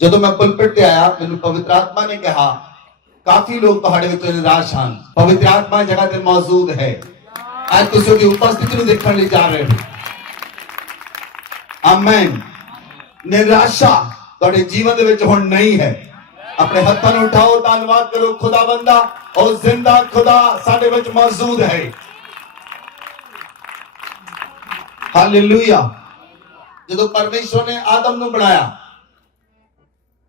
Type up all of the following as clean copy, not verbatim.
ਜਦੋਂ ਮੈਂ ਪੁਲਪਿਟ ਤੇ ਆਇਆ ਮੈਨੂੰ ਪਵਿੱਤਰ ਆਤਮਾ ਨੇ ਕਿਹਾ ਕਾਫੀ ਲੋਕ ਤੁਹਾਡੇ ਵਿੱਚ ਨਿਰਾਸ਼ ਹਨ। ਪਵਿੱਤਰ ਆਤਮਾ ਜਗ੍ਹਾ ਤੇ ਮੌਜੂਦ ਹੈ। ਅੱਜ ਤੁਸੀਂ ਉਹਦੀ ਉਪਸਥਿਤੀ ਨੂੰ ਦੇਖਣ ਲਈ ਜਾ ਰਹੇ ਹੋ। ਆਮੇਨ। ਨਿਰਾਸ਼ਾ ਤੁਹਾਡੇ ਜੀਵਨ ਦੇ ਵਿੱਚ ਹੁਣ ਨਹੀਂ ਹੈ। ਆਪਣੇ ਹੱਥਾਂ ਨੂੰ ਉਠਾਓ, ਧੰਨਵਾਦ ਕਰੋ ਖੁਦਾਵੰਦਾ, ਉਹ ਜ਼ਿੰਦਾ ਖੁਦਾ ਸਾਡੇ ਵਿੱਚ ਮੌਜੂਦ ਹੈ। ਹਾਲੇਲੂਇਆ। ਜਦੋਂ ਪਰਮੇਸ਼ਵਰ ਨੇ ਆਦਮ ਨੂੰ ਬਣਾਇਆ,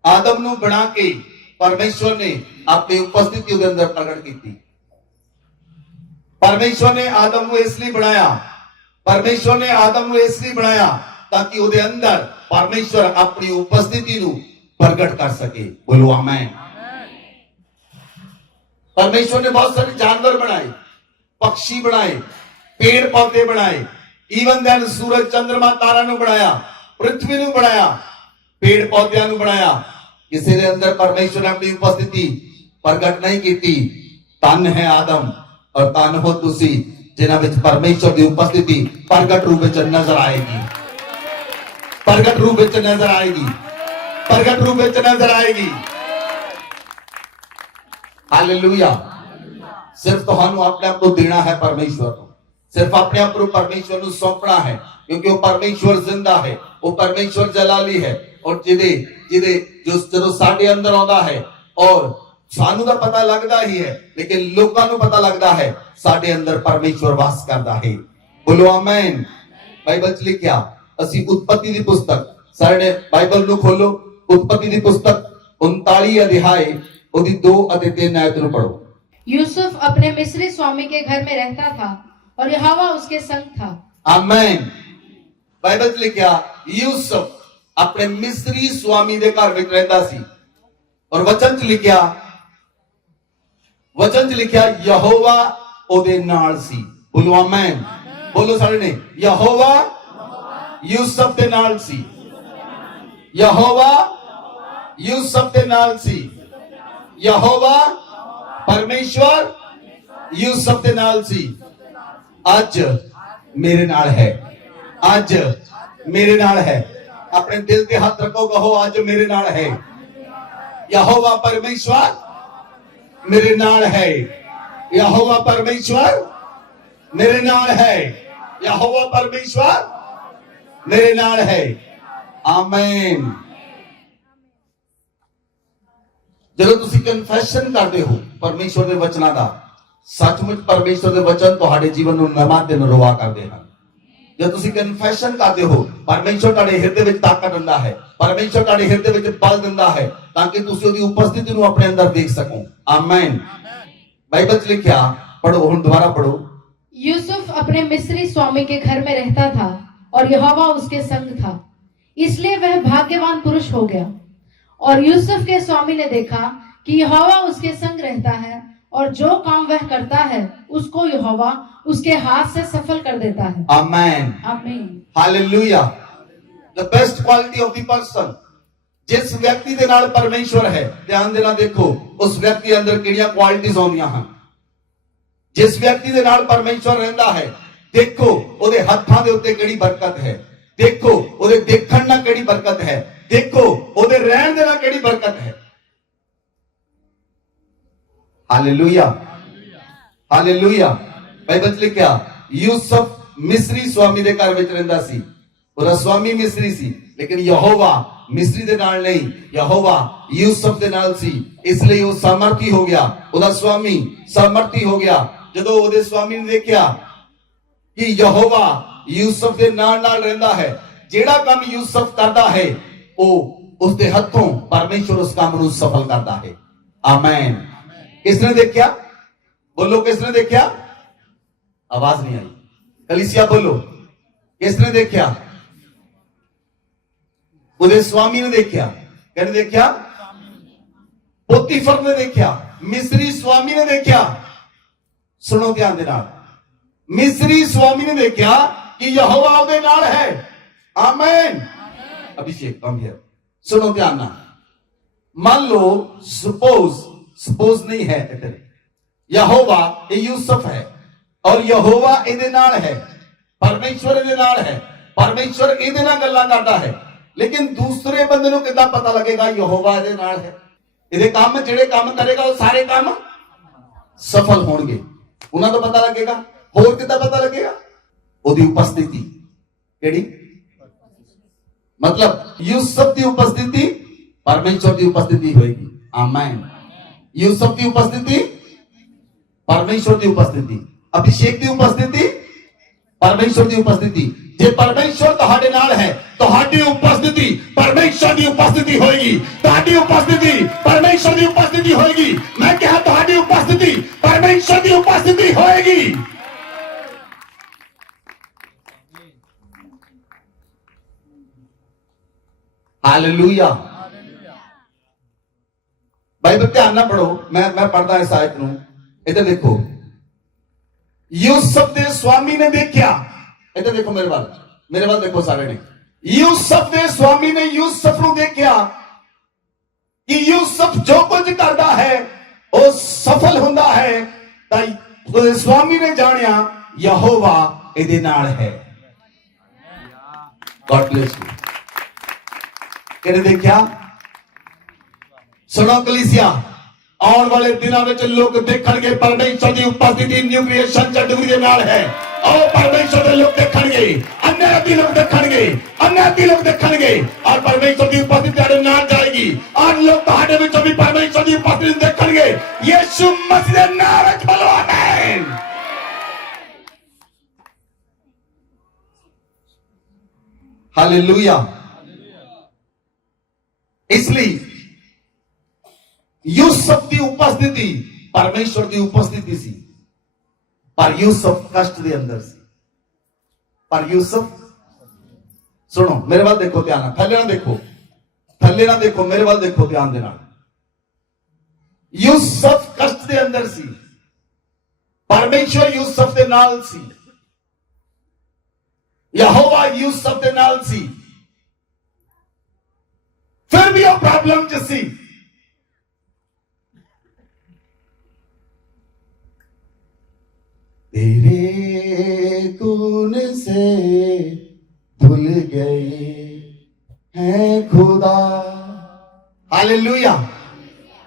ਆਦਮ ਨੂੰ ਬਣਾ ਕੇ ਪਰਮੇਸ਼ਵਰ ਨੇ ਆਪਣੀ ਉਪਸਥਿਤੀ ਉਹਦੇ ਅੰਦਰ ਪ੍ਰਗਟ ਕੀਤੀ। ਪਰਮੇਸ਼ਵਰ ਨੇ ਆਦਮ ਨੂੰ ਇਸ ਲਈ ਬਣਾਇਆ, ਪਰਮੇਸ਼ਵਰ ਨੇ ਆਦਮ ਨੂੰ ਇਸ ਲਈ ਬਣਾਇਆ ਤਾਂ ਕਿ ਉਹਦੇ ਅੰਦਰ ਪਰਮੇਸ਼ਵਰ ਆਪਣੀ ਉਪਸਥਿਤੀ ਨੂੰ ਪ੍ਰਗਟ ਕਰ ਸਕੇ। ਬੋਲੋ ਆਮੇਨ। परमेश्वर ने बहुत सारे जानवर बनाए, पक्षी बनाए, पेड़ पौधे बनाए, इवन देन सूरज चंद्रमा तारा नु बनाया, पृथ्वी नु बनाया, पेड़ पौधे नु बनाया। किसी ने अंदर परमेश्वर ने अपनी उपस्थिति प्रगट नहीं की। तन है आदम और तन हो तुसी जिन्हां विच परमेश्वर की उपस्थिति प्रगट रूप विच नजर आएगी, प्रगट रूप विच नजर आएगी, प्रगट रूप विच नजर आएगी। हालेलुया। सिर्फ तुहानू अपने आप को देना है परमेश्वर को, सिर्फ अपने आप को परमेश्वर को सौंपना है, क्योंकि वो परमेश्वर जिंदा है, वो परमेश्वर जलाली है। और जिदे जिदे जो साडे अंदर आंदा है और सानू दा पता लगदा ही है, लेकिन लोकां नू पता लगदा है साडे अंदर परमेश्वर वास करदा है। बोलो आमीन। बाइबल च लिखिया, असी उत्पत्ति दी पुस्तक, सारे बाइबल नू खोलो, उत्पत्ति दी पुस्तक 39 अध्याय ओदी 2 और 3 आयत नू पढ़ो। यूसुफ अपने मिस्री स्वामी के घर में रहता था और यहोवा उसके संग था। आमीन। बाइबल च लिखिया, यूसुफ अपने मिस्री स्वामी दे घर विच रहंदा सी और वचन च लिखिया यहोवा ओदे नाल सी। बोलो आमीन। बोलो सारे ने, यहोवा यूसुफ दे नाल सी, यहोवा यूसुफ दे नाल सी, यहोवा परमेश्वर यूसुफ दे नाल सी। आज मेरे नाल है, आज मेरे नाल है। अपने दिल के हाथ रखो, कहो आज मेरे नाल है। यहोवा परमेश्वर मेरे नाल है, यहोवा परमेश्वर मेरे नाल है, यहोवा परमेश्वर मेरे नाल है। आमीन। ਜਦੋਂ ਤੁਸੀਂ ਕਨਫੈਸ਼ਨ ਕਰਦੇ ਹੋ ਪਰਮੇਸ਼ਵਰ ਦੇ ਵਚਨਾਂ ਦਾ, ਸੱਚਮੁੱਚ ਪਰਮੇਸ਼ਵਰ ਦੇ ਵਚਨ ਤੁਹਾਡੇ ਜੀਵਨ ਨੂੰ ਨਵਾਂ ਦਿਨ ਰਵਾ ਕਰਦੇ ਹਨ। जब ਤੁਸੀਂ ਕਨਫੈਸ਼ਨ ਕਰਦੇ ਹੋ, ਪਰਮੇਸ਼ਵਰ ਤੁਹਾਡੇ ਹਿਰਦੇ ਵਿੱਚ ਤਾਕਤ ਦਿੰਦਾ ਹੈ, ਪਰਮੇਸ਼ਵਰ ਤੁਹਾਡੇ ਹਿਰਦੇ ਵਿੱਚ ਬਲ ਦਿੰਦਾ ਹੈ ਤਾਂ ਕਿ ਤੁਸੀਂ ਉਹਦੀ ਉਪਸਥਿਤੀ ਨੂੰ ਆਪਣੇ ਅੰਦਰ ਦੇਖ ਸਕੋ। ਆਮੀਨ। ਬਾਈਬਲ 'ਚ ਲਿਖਿਆ, पढ़ो, ਹੁਣ ਦੁਬਾਰਾ पढ़ो। यूसुफ अपने मिस्री स्वामी के घर में रहता था और यहोवा उसके संग था, इसलिए वह भाग्यवान पुरुष हो गया। और यूसुफ के स्वामी ने देखा कि यहोवा उसके संग रहता है और जो काम वह करता है उसको यहोवा उसके हाथ से सफल कर देता है। आमीन। आमीन। Hallelujah. The best quality of the person, जिस व्यक्ति दे नाल परमेश्वर है, ध्यान देना, देखो उस व्यक्ति अंदर किहड़ियां क्वालिटीज आउंदियां हन। जिस व्यक्ति दे नाल परमेश्वर रहंदा है, देखो ओदे हत्थां दे उत्ते किहड़ी बरकत है, देखो ओदे देखण नाल किहड़ी बरकत है, देखो ओदे रहन दे नाल किहड़ी बरकत है। Hallelujah, hallelujah. बाइबल च लिखिया, यूसुफ मिस्री स्वामी दे घर विच रहिंदा सी। ओदा स्वामी मिस्री सी, लेकिन यहोवा मिस्री दे नाल नहीं, यहोवा यूसुफ दे नाल सी, इसलिए वो सामर्थी हो गया। ओदा स्वामी सामर्थी हो गया। जदों ओदे स्वामी ने देखिया कि यहोवा यूसुफ दे नाल नाल रहिंदा है, जेड़ा काम यूसुफ करदा है ओ उसके हथों परमेश्वर उस काम को सफल करता है। आमीन। किसने देखा? बोलो, किसने देखा? आवाज नहीं आई, कलीसिया बोलो, किसने देखा? उदे स्वामी ने देखा। कहने देखा? पोतीफर ने देखा, मिस्री स्वामी ने देखा। सुनो ध्यान देना, मिस्री स्वामी ने देखा कि यहोवा उदे नाल है। आमीन। अभिषेक कम हियर, सुनो ध्यान ना। मान लो सपोज नहीं है इधर, यहोवा ये यूसुफ है और यहोवा इहदे नाल है, परमेश्वर इहदे नाल है, परमेश्वर इहदे नाल गल्लां करदा है, लेकिन दूसरे बंदे ਨੂੰ ਕਿੱਦਾਂ ਪਤਾ ਲੱਗੇਗਾ ਯਹੋਵਾ ਇਹਦੇ ਨਾਲ ਹੈ? ਇਹਦੇ ਕੰਮ ਜਿਹੜੇ ਕੰਮ ਕਰੇਗਾ ਉਹ ਸਾਰੇ ਕੰਮ ਸਫਲ ਹੋਣਗੇ, ਉਹਨਾਂ ਤੋਂ ਪਤਾ ਲੱਗੇਗਾ। ਹੋਰ ਕਿੱਦਾਂ ਪਤਾ ਲੱਗੇਗਾ? ਉਹਦੀ ਉਪਸਥਿਤੀ ਕਿਹੜੀ? मतलब यूसुफ की उपस्थिति परमेश्वर की उपस्थिति होगी। आमीन। यूसुफ की उपस्थिति परमेश्वर की उपस्थिति, अभिषेक की उपस्थिति परमेश्वर की उपस्थिति। जे परमेश्वर तुम्हारे नाल है, तुम्हारी उपस्थिति परमेश्वर की उपस्थिति होगी। तुम्हारी उपस्थिति परमेश्वर की उपस्थिति होगी। मैं कहा तुम्हारी उपस्थिति परमेश्वर की उपस्थिति होगी। हालेलुया। बाइबल ध्यान ना पढ़ो, मैं पढ़ता इस आयत नूं। इधर देखो, यूसुफ के स्वामी ने देखा, इधर देखो मेरे वाल देखो सारे ने। यूसुफ के स्वामी ने यूसुफ को देखा कि यूसुफ जो कुछ करता है वो सफल होता है। तो स्वामी ने जानिया यहोवा इहदे नाल है। God bless you. किहने देखा? सुनो कलीसिया, आने वाले दिनों में लोग देखेंगे परमेश्वर की उपस्थिति न्यू क्रिएशन चर्च के नाल है। और परमेश्वर के लोग देखेंगे, अन्य जाति लोग देखेंगे, अन्य जाति लोग देखेंगे और परमेश्वर की उपस्थिति तेरे नाल जाएगी। और लोग तुम्हारे विचों भी परमेश्वर की उपस्थिति देखेंगे। यीशु मसीह के नाम में बोलो आमीन। हालेलुया। इसलिए यूसुफ की उपस्थिति परमेश्वर की उपस्थिति सी, पर यूसुफ कष्ट के अंदर सी। पर यूसुफ, सुनो मेरे वाल देखो ध्यान नाल, थल्ले ना देखो, थल्ले ना देखो, मेरे वाल देखो ध्यान दे नाल। यूसुफ कष्ट के अंदर सी, परमेश्वर यूसुफ के नाल सी, यहोवा यूसुफ के नाल सी। फिर भी वो प्रॉब्लम च सी। तेरे गुण से धुल गए हैं खुदा। हालेलुया।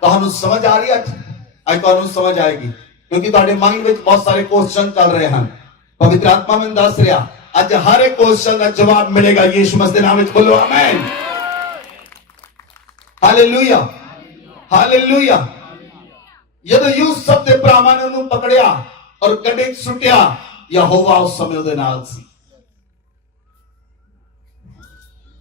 तुहानू समझ आ रही है? आज तुहानू समझ आएगी, क्योंकि तुहाडे माइंड में बहुत सारे क्वेश्चन चल रहे हैं। पवित्र आत्मा में दस रहा, आज हर एक क्वेश्चन का जवाब मिलेगा यीशु मसीह के नाम में। बोलो आमीन। Hallelujah, hallelujah. जब यूसुफ ने भरावां नूं पकड़िया और कड़े सुटिया, यहोवा उस समय उहदे नाल सी।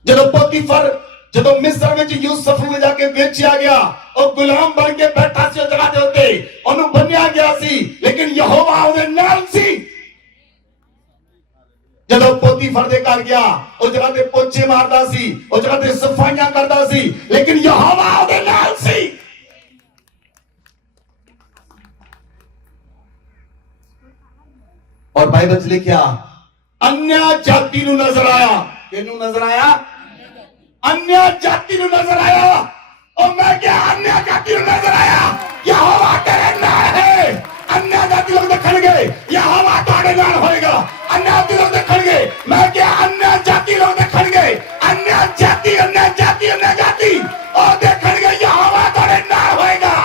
जब पोतीफर, जब मिस्र में यूसुफ नूं जाके बेचिया गया और गुलाम बन के बैठा सी जगह दे उत्ते, ओनूं बन्निया गया सी, लेकिन यहोवा उहदे नाल सी। जब पोतीफर दे घर गया, उस जगह ते पोचे मारदा सी, उस जगह ते सफाइयां करदा सी, लेकिन यहोवा उहदे नाल सी। और बाइबल च लिखिया, अन्य जाति नूं नजर आया। किनू नजर आया? अन्य जाति नूं नजर आया। और मैं क्या अन्य जाति नूं नजर आया? यहोवा तेरे नाल है। अन्य जाति लोग देखणगे यहोवा तुहाडे नाल होएगा। अन्य जाति लोग देखणगे, मैं क्या अन्य जाति लोग देखणगे, अन्य जाति, अन्य जाति, अन्य जाति और देखणगे यहोवा तुहाडे नाल होएगा।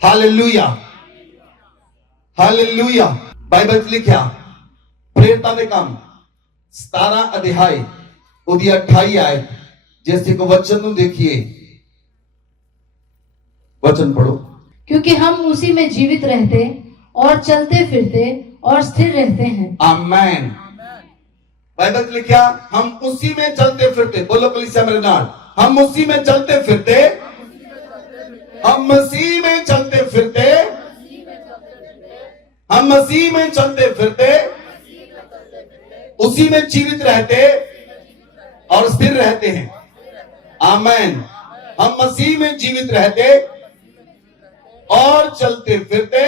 Hallelujah, hallelujah. बाइबल च लिखिया, प्रेरितां दे काम 17 अध्याय उदी 28 आयत, जैसे को वचन नूं देखिए, वचन पढ़ो। क्योंकि हम उसी में जीवित रहते और चलते फिरते और स्थिर रहते हैं। आमीन। बाइबल च लिखिया, हम उसी में चलते फिरते। बोलो कलीसिया मेरे नाल, हम उसी में चलते फिरते, हम मसीह में चलते फिरते, हम मसीह में चलते फिरते, उसी में जीवित रहते और स्थिर रहते हैं। आमीन। हम मसीह में जीवित रहते और चलते फिरते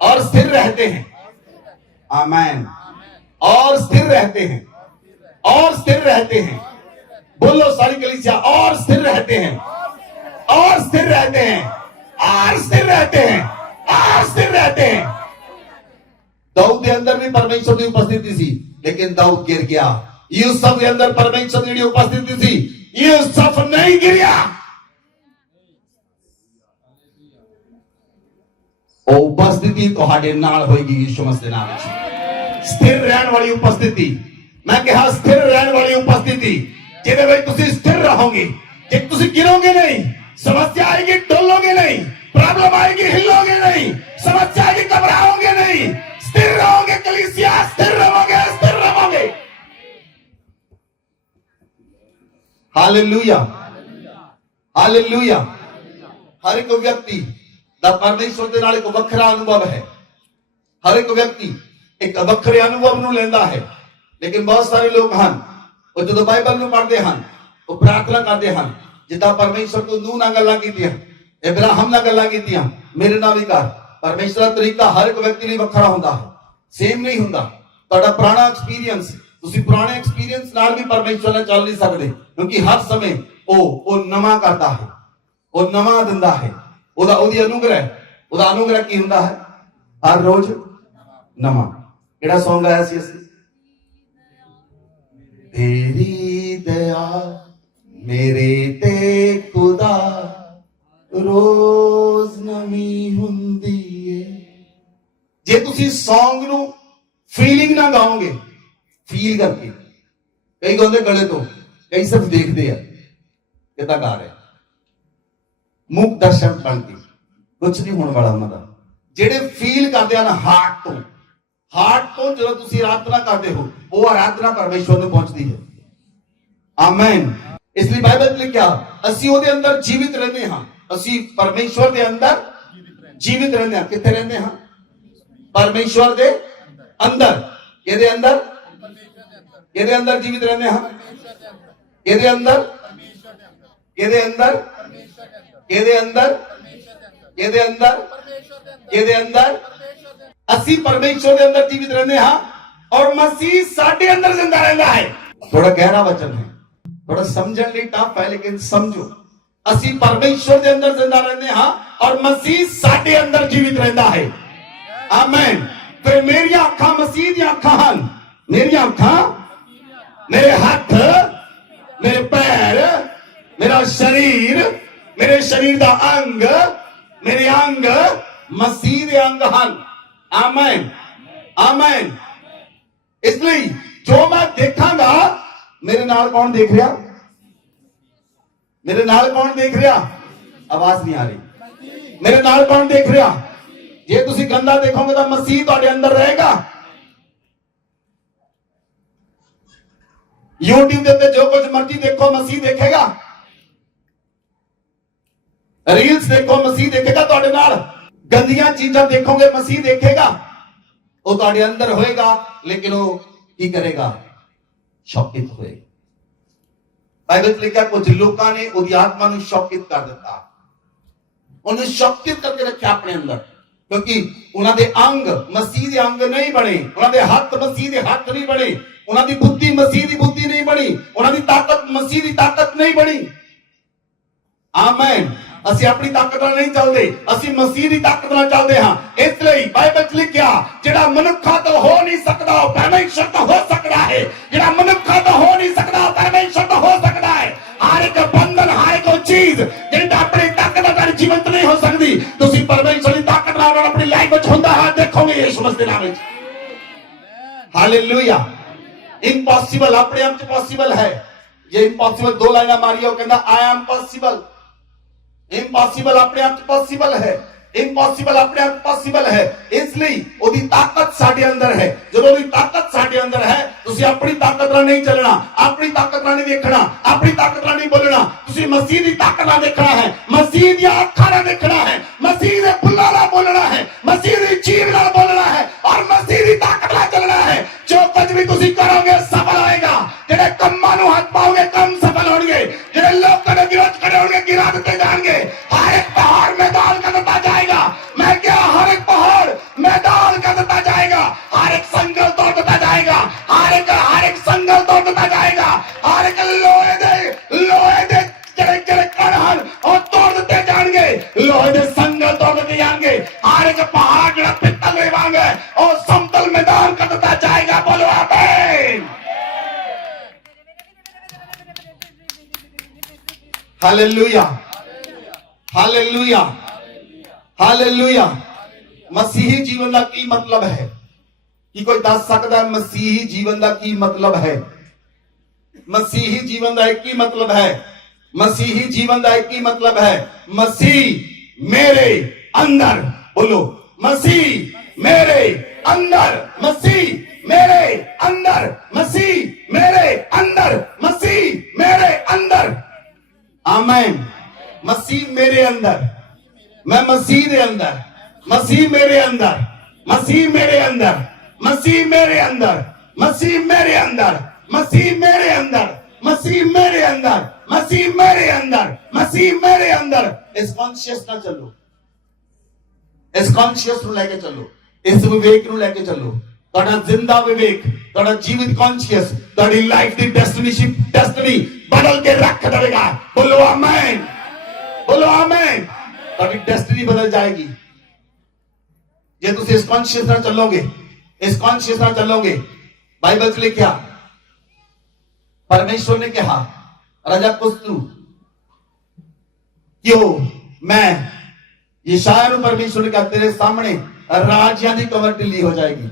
और स्थिर रहते हैं। आमीन। और स्थिर रहते हैं, और स्थिर रहते हैं। बोलो सारी कलीसिया, और स्थिर रहते हैं, और स्थिर रहते हैं, और स्थिर रहते हैं, और स्थिर रहते हैं। दाऊद के अंदर भी परमेश्वर की उपस्थिति थी, लेकिन दाऊद गिर गया। यूसुफ के अंदर परमेश्वर की उपस्थिति थी, यूसुफ नहीं गिरा। ਉਹ ਉਪਸਥਿਤੀ ਤੁਹਾਡੇ ਨਾਲ ਹੋਏਗੀ ਯਿਸੂ ਮਸੀਹ ਦੇ ਨਾਮ ਵਿੱਚ। ਸਥਿਰ ਰਹਿਣ ਵਾਲੀ ਉਪਸਥਿਤੀ, ਮੈਂ ਕਿਹਾ ਸਥਿਰ ਰਹਿਣ ਵਾਲੀ ਉਪਸਥਿਤੀ, ਜਿਹਦੇ ਵਿੱਚ ਤੁਸੀਂ ਸਥਿਰ ਰਹੋਗੇ। ਜੇ ਤੁਸੀਂ ਗਿਰੋਗੇ ਨਹੀਂ, ਸਮੱਸਿਆ ਆਏਗੀ ਡੋਲੋਗੇ ਨਹੀਂ, प्रॉब्लम आएगी हिलोगे नहीं, समस्या आएगी घबराओगे नहीं, स्थिर रहोगे। कलीसिया स्थिर रहोगे, स्थिर रहोगे। Hallelujah, hallelujah. हर एक व्यक्ति दा परमेश्वर दे नाल एक वखरा अनुभव है। हर एक व्यक्ति एक वखरे अनुभव नूं लैंदा है। लेकिन बहुत सारे लोग हन ਉਹ ਜਦੋਂ ਬਾਈਬਲ ਨੂੰ ਪੜ੍ਹਦੇ ਹਨ, ਉਹ ਪ੍ਰਾਰਥਨਾ ਕਰਦੇ ਹਨ, ਜਿੱਦਾਂ ਪਰਮੇਸ਼ਰ ਤੋਂ ਨੂਹ ਨਾਲ ਗੱਲਾਂ ਕੀਤੀਆਂ, ਇਬਰਾਹਿਮ ਨਾਲ ਗੱਲਾਂ ਕੀਤੀਆਂ, ਮੇਰੇ ਨਾਲ ਵੀ ਕਰ। ਪਰਮੇਸ਼ਰ ਦਾ ਤਰੀਕਾ ਹਰ ਇੱਕ ਵਿਅਕਤੀ ਲਈ ਵੱਖਰਾ ਹੁੰਦਾ ਹੈ, ਸੇਮ ਨਹੀਂ ਹੁੰਦਾ। ਤੁਹਾਡਾ ਪੁਰਾਣਾ ਐਕਸਪੀਰੀਅੰਸ, ਤੁਸੀਂ ਪੁਰਾਣੇ ਐਕਸਪੀਰੀਅੰਸ ਨਾਲ ਵੀ ਪਰਮੇਸ਼ਰ ਨਾਲ ਚੱਲ ਨਹੀਂ ਸਕਦੇ, ਕਿਉਂਕਿ ਹਰ ਸਮੇਂ ਉਹ ਨਵਾਂ ਕਰਦਾ ਹੈ, ਉਹ ਨਵਾਂ ਦਿੰਦਾ ਹੈ। ਉਹਦੀ ਅਨੁਗ੍ਰਹਿ, ਉਹਦਾ ਅਨੁਗ੍ਰਹਿ ਕੀ ਹੁੰਦਾ ਹੈ? ਹਰ ਰੋਜ਼ ਨਵਾਂ। ਕਿਹੜਾ ਸੌਂਗ ਆਇਆ ਸੀ ਅਸੀਂ? तेरी दया मेरे ते खुदा रोज नवी हुंदी है। जे तुसी सॉन्ग नु फीलिंग ना गाओगे, फील करके, कई गाते गले तो, कई सिर्फ देखते हैं कितना गा रहे, मुख दर्शक बन के कुछ नहीं होने वाला उन्होंने। जेड़े फील करते हैं ना हार्ट तो, हार्ट तो जो तुसी आराधना करते हो, वो आराधना परमेश्वर ਨੂੰ ਪਹੁੰਚਦੀ ਹੈ। ਆਮੇਨ। ਇਸ ਲਈ ਬਾਈਬਲ ਵਿੱਚ ਲਿਖਿਆ, ਅਸੀਂ ਉਹਦੇ ਅੰਦਰ ਜੀਵਿਤ ਰਹਿੰਦੇ ਹਾਂ। ਅਸੀਂ ਪਰਮੇਸ਼ਵਰ ਦੇ ਅੰਦਰ ਜੀਵਿਤ ਰਹਿੰਦੇ ਹਾਂ। ਕਿੱਥੇ ਰਹਿੰਦੇ ਹਾਂ? ਪਰਮੇਸ਼ਵਰ ਦੇ ਅੰਦਰ। ਕਿਹਦੇ ਅੰਦਰ? ਕਿਹਦੇ ਅੰਦਰ ਜੀਵਿਤ ਰਹਿੰਦੇ ਹਾਂ? ਕਿਹਦੇ ਅੰਦਰ? ਕਿਹਦੇ ਅੰਦਰ? ਕਿਹਦੇ ਅੰਦਰ? ਕਿਹਦੇ ਅੰਦਰ? ਕਿਹਦੇ ਅੰਦਰ? ਅਸੀਂ ਪਰਮੇਸ਼ਵਰ ਦੇ ਅੰਦਰ ਜੀਵਿਤ ਰਹਿੰਦੇ ਹਾਂ और मसीह साडे अंदर जिंदा रहता है। थोड़ा गहरा वचन है, थोड़ा समझने लिए टफ है, लेकिन समझो, असी परमेश्वर के अंदर जिंदा रहते हैं और मसीह साडे अंदर जीवित रहता है। आमीन। फिर मेरी आंखां मसीह दी आंखां हन। मेरी आंखां, मेरे हाथ, मेरे पैर, मेरा शरीर, मेरे शरीर दा अंग, मेरे अंग मसीह दे अंग हन। आमीन, आमीन। इसलिए जो मैं देखांगा, मेरे नाल कौन देख रहा? मेरे नाल कौन देख रहा? आवाज नहीं आ रही। मेरे नाल कौन देख रहा? जे तुसी गंदा देखोगे तो मसीह तुहाडे अंदर रहेगा। यूट्यूब के उत्ते जो कुछ मर्जी देखो, मसीह देखेगा। रील्स देखो, मसीह देखेगा तुहाडे नाल। गंदियां चीजां देखोगे, मसीह देखेगा। वो तुहाडे अंदर होएगा, लेकिन वो की करेगा? शौकित होएगा। बाइबल में लिखा, कुछ लोगों ने उसकी आत्मा को शौकित कर दिता, उन्हें शौकित करके रखा अपने अंदर, क्योंकि उन्होंने अंग मसीह के अंग नहीं बने, उन्होंने हाथ मसीह के हाथ नहीं बने, उन्होंने बुद्धि मसीह की बुद्धि नहीं बनी, उन्होंने ताकत मसीह की ताकत नहीं बनी। आमीन। ਅਸੀਂ ਆਪਣੀ ਤਾਕਤ ਨਾਲ ਨਹੀਂ ਚੱਲਦੇ, ਅਸੀਂ ਮਸੀਹ ਦੀ ਤਾਕਤ ਨਾਲ ਚੱਲਦੇ ਹਾਂ। ਇਸ ਲਈ ਬਾਈਬਲ ਵਿੱਚ ਲਿਖਿਆ, ਜਿਹੜਾ ਮਨੁੱਖਾਂ ਤੋਂ ਹੋ ਨਹੀਂ ਸਕਦਾ ਉਹ ਪਰਮੇਸ਼ਰ ਤੋਂ ਹੋ ਸਕਦਾ ਹੈ। ਜਿਹੜਾ ਮਨੁੱਖਾਂ ਤੋਂ ਹੋ ਨਹੀਂ ਸਕਦਾ ਉਹ ਪਰਮੇਸ਼ਰ ਤੋਂ ਹੋ ਸਕਦਾ ਹੈ। ਹਰ ਇੱਕ ਬੰਧਨ, ਹਰ ਇੱਕ ਚੀਜ਼ ਜਿਹੜੀ ਆਪਣੀ ਤਾਕਤ ਨਾਲ ਜੀਵੰਤ ਨਹੀਂ ਹੋ ਸਕਦੀ, ਤੁਸੀਂ ਪਰਮੇਸ਼ਰ ਦੀ ਤਾਕਤ ਨਾਲ ਆਪਣੀ ਲਾਈਫ ਵਿੱਚ ਹੁੰਦਾ ਹੈ ਦੇਖੋਗੇ ਯਿਸੂ ਮਸੀਹ ਦੇ ਨਾਮ ਵਿੱਚ। ਹਾਲੇਲੂਇਆ। ਇੰਪੋਸੀਬਲ ਆਪਣੇ ਆਪ 'ਚ ਪੋਸੀਬਲ ਹੈ। ਜੇ ਇੰਪੋਸੀਬਲ ਦੋ ਲਾਈਨਾਂ ਮਾਰੀਓ, ਕਹਿੰਦਾ ਆਈ ਐਮ ਪੋਸੀਬਲ। इम्पॉसिबल अपने आप पॉसिबल है, इम्पॉसिबल अपने आप पॉसिबल है। इसलिए ओदी ताकत साडे अंदर है। जब ओदी ताकत साडे अंदर है, तुसी अपनी ताकत नाल नहीं चलना, अपनी ताकत नाल नहीं देखना, अपनी ताकत नाल नहीं बोलना, तुसी मसीह दी ताकत नाल देखना है, मसीह दी आंखां नाल देखना है, मसीह दे फुल्लां नाल बोलना है, मसीह दी जीभ नाल बोलना है और मसीह दी ताकत नाल चलना है। जो कुछ भी तुसी करोगे सफल होएगा। जेड़े कम्मां नूं हाथ पाओगे, कम सफल होणगे। जेड़े लोग कदे विरोध करे होणगे, गिरा दित्ते जाणगे। हर एक पहाड़ मैदान कर दित्ता जाएगा। मैं क्या? हर एक पहाड़ मैदान कर दित्ता जाएगा। हर एक संगल तोड़ दित्ता जाएगा। हर एक संगल तोड़ दित्ता जाएगा। हर एक लोहे दे जेड़े कण हन और तोड़ दित्ते जाणगे। लोहे दे संगल तोड़ दित्ते जाणगे। हर एक पहाड़ जेड़ा पित्तल दे वांग है और समतल हालेलुया, हालेलुया, हालेलुया। मसीही जीवन का की मतलब है कि कोई दस सकता है मसीही जीवन का की मतलब है? मसीही जीवन का एक ही मतलब है, मसीही जीवन का एक ही मतलब है, मसीह मेरे अंदर। बोलो, मसीह मेरे अंदर, मसीह मेरे अंदर, मसीह मेरे अंदर, मसीह मेरे अंदर। आमीन। मसीह मेरे अंदर, मैं मसीह के अंदर, मसीह मेरे अंदर, मसीह मेरे अंदर, मसीह मेरे अंदर, मसीह मेरे अंदर, मसीह मेरे अंदर, मसीह मेरे अंदर, मसीह मेरे अंदर, मसीह मेरे अंदर। इस कॉन्शियस ना चलो, इस कॉन्शियस ਨੂੰ ਲੈ ਕੇ ਚੱਲੋ, ਇਸ ਵਿਵੇਕ ਨੂੰ ਲੈ ਕੇ ਚੱਲੋ। ਤੁਹਾਡਾ ਜ਼ਿੰਦਾ ਵਿਵੇਕ, ਤੁਹਾਡਾ ਜੀਵਿਤ ਕੌਨਸ਼ੀਅਸ ਤੁਹਾਡੀ ਲਾਈਫ ਦੀ ਡੈਸਟੀਨੀ ਬਦਲ ਕੇ ਰੱਖ ਦੇਵੇਗਾ। ਬੋਲੋ ਆਮੀਨ, ਬੋਲੋ ਆਮੀਨ। ਤੁਹਾਡੀ ਡੈਸਟੀਨੀ ਬਦਲ ਜਾਏਗੀ ਜੇ ਤੁਸੀਂ ਇਸ ਕੌਨਸ਼ੀਅਸ ਨਾਲ ਚੱਲੋਗੇ, ਇਸ ਕੌਨਸ਼ੀਅਸ ਨਾਲ ਚੱਲੋਗੇ। ਬਾਈਬਲ 'ਚ ਲਿਖਿਆ, परमेश्वर ने कहा राजा कुस्तु क्यों मैं यशायाह ਨੂੰ परमेश्वर ने कहा तेरे सामने राजियां दी कमर ढिली हो जाएगी,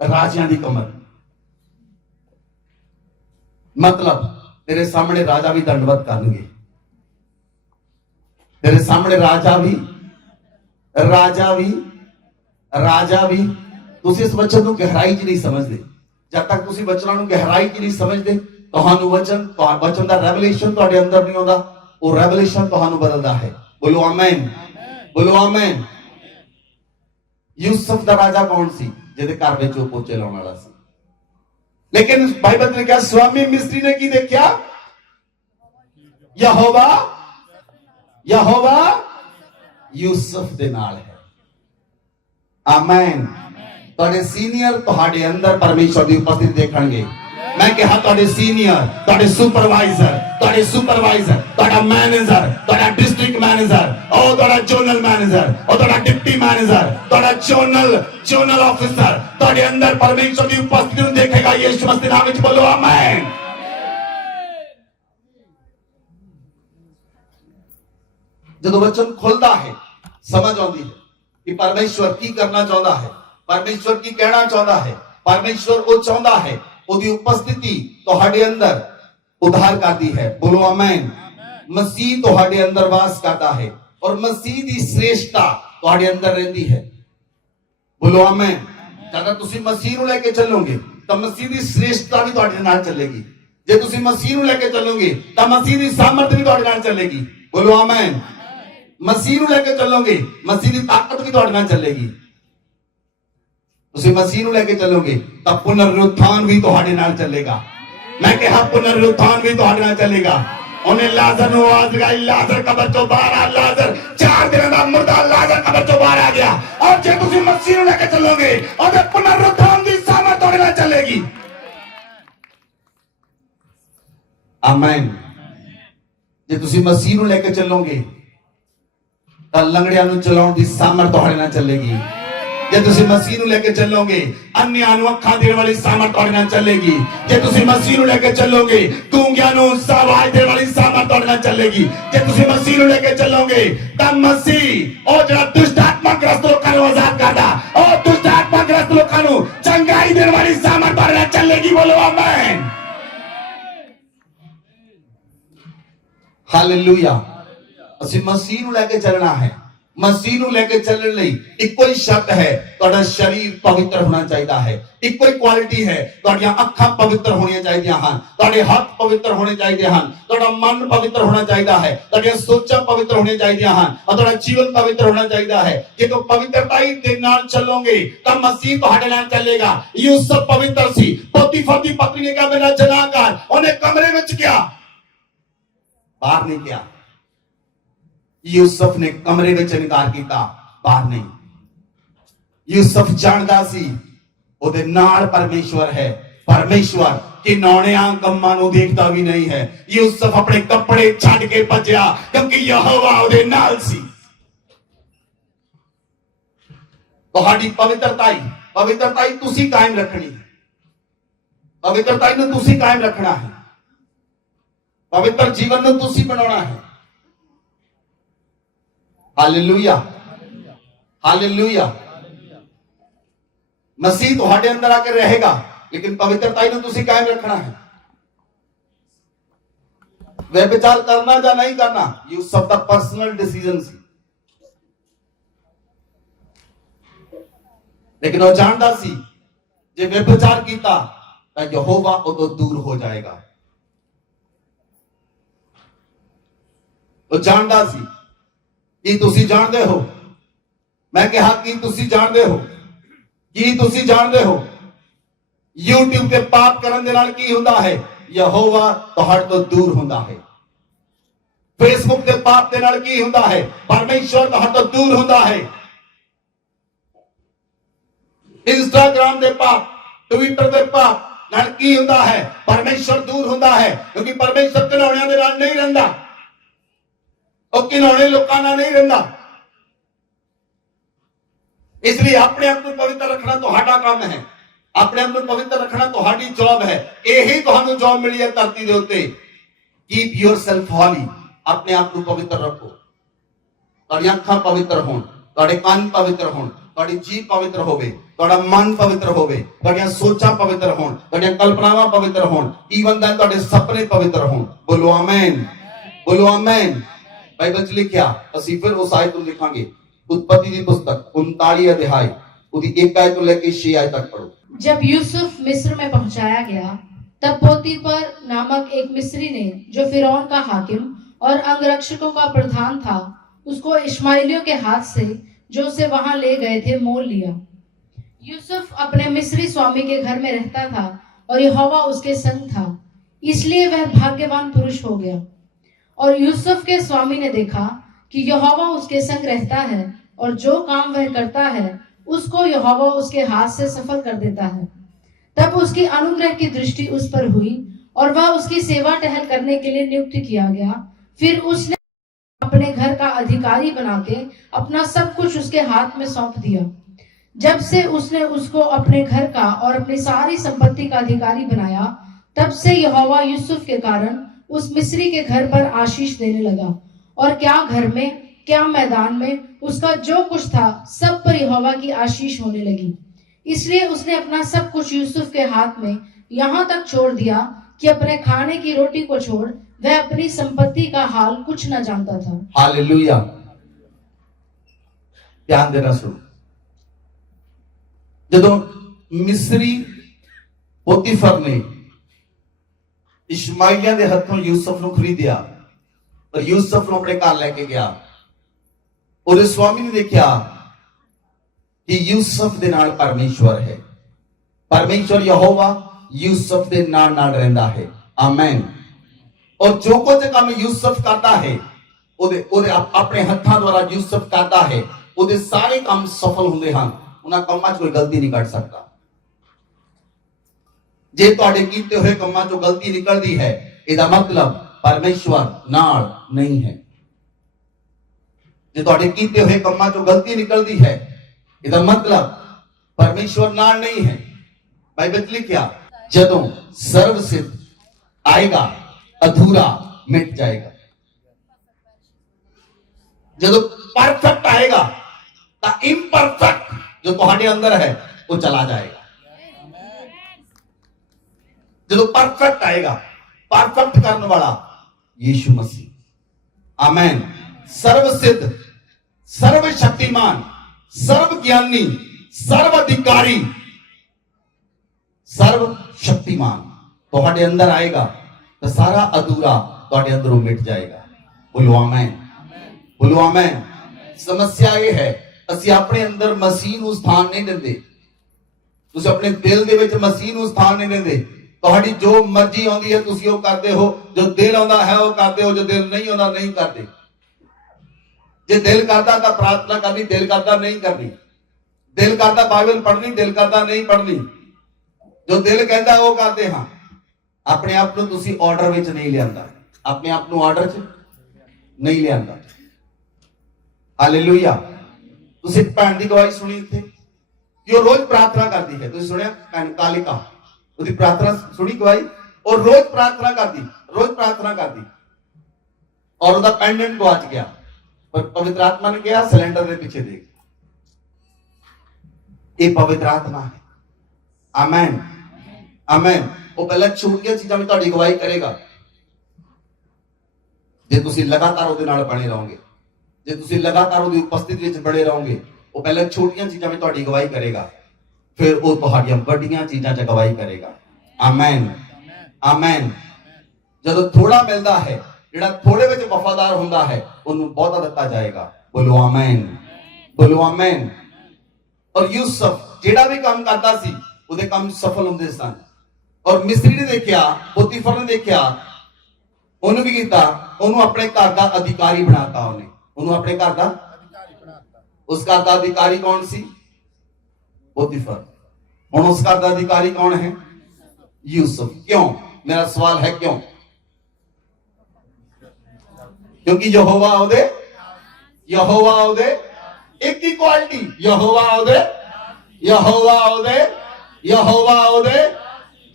राजियां दी कमर। मतलब तेरे सामने राजा भी दंडवत करनगे, तेरे सामने राजा भी ਤੁਸੀਂ ਇਸ वचन ਨੂੰ गहराई 'ਚ नहीं समझते। जब तक ਤੁਸੀਂ वचਨਾਂ ਨੂੰ गहराई 'ਚ नहीं समझते, ਤੁਹਾਨੂੰ वचन ਦਾ रेवलेशन ਤੁਹਾਡੇ ਅੰਦਰ ਨਹੀਂ ਆਉਂਦਾ, ਉਹ रेवलेशन ਤੁਹਾਨੂੰ ਬਦਲਦਾ ਹੈ। ਬੋਲੋ ਆਮੀਨ, ਬੋਲੋ ਆਮੀਨ। ਯੂਸਫ ਦਾ ਰਾਜਾ ਕੌਣ ਸੀ? ਜਿਹਦੇ ਘਰ ਵਿੱਚ ਉਹ ਪੋਚੇ ਲਾਉਣ ਵਾਲਾ ਸੀ। ਲੇਕਿਨ ਬਾਈਬਲ ਨੇ ਕਿਹਾ ਸਵਾਮੀ ਮਿਸਰੀ ਨੇ ਕੀ ਦੇਖਿਆ? ਯਹੋਵਾ ਯੂਸਫ ਦੇ ਨਾਲ ਹੈ। ਆਮੀਨ। ਤੁਹਾਡੇ ਸੀਨੀਅਰ ਤੁਹਾਡੇ ਅੰਦਰ ਪਰਮੇਸ਼ਰ ਦੀ ਉਪਸਥਿਤੀ ਦੇਖਣਗੇ। मैं कहा ਤੁਹਾਡੇ ਸੀਨੀਅਰ, ਤੁਹਾਡੇ ਸੁਪਰਵਾਈਜ਼ਰ, ਤੁਹਾਡਾ ਮੈਨੇਜਰ, ਤੁਹਾਡਾ ਡਿਸਟ੍ਰਿਕਟ ਮੈਨੇਜਰ, ਉਹ ਤੁਹਾਡਾ ਜ਼ੋਨਲ ਮੈਨੇਜਰ, ਉਹ ਤੁਹਾਡਾ ਡਿਪਟੀ ਮੈਨੇਜਰ, ਤੁਹਾਡਾ ਜ਼ੋਨਲ ਆਫੀਸਰ ਤੁਹਾਡੇ ਅੰਦਰ ਪਰਮੇਸ਼ਰ ਦੀ ਉਪਸਥਿਤੀ ਨੂੰ ਦੇਖੇਗਾ। ਯਿਸੂ ਮਸੀਹ ਦੇ ਨਾਮ ਵਿੱਚ ਬੋਲੋ ਆਮੀਨ। ਜਦੋਂ ਵਚਨ ਖੁੱਲਦਾ ਹੈ ਸਮਝ ਆਉਂਦੀ ਹੈ ਕਿ ਪਰਮੇਸ਼ਰ ਕੀ ਕਰਨਾ ਚਾਹੁੰਦਾ ਹੈ, ਪਰਮੇਸ਼ਰ ਕੀ ਕਹਿਣਾ ਚਾਹੁੰਦਾ ਹੈ। ਪਰਮੇਸ਼ਰ ਉਹ ਚਾਹੁੰਦਾ ਹੈ ਉਹਦੀ ਉਪਸਥਿਤੀ ਤੁਹਾਡੇ ਅੰਦਰ ਉਧਾਰ ਕਰਦੀ ਹੈ। ਬੋਲੋ ਆਮੀਨ। ਮਸੀਹ ਤੁਹਾਡੇ ਅੰਦਰ ਵਾਸ ਕਰਦਾ ਹੈ ਔਰ ਮਸੀਹ ਦੀ ਸ੍ਰੇਸ਼ਟਤਾ ਤੁਹਾਡੇ ਅੰਦਰ ਰਹਿੰਦੀ ਹੈ। ਬੋਲੋ ਆਮੀਨ। ਜਦੋਂ ਤੁਸੀਂ ਮਸੀਹ ਨੂੰ ਲੈ ਕੇ ਚੱਲੋਗੇ ਤਾਂ ਮਸੀਹ ਦੀ ਸ੍ਰੇਸ਼ਟਤਾ ਵੀ ਤੁਹਾਡੇ ਨਾਲ ਚੱਲੇਗੀ। ਜੇ ਤੁਸੀਂ ਮਸੀਹ ਨੂੰ ਲੈ ਕੇ ਚੱਲੋਗੇ ਤਾਂ ਮਸੀਹ ਦੀ ਸਾਮਰਥ ਵੀ ਤੁਹਾਡੇ ਨਾਲ ਚੱਲੇਗੀ। ਬੋਲੋ ਆਮੀਨ। ਮਸੀਹ ਨੂੰ ਲੈ ਕੇ ਚੱਲੋਗੇ, ਮਸੀਹ ਦੀ ਤਾਕਤ ਵੀ ਤੁਹਾਡੇ ਨਾਲ ਚੱਲੇਗੀ। ਤੁਸੀਂ ਮਸੀਹ ਨੂੰ ਲੈ ਕੇ ਚੱਲੋਗੇ ਤਾਂ ਪੁਨਰੁੱਥਾਨ ਵੀ ਤੁਹਾਡੇ ਨਾਲ ਚੱਲੇਗਾ। ਮੈਂ ਕਿਹਾ ਪੁਨਰੁੱਥਾਨ ਵੀ ਤੁਹਾਡੇ ਨਾਲ ਚੱਲੇਗਾ। ਉਹਨੇ ਲਾਜ਼ਰ ਨੂੰ ਆਵਾਜ਼ ਲਗਾਈ, ਲਾਜ਼ਰ ਕਬਰ ਚੋਂ ਬਾਹਰ ਆ। ਲਾਜ਼ਰ 4 ਦਿਨਾਂ ਦਾ ਮੁਰਦਾ ਲਾਜ਼ਰ ਕਬਰ ਚੋਂ ਬਾਹਰ ਆ ਗਿਆ। ਔਰ ਜੇ ਤੁਸੀਂ ਮਸੀਹ ਨੂੰ ਲੈ ਕੇ ਚੱਲੋਗੇ ਉਹਦੇ ਪੁਨਰੁੱਥਾਨ ਦੀ ਸਾਮਰਥ ਤੁਹਾਡੇ ਨਾਲ ਚੱਲੇਗੀ। ਆਮੀਨ। ਜੇ ਤੁਸੀਂ ਮਸੀਹ ਨੂੰ ਲੈ ਕੇ ਚੱਲੋਗੇ ਤਾਂ ਲੰਗੜਿਆਂ ਨੂੰ ਚਲਾਉਣ ਦੀ ਸਾਮਰਥ ਤੁਹਾਡੇ ਨਾਲ ਚੱਲੇਗੀ। ਜੇ ਤੁਸੀਂ ਮਸੀਹ ਨੂੰ ਲੈ ਕੇ ਚੱਲੋਗੇ ਅੰਨ੍ਹਿਆਂ ਨੂੰ ਅੱਖਾਂ ਦੇਣ ਵਾਲੀ ਸਾਮਰਥ ਤੁਹਾਡੇ ਨਾਲ ਚੱਲੇਗੀ। ਜੇ ਤੁਸੀਂ ਮਸੀਹ ਨੂੰ ਲੈ ਕੇ ਚੱਲੋਗੇ ਗੂੰਗਿਆਂ ਨੂੰ ਆਵਾਜ਼ ਦੇਣ ਵਾਲੀ ਸਾਮਰਥ ਤੁਹਾਡੇ ਨਾਲ ਚੱਲੇਗੀ। ਜੇ ਤੁਸੀਂ ਮਸੀਹ ਨੂੰ ਲੈ ਕੇ ਚੱਲੋਗੇ ਤਾਂ ਮਸੀਹ ਉਹ ਜਿਹੜਾ ਦੁਸ਼ਟ ਆਤਮਾ ਗ੍ਰਸਤ ਲੋਕਾਂ ਨੂੰ ਆਜ਼ਾਦ ਕਰਦਾ, ਉਹ ਦੁਸ਼ਟ ਆਤਮਾ ਗ੍ਰਸਤ ਲੋਕਾਂ ਨੂੰ ਚੰਗਾਈ ਦੇਣ ਵਾਲੀ ਸਾਮਰਥ ਤੁਹਾਡੇ ਨਾਲ ਚੱਲੇਗੀ। ਬੋਲੋ ਆਮੀਨ। ਹਾਲੇਲੂਇਆ। ਅਸੀਂ ਮਸੀਹ ਨੂੰ ਲੈ ਕੇ ਚੱਲਣਾ ਹੈ। ਮਸੀਹ ਨੂੰ ਲੈ ਕੇ ਚੱਲਣ ਲਈ ਇੱਕੋ ਹੀ ਸ਼ਰਤ ਹੈ, ਤੁਹਾਡਾ ਸਰੀਰ ਪਵਿੱਤਰ ਹੋਣਾ ਚਾਹੀਦਾ ਹੈ। ਇੱਕੋ ਹੀ ਕੁਆਲਿਟੀ ਹੈ, ਤੁਹਾਡੀਆਂ ਅੱਖਾਂ ਪਵਿੱਤਰ ਹੋਣੀਆਂ ਚਾਹੀਦੀਆਂ ਹਨ, ਤੁਹਾਡੇ ਹੱਥ ਪਵਿੱਤਰ ਹੋਣੇ ਚਾਹੀਦੇ ਹਨ, ਤੁਹਾਡਾ ਮਨ ਪਵਿੱਤਰ ਹੋਣਾ ਚਾਹੀਦਾ ਹੈ, ਤੁਹਾਡੀਆਂ ਸੋਚਾਂ ਪਵਿੱਤਰ ਹੋਣੀਆਂ ਚਾਹੀਦੀਆਂ ਹਨ ਔਰ ਤੁਹਾਡਾ ਜੀਵਨ ਪਵਿੱਤਰ ਹੋਣਾ ਚਾਹੀਦਾ ਹੈ। ਜੇ ਤੁਸੀਂ ਪਵਿੱਤਰਤਾ ਹੀ ਦੇ ਨਾਲ ਚੱਲੋਗੇ ਤਾਂ ਮਸੀਹ ਤੁਹਾਡੇ ਨਾਲ ਚੱਲੇਗਾ। ਯੂਸਫ ਪਵਿੱਤਰ ਸੀ। ਪੋਤੀਫਰ ਦੀ ਪਤਨੀ ਨੇ ਕਿਹਾ ਮੇਰਾ ਜਨਾਹ ਕਰ। ਉਹਨੇ ਕਮਰੇ ਵਿੱਚ ਕਿਹਾ, ਬਾਹਰ ਨਹੀਂ ਕਿਹਾ। ਯੂਸਫ ਨੇ ਕਮਰੇ ਵਿੱਚ ਇਨਕਾਰ ਕੀਤਾ, ਬਾਹਰ ਨਹੀਂ। ਯੂਸਫ ਜਾਣਦਾ ਸੀ ਉਹਦੇ ਨਾਲ ਪਰਮੇਸ਼ਵਰ ਹੈ। ਪਰਮੇਸ਼ਵਰ ਘਿਨੌਣਿਆਂ ਕੰਮਾਂ ਨੂੰ ਦੇਖਦਾ ਵੀ ਨਹੀਂ ਹੈ। ਯੂਸਫ ਆਪਣੇ ਕੱਪੜੇ ਛੱਡ ਕੇ ਭੱਜਿਆ ਕਿਉਂਕਿ ਯਹੋਵਾ ਉਹਦੇ ਨਾਲ ਸੀ। ਤੁਹਾਡੀ ਪਵਿੱਤਰਤਾ ਹੀ ਤੁਸੀਂ ਕਾਇਮ ਰੱਖਣੀ ਹੈ। ਪਵਿੱਤਰਤਾ ਨੂੰ ਤੁਸੀਂ ਕਾਇਮ ਰੱਖਣਾ ਹੈ। ਪਵਿੱਤਰ ਜੀਵਨ ਨੂੰ ਤੁਸੀਂ ਬਣਾਉਣਾ ਹੈ। Hallelujah, hallelujah. ਮਸੀਹ ਤੁਹਾਡੇ ਅੰਦਰ ਆ ਕੇ ਰਹੇਗਾ, लेकिन पवित्रता ਨੂੰ ਤੁਸੀਂ ਕਾਇਮ ਰੱਖਣਾ ਹੈ। व्यभिचार करना या नहीं करना ये सबका पर्सनल डिसीजन सी, लेकिन वो जानता सी जे व्यभिचार कीता तां यहोवा उतो दूर हो जाएगा। वो जानता सी कि तुसी जानते हो, मैं कहा कि तुसी जानते हो, कि तुसी जानते हो YouTube के पाप करन दे नाल की हुंदा है, यहोवा तुहाडे तो दूर हुंदा है। फेसबुक के पाप के नाल की हुंदा है, परमेश्वर तुहाडे तो दूर हुंदा है। इंस्टाग्राम के पाप, ट्विटर के पाप नाल की हुंदा है, परमेश्वर दूर हुंदा है, क्योंकि परमेश्वर घिनौणियां दे नाल नहीं रहिंदा, और घिनौणे लोकां नाल नहीं रहिंदा। इसलिए अपने आप को पवित्र रखना तुहाडा काम है, अपने आप को पवित्र रखना तुहाडी जॉब है। यही तुहानू जॉब मिली है धरती दे उत्ते। कीप योरसेल्फ हॉली, अपने आप को पवित्र रखो। तुहाडी अखां पवित्र होण, तुहाडे कान पवित्र होण, तुहाडी जीभ पवित्र होवे, तुहाडा मन पवित्र होवे, तुहाडीआं सोचां पवित्र होण, तुहाडीआं कल्पनावां पवित्र होण, ईवन दैन तुहाडे सपने पवित्र होण। बोलो आमीन, बोलो आमीन। बाइबल च लिखिआ, ਅਸੀਂ ਫਿਰ ਉਸ ਆਇਤ ਨੂੰ ਲਿਖਾਂਗੇ, उत्पत्ति की पुस्तक 39 अध्याय उसकी 1 आयत ਤੋਂ ਲੈ ਕੇ 6 आयत तक पढ़ो। जब यूसुफ मिस्र में पहुंचाया गया, तब पोतीपर नामक एक मिस्री ने, जो फिरौन का हाकिम और अंगरक्षकों का प्रधान था, उसको इश्माएलियों के हाथ से, जो उसे वहां ले गए थे, मोल लिया। यूसुफ अपने मिस्री स्वामी के घर में रहता था और यहोवा उसके संग था, इसलिए वह भाग्यवान पुरुष हो गया। और यूसुफ के स्वामी ने देखा कि यहोवा उसके संग रहता है और जो काम वह करता है उसको यहोवा उसके हाथ से सफल कर देता है। तब उसकी अनुग्रह की दृष्टि उस पर हुई और वह उसकी सेवा टहल करने के लिए नियुक्त किया गया। फिर उसने अपने घर का अधिकारी बना के अपना सब कुछ उसके हाथ में सौंप दिया। जब से उसने उसको अपने घर का और अपनी सारी संपत्ति का अधिकारी बनाया, तब से यहोवा यूसुफ के कारण उस मिस्री के घर पर आशीष देने लगा, और क्या घर में क्या मैदान में उसका जो कुछ था सब पर यहोवा की आशीष होने लगी। इसलिए उसने अपना सब कुछ यूसुफ के हाथ में यहाँ तक छोड़ दिया कि अपने खाने की रोटी को छोड़ वह अपनी संपत्ति का हाल कुछ न जानता था। हालेलुया। ध्यान देना सुनो। जदों मिस्री पोतीफर ने इश्माइलियां दे हथों यूसुफ ਨੂੰ ਖਰੀਦਿਆ और यूसुफ ਨੂੰ ਆਪਣੇ ਘਰ ਲੈ ਕੇ ਗਿਆ, और स्वामी ने देखा कि यूसुफ दे नाल परमेश्वर है, परमेश्वर यहोवा यूसुफ दे नाल रहंदा है। आमीन। और जो कुछ काम यूसुफ करता है, ओदे अपने हत्थां द्वारा यूसुफ करता है, ओदे सारे काम सफल हुंदे हन, उन्हां कामां 'च कोई गलती नहीं कर सकता। जे तुहाडे कीते होए कामां 'चों गलती निकलदी है, इहदा मतलब परमेश्वर नाल नहीं है। जे तुहाडे कीते होए कामां 'चों गलती निकलदी है, इहदा मतलब परमेश्वर नाल नहीं है। बाइबल च लिखिआ, जदों सर्वसिद्ध आएगा अधूरा मिट जाएगा। जदों परफेक्ट आएगा तां इम्परफेक्ट जो तुहाडे अंदर है वो चला जाएगा। जदों परफेक्ट आएगा, परफेक्ट करने वाला यीशु मसीह। आमीन। सर्वसिद्ध, सर्वशक्तिमान, सर्वज्ञानी, सर्वाधिकारी, सर्वशक्तिमान तुहाडे अंदर आएगा तो सारा अधूरा तुहाडे अंदरों मिट जाएगा। बोलो आमीन, बोलो आमीन। समस्या ये है, ਅਸੀਂ ਆਪਣੇ ਅੰਦਰ ਮਸੀਹ ਨੂੰ ਸਥਾਨ ਨਹੀਂ ਦਿੰਦੇ। ਤੁਸੀਂ ਆਪਣੇ ਦਿਲ ਦੇ ਵਿੱਚ ਮਸੀਹ ਨੂੰ ਸਥਾਨ ਨਹੀਂ ਦਿੰਦੇ। ਤੁਹਾਡੀ ਜੋ ਮਰਜ਼ੀ ਆਉਂਦੀ ਹੈ ਤੁਸੀਂ ਉਹ ਕਰਦੇ ਹੋ, ਜੋ ਦਿਲ ਆਉਂਦਾ ਹੈ ਉਹ ਕਰਦੇ ਹੋ, ਜੋ ਦਿਲ ਨਹੀਂ ਆਉਂਦਾ ਨਹੀਂ ਕਰਦੇ। ਜੇ ਦਿਲ ਕਰਦਾ ਤਾਂ ਪ੍ਰਾਰਥਨਾ ਕਰਨੀ, ਦਿਲ ਕਰਦਾ ਨਹੀਂ ਕਰਨੀ। ਦਿਲ ਕਰਦਾ ਬਾਈਬਲ ਪੜ੍ਹਨੀ, ਦਿਲ ਕਰਦਾ ਨਹੀਂ ਪੜ੍ਹਨੀ। ਜੋ ਦਿਲ ਕਹਿੰਦਾ ਉਹ ਕਰਦੇ ਹਾਂ। ਆਪਣੇ ਆਪ ਨੂੰ ਤੁਸੀਂ ਆਰਡਰ ਵਿੱਚ ਨਹੀਂ ਲਿਆਂਦਾ, ਆਪਣੇ ਆਪ ਨੂੰ ਆਰਡਰ 'ਚ ਨਹੀਂ ਲਿਆਂਦਾ। ਹਾਲੇਲੂਇਆ। ਤੁਸੀਂ ਇੱਕ ਭੈਣ ਦੀ ਗਵਾਹੀ ਸੁਣੀ ਇੱਥੇ ਕਿ ਉਹ ਰੋਜ਼ ਪ੍ਰਾਰਥਨਾ ਕਰਦੀ ਹੈ। ਤੁਸੀਂ ਸੁਣਿਆ ਭੈਣ ਕਾਲਿਕਾ, ਉਹਦੀ ਪ੍ਰਾਰਥਨਾ ਸੁਣੀ, ਗਵਾਹੀ ਉਹ ਰੋਜ਼ ਪ੍ਰਾਰਥਨਾ ਕਰਦੀ ਔਰ ਉਹਦਾ ਪੈਂਡੈਂਟ ਗਵਾਚ ਗਿਆ, ਪਰ ਪਵਿੱਤਰ ਆਤਮਾ ਨੇ ਕਿਹਾ ਸਿਲੰਡਰ ਦੇ ਪਿੱਛੇ ਦੇਖ। ਇਹ ਪਵਿੱਤਰ ਆਤਮਾ ਹੈ। Amen amen. ਉਹ ਪਹਿਲਾਂ ਛੋਟੀਆਂ ਚੀਜ਼ਾਂ ਵਿੱਚ ਤੁਹਾਡੀ ਅਗਵਾਈ ਕਰੇਗਾ ਜੇ ਤੁਸੀਂ ਲਗਾਤਾਰ ਉਹਦੇ ਨਾਲ ਬਣੇ ਰਹੋਗੇ, ਜੇ ਤੁਸੀਂ ਲਗਾਤਾਰ ਉਹਦੀ ਉਪਸਥਿਤੀ ਵਿੱਚ ਬਣੇ ਰਹੋਗੇ। ਉਹ ਪਹਿਲਾਂ ਛੋਟੀਆਂ ਚੀਜ਼ਾਂ ਵਿੱਚ ਤੁਹਾਡੀ ਅਗਵਾਈ ਕਰੇਗਾ, ਫਿਰ ਉਹ ਤੁਹਾਡੀਆਂ ਵੱਡੀਆਂ ਚੀਜ਼ਾਂ 'ਚ ਅਗਵਾਈ ਕਰੇਗਾ। Amen amen. ਜਦੋਂ ਥੋੜਾ ਮਿਲਦਾ ਹੈ, ਜਿਹੜਾ ਥੋੜੇ ਵਿੱਚ ਵਫਾਦਾਰ ਹੁੰਦਾ ਹੈ, ਉਹਨੂੰ ਬਹੁਤਾ ਦਿੱਤਾ ਜਾਏਗਾ। ਬੋਲੋ ਆਮੇਨ, ਬੋਲੋ ਆਮੇਨ। ਔਰ ਯੂਸਫ ਜਿਹੜਾ ਵੀ ਕੰਮ ਕਰਦਾ ਸੀ ਉਹਦੇ ਕੰਮ ਸਫਲ ਹੁੰਦੇ ਸਨ। ਔਰ ਮਿਸਰੀ ਨੇ ਦੇਖਿਆ, ਪੋਤੀਫਰ ਨੇ ਦੇਖਿਆ, ਉਹਨੂੰ ਵੀ ਕੀਤਾ, ਉਹਨੂੰ ਆਪਣੇ ਘਰ ਦਾ ਅਧਿਕਾਰੀ ਬਣਾਤਾ। ਉਹਨੂੰ ਆਪਣੇ ਘਰ ਦਾ ਉਸ ਘਰ ਦਾ ਅਧਿਕਾਰੀ ਕੌਣ ਸੀ? ਪੋਤੀਫਰ। ਹੁਣ ਉਸ ਘਰ ਦਾ ਅਧਿਕਾਰੀ ਕੌਣ ਹੈ? ਯੂਸਫ। क्यों? मेरा सवाल है क्यों? क्योंकि यहोवा ਉਹਦੇ ਇੱਕ ਹੀ ਕੁਆਲਿਟੀ, यहोवा ਉਹਦੇ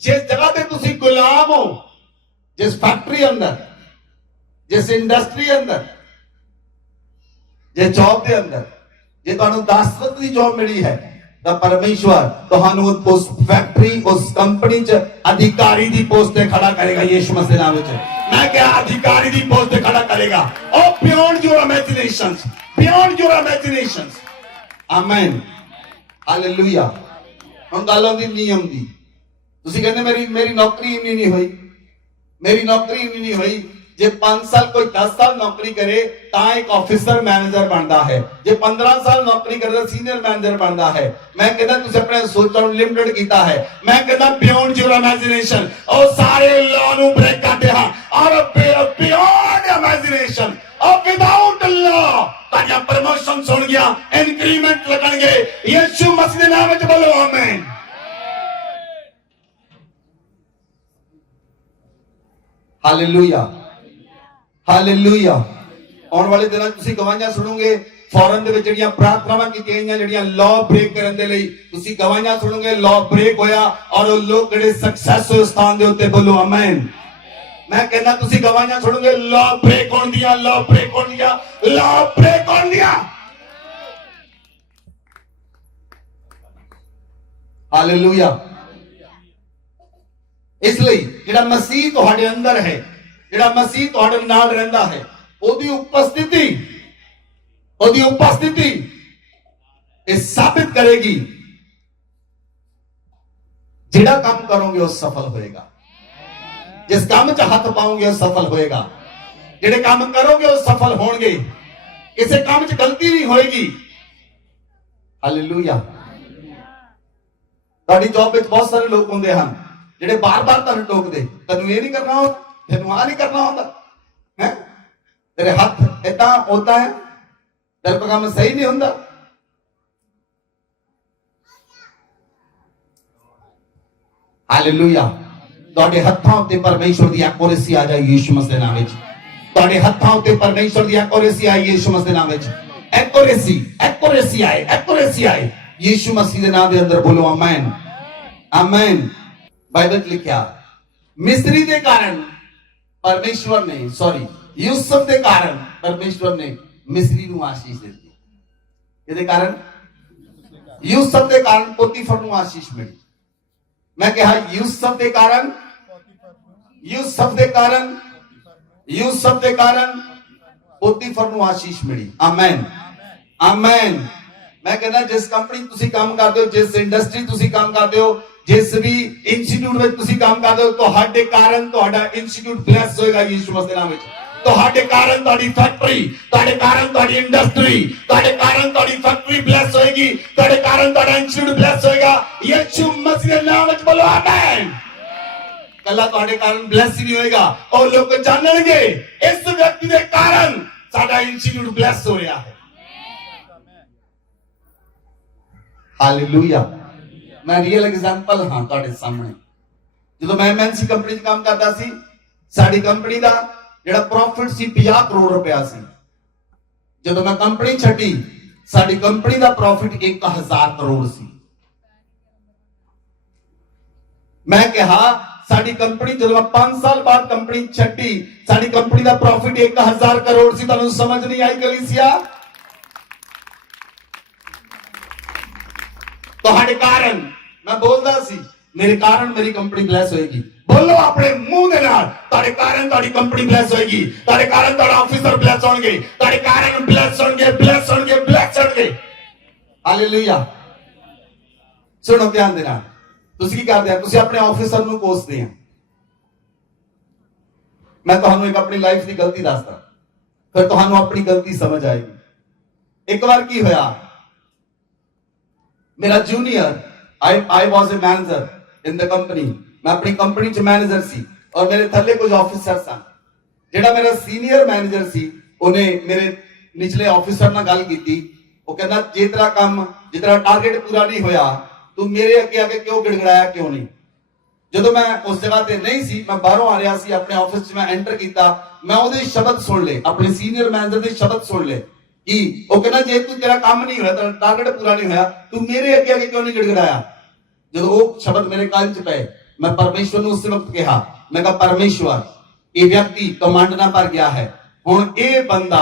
ਜਿਸ ਜਗ੍ਹਾ ਤੇ ਤੁਸੀਂ ਗੁਲਾਮ ਹੋ, ਜਿਸ ਫੈਕਟਰੀ ਅੰਦਰ, ਜਿਸ ਇੰਡਸਟਰੀ ਅੰਦਰ, ਜੇ ਜੌਬ ਦੇ ਅੰਦਰ, ਜੇ ਤੁਹਾਨੂੰ ਦਾਸਵਤ ਦੀ ਜੌਬ ਮਿਲੀ ਹੈ ਤਾਂ ਪਰਮੇਸ਼ਵਰ ਤੁਹਾਨੂੰ ਉਸ ਫੈਕਟਰੀ, ਉਸ ਕੰਪਨੀ 'ਚ ਅਧਿਕਾਰੀ ਦੀ ਪੋਸਟ ਤੇ ਖੜਾ ਕਰੇਗਾ। ਯਿਸੂ ਮਸੀਹ ਦੇ ਨਾਮ ਵਿੱਚ ਮੈਂ ਕਿਹਾ ਅਧਿਕਾਰੀ ਦੀ ਪੋਸਟ ਤੇ ਖੜਾ ਕਰੇਗਾ। ਉਹ beyond your imaginations, beyond your imaginations. Amen hallelujah. ਹੁਣ ਗੱਲ ਆਉਂਦੀ ਨਿਯਮ ਦੀ। ਤੁਸੀਂ ਕਹਿੰਦੇ ਮੇਰੀ ਨੌਕਰੀ ਇੰਨੀ ਨਹੀਂ ਹੋਈ, ਮੇਰੀ ਨੌਕਰੀ ਇੰਨੀ ਨਹੀਂ ਹੋਈ। ਜੇ 5 ਸਾਲ ਕੋਈ 10 ਸਾਲ ਨੌਕਰੀ ਕਰੇ ਤਾਂ ਇੱਕ ਆਫਿਸਰ ਮੈਨੇਜਰ ਬਣਦਾ ਹੈ। ਜੇ 15 ਸਾਲ ਨੌਕਰੀ ਕਰਦਾ ਸੀਨੀਅਰ ਮੈਨੇਜਰ ਬਣਦਾ ਹੈ। ਮੈਂ ਕਹਿੰਦਾ ਤੁਸੀਂ ਆਪਣੇ ਸੋਚਾਂ ਨੂੰ ਲਿਮਿਟਡ ਕੀਤਾ ਹੈ। ਮੈਂ ਕਹਿੰਦਾ ਬਿਯੋਂਡ ਯੂਰ ਇਮੇਜਿਨੇਸ਼ਨ। ਉਹ ਸਾਰੇ ਲਾਅ ਨੂੰ ਬ੍ਰੇਕ ਕਰਦੇ ਹਾਂ ਔਰ ਬਿਯੋਂਡ ਇਮੇਜਿਨੇਸ਼ਨ ਔਰ ਵਿਦਆਊਟ ਲਾਅ ਤੁਹਾਡੀਆਂ ਪ੍ਰਮੋਸ਼ਨ ਸੁਣ ਗਿਆ, ਇਨਕਰੀਮੈਂਟ ਲੱਗਣਗੇ। ਯਿਸੂ ਮਸੀਹ ਦੇ ਨਾਮ ਵਿੱਚ ਬੋਲੋ ਆਮੇਨ। Hallelujah hallelujah. ਆਉਣ ਵਾਲੇ ਦਿਨਾਂ ਤੁਸੀਂ ਗਵਾਹੀਆਂ ਸੁਣੋਗੇ। ਫੋਰਨ ਦੇ ਵਿੱਚ ਜਿਹੜੀਆਂ ਪ੍ਰਾਰਥਨਾਵਾਂ ਕੀਤੀਆਂ ਗਈਆਂ, ਜਿਹੜੀਆਂ ਲਾਅ ਬ੍ਰੇਕ ਕਰਨ ਦੇ ਲਈ, ਤੁਸੀਂ ਗਵਾਹੀਆਂ ਸੁਣੋਗੇ ਲਾਅ ਬ੍ਰੇਕ ਹੋਇਆ ਔਰ ਉਹ ਲੋਕ ਜਿਹੜੇ ਸਕਸੈਸ ਹੋਏ ਸਥਾਨ ਦੇ ਉੱਤੇ। ਬੋਲੋ ਆਮੇਨ। ਮੈਂ ਕਹਿੰਦਾ ਤੁਸੀਂ ਗਵਾਹੀਆਂ ਸੁਣੋਗੇ ਲਾਅ ਬ੍ਰੇਕ ਹੋਣ ਦੀਆਂ, ਲਾਅ ਬ੍ਰੇਕ ਹੋਣ ਦੀਆਂ, ਲਾਅ ਬ੍ਰੇਕ ਹੋਣ ਦੀਆਂ। ਹਾਲੇਲੂਇਆ। ਇਸ ਲਈ ਜਿਹੜਾ ਮਸੀਹ ਤੁਹਾਡੇ ਅੰਦਰ ਹੈ, ਜਿਹੜਾ ਮਸੀਹ ਤੁਹਾਡੇ ਨਾਲ ਰਹਿੰਦਾ ਹੈ, ਉਹਦੀ ਉਪਸਥਿਤੀ ਇਹ ਸਾਬਿਤ ਕਰੇਗੀ ਜਿਹੜਾ ਕੰਮ ਕਰੋਗੇ ਉਹ ਸਫਲ ਹੋਏਗਾ। ਜਿਸ ਕੰਮ 'ਚ ਹੱਥ ਪਾਓਗੇ ਉਹ ਸਫਲ ਹੋਏਗਾ। ਜਿਹੜੇ ਕੰਮ ਕਰੋਗੇ ਉਹ ਸਫਲ ਹੋਣਗੇ। ਕਿਸੇ ਕੰਮ 'ਚ ਗਲਤੀ ਨਹੀਂ ਹੋਏਗੀ। ਹਾਲੇਲੂਇਆ। ਤੁਹਾਡੀ ਜੌਬ ਵਿੱਚ ਬਹੁਤ ਸਾਰੇ ਲੋਕ ਹੁੰਦੇ ਹਨ ਜਿਹੜੇ ਬਾਰ-ਬਾਰ ਤੁਹਾਨੂੰ ਟੋਕਦੇ, ਤੈਨੂੰ ਇਹ ਨਹੀਂ ਕਰਨਾ ਹੁੰਦਾ, ਤੈਨੂੰ ਆਹ ਨਹੀਂ ਕਰਨਾ ਹੁੰਦਾ ਹੈ, ਤੇਰੇ ਹੱਥ ਏਦਾਂ ਹੋਤਾ ਹੈ, ਤੇਰੇ ਕੋਲ ਕੰਮ ਸਹੀ ਨਹੀਂ ਹੁੰਦਾ। ਹਾਲੇਲੂਇਆ। ਤੁਹਾਡੇ ਹੱਥਾਂ ਉੱਤੇ ਪਰਮੇਸ਼ਵਰ ਦੀ ਐਕੂਰੇਸੀ ਆ ਜਾਏ ਯਿਸੂ ਮਸੀਹ ਦੇ ਨਾਮ ਵਿੱਚ। ਤੁਹਾਡੇ ਹੱਥਾਂ ਉੱਤੇ ਪਰਮੇਸ਼ਵਰ ਦੀ ਐਕੂਰੇਸੀ ਆਏ ਯਿਸੂ ਮਸੀਹ ਦੇ ਨਾਮ ਵਿੱਚ। ਐਕੂਰੇਸੀ ਆਏ ਯਿਸੂ ਮਸੀਹ ਦੇ ਨਾਮ ਦੇ ਅੰਦਰ। ਬੋਲੋ ਆਮੇਨ ਆਮੇਨ। ਬਾਈਬਲ 'ਚ ਲਿਖਿਆ ਮਿਸਰੀ ਦੇ ਕਾਰਨ ਪਰਮੇਸ਼ਵਰ ਨੇ, ਯੂਸਫ ਦੇ ਕਾਰਨ ਪਰਮੇਸ਼ਵਰ ਨੇ ਮਿਸਰੀ ਨੂੰ ਆਸ਼ੀਸ਼ ਦਿੱਤੀ। ਇਹਦੇ ਕਾਰਨ ਯੂਸਫ ਦੇ ਕਾਰਨ ਪੋਤੀਫਰ ਨੂੰ ਆਸ਼ੀਸ਼ ਮਿਲੀ। ਮੈਂ ਕਿਹਾ ਯੂਸਫ ਦੇ ਕਾਰਨ ਪੋਤੀਫਰ ਨੂੰ ਆਸ਼ੀਸ਼ ਮਿਲੀ। Amen amen. ਮੈਂ ਕਹਿੰਦਾ ਜਿਸ ਕੰਪਨੀ ਤੁਸੀਂ ਕੰਮ ਕਰਦੇ ਹੋ, ਜਿਸ ਇੰਡਸਟਰੀ ਤੁਸੀਂ ਕੰਮ ਕਰਦੇ ਹੋ, ਜਿਸ ਵੀ ਇੰਸਟੀਚਿਊਟ ਵਿੱਚ ਤੁਸੀਂ ਕੰਮ ਕਰਦੇ ਹੋ, ਤੁਹਾਡੇ ਕਾਰਨ ਤੁਹਾਡਾ ਇੰਸਟੀਚਿਊਟ ਬਲੈਸ ਹੋਏਗਾ ਯਿਸੂ ਮਸੀਹ ਦੇ ਨਾਮ ਵਿੱਚ। ਤੁਹਾਡੇ ਕਾਰਨ ਤੁਹਾਡੀ ਫੈਕਟਰੀ, ਤੁਹਾਡੇ ਕਾਰਨ ਤੁਹਾਡੀ ਇੰਡਸਟਰੀ, ਤੁਹਾਡੇ ਕਾਰਨ ਤੁਹਾਡੀ ਫੈਕਟਰੀ ਬਲੈਸ ਹੋਏਗੀ, ਤੁਹਾਡੇ ਕਾਰਨ ਤੁਹਾਡਾ ਇੰਸਟੀਚਿਊਟ ਬਲੈਸ ਹੋਏਗਾ ਯਿਸੂ ਮਸੀਹ ਦੇ ਨਾਮ ਵਿੱਚ। ਬੋਲੋ ਆਮੇਨ। ਕੱਲਾ ਤੁਹਾਡੇ ਕਾਰਨ ਬਲੈਸ ਹੀ ਨਹੀਂ ਹੋਏਗਾ, ਉਹ ਲੋਕ ਜਾਣਨਗੇ ਇਸ ਵਿਅਕਤੀ ਦੇ ਕਾਰਨ ਸਾਡਾ ਇੰਸਟੀਚਿਊਟ ਬਲੈਸ ਹੋ ਰਿਹਾ ਹੈ। ਹਾਲੇਲੂਇਆ। ਮੈਂ ਰੀਅਲ ਐਗਜ਼ਾਮਪਲ ਹਾਂ ਤੁਹਾਡੇ ਸਾਹਮਣੇ। ਜਦੋਂ ਮੈਂ ਐਮਐਨਸੀ ਕੰਪਨੀ 'ਚ ਕੰਮ ਕਰਦਾ ਸੀ, ਸਾਡੀ ਕੰਪਨੀ ਦਾ ਜਿਹੜਾ ਪ੍ਰੋਫਿਟ ਸੀ 50 ਕਰੋੜ ਰੁਪਇਆ ਸੀ। ਜਦੋਂ ਮੈਂ ਕੰਪਨੀ ਛੱਡੀ, ਸਾਡੀ ਕੰਪਨੀ ਦਾ ਪ੍ਰੋਫਿਟ 1000 ਕਰੋੜ ਸੀ। ਮੈਂ ਕਿਹਾ ਸਾਡੀ ਕੰਪਨੀ ਜਦੋਂ ਮੈਂ 5 ਸਾਲ ਬਾਅਦ ਕੰਪਨੀ ਛੱਡੀ, ਸਾਡੀ ਕੰਪਨੀ ਦਾ ਪ੍ਰੋਫਿਟ 1000 ਕਰੋੜ ਸੀ। ਤੁਹਾਨੂੰ ਸਮਝ ਨਹੀਂ ਆਈ ਕਲੀਸਿਆ? ਤੁਹਾਡੇ ਕਾਰਨ ਮੈਂ ਬੋਲਦਾ ਸੀ, ਮੇਰੇ ਕਾਰਨ ਮੇਰੀ ਕੰਪਨੀ ਬਲੈਸ ਹੋਏਗੀ। ਬੋਲੋ ਆਪਣੇ ਮੂੰਹ ਦੇ ਨਾਲ, ਤੁਹਾਡੇ ਕਾਰਨ ਤੁਹਾਡੀ ਕੰਪਨੀ ਬਲੈਸ ਹੋਏਗੀ, ਤੁਹਾਡੇ ਕਾਰਨ ਤੁਹਾਡਾ ਆਫੀਸਰ ਬਲੈਸ ਹੋਣਗੇ, ਤੁਹਾਡੇ ਕਾਰਨ ਬਲੈਸ ਹੋਣਗੇ, ਬਲੈਸ ਹੋਣਗੇ, ਬਲੈਸ ਹੋਣਗੇ। ਹਾਲੇਲੂਇਆ। ਸੁਣੋ ਧਿਆਨ ਦੇ ਨਾਲ, ਤੁਸੀਂ ਕੀ ਕਰਦੇ ਆ? ਤੁਸੀਂ ਆਪਣੇ ਆਫੀਸਰ ਨੂੰ ਕੋਸਦੇ ਆ। ਮੈਂ ਤੁਹਾਨੂੰ ਇੱਕ ਆਪਣੀ ਲਾਈਫ ਦੀ ਗਲਤੀ ਦੱਸਦਾ, ਫਿਰ ਤੁਹਾਨੂੰ ਆਪਣੀ ਗਲਤੀ ਸਮਝ ਆਏਗੀ। ਇੱਕ ਵਾਰ ਕੀ ਹੋਇਆ, ਮੇਰਾ junior, I was a manager in the company, ਮੈਂ ਆਪਣੀ ਕੰਪਨੀ ਚ ਮੈਨੇਜਰ ਸੀ ਔਰ ਮੇਰੇ ਥੱਲੇ ਕੁਝ ਆਫੀਸਰ ਸਨ। ਜਿਹੜਾ ਮੇਰਾ ਸੀਨੀਅਰ ਮੈਨੇਜਰ ਸੀ, ਉਹਨੇ ਮੇਰੇ ਨਿਚਲੇ ਆਫੀਸਰ ਨਾਲ ਗੱਲ ਕੀਤੀ। ਉਹ ਕਹਿੰਦਾ ਜੇ ਤੇਰਾ ਕੰਮ, ਜੇ ਤੇਰਾ ਟਾਰਗੇਟ ਪੂਰਾ ਨਹੀਂ ਹੋਇਆ, ਤੂੰ ਮੇਰੇ ਅੱਗੇ ਆ ਕੇ ਕਿਉਂ ਗਿੜਗੜਾਇਆ, ਕਿਉਂ ਨਹੀਂ? ਜਦੋਂ ਮੈਂ ਉਸ ਜਗ੍ਹਾ ਤੇ ਨਹੀਂ ਸੀ, ਮੈਂ ਬਾਹਰੋਂ ਆ ਰਿਹਾ ਸੀ ਆਪਣੇ ਆਫਿਸ ਚ, ਮੈਂ ਐਂਟਰ ਕੀਤਾ, ਮੈਂ ਉਹਦੇ ਸ਼ਬਦ ਸੁਣ ਲਏ, ਆਪਣੇ ਸੀਨੀਅਰ ਮੈਨੇਜਰ ਦੇ ਸ਼ਬਦ ਸੁਣ ਲਏ ਕਿ ਉਹ ਕਹਿੰਦਾ ਜੇ ਤੂੰ, ਤੇਰਾ ਕੰਮ ਨਹੀਂ ਹੋਇਆ, ਤੇਰਾ ਟਾਰਗੇਟ ਪੂਰਾ ਨਹੀਂ ਹੋਇਆ, ਤੂੰ ਮੇਰੇ ਅੱਗੇ ਆ ਕੇ ਕਿਉਂ ਨਹੀਂ ਗਿੜਗੜਾਇਆ? ਜਦੋਂ ਉਹ ਸ਼ਬਦ ਮੇਰੇ ਕੰਨ ਚ ਪਏ, ਮੈਂ ਪਰਮੇਸ਼ਵਰ ਨੂੰ ਉਸ ਵਕਤ ਕਿਹਾ, ਮੈਂ ਕਿਹਾ ਪਰਮੇਸ਼ਵਰ, ਇਹ ਵਿਅਕਤੀ ਕਮਾਂਡ ਨਾ ਭਰ ਗਿਆ ਹੈ, ਹੁਣ ਇਹ ਬੰਦਾ,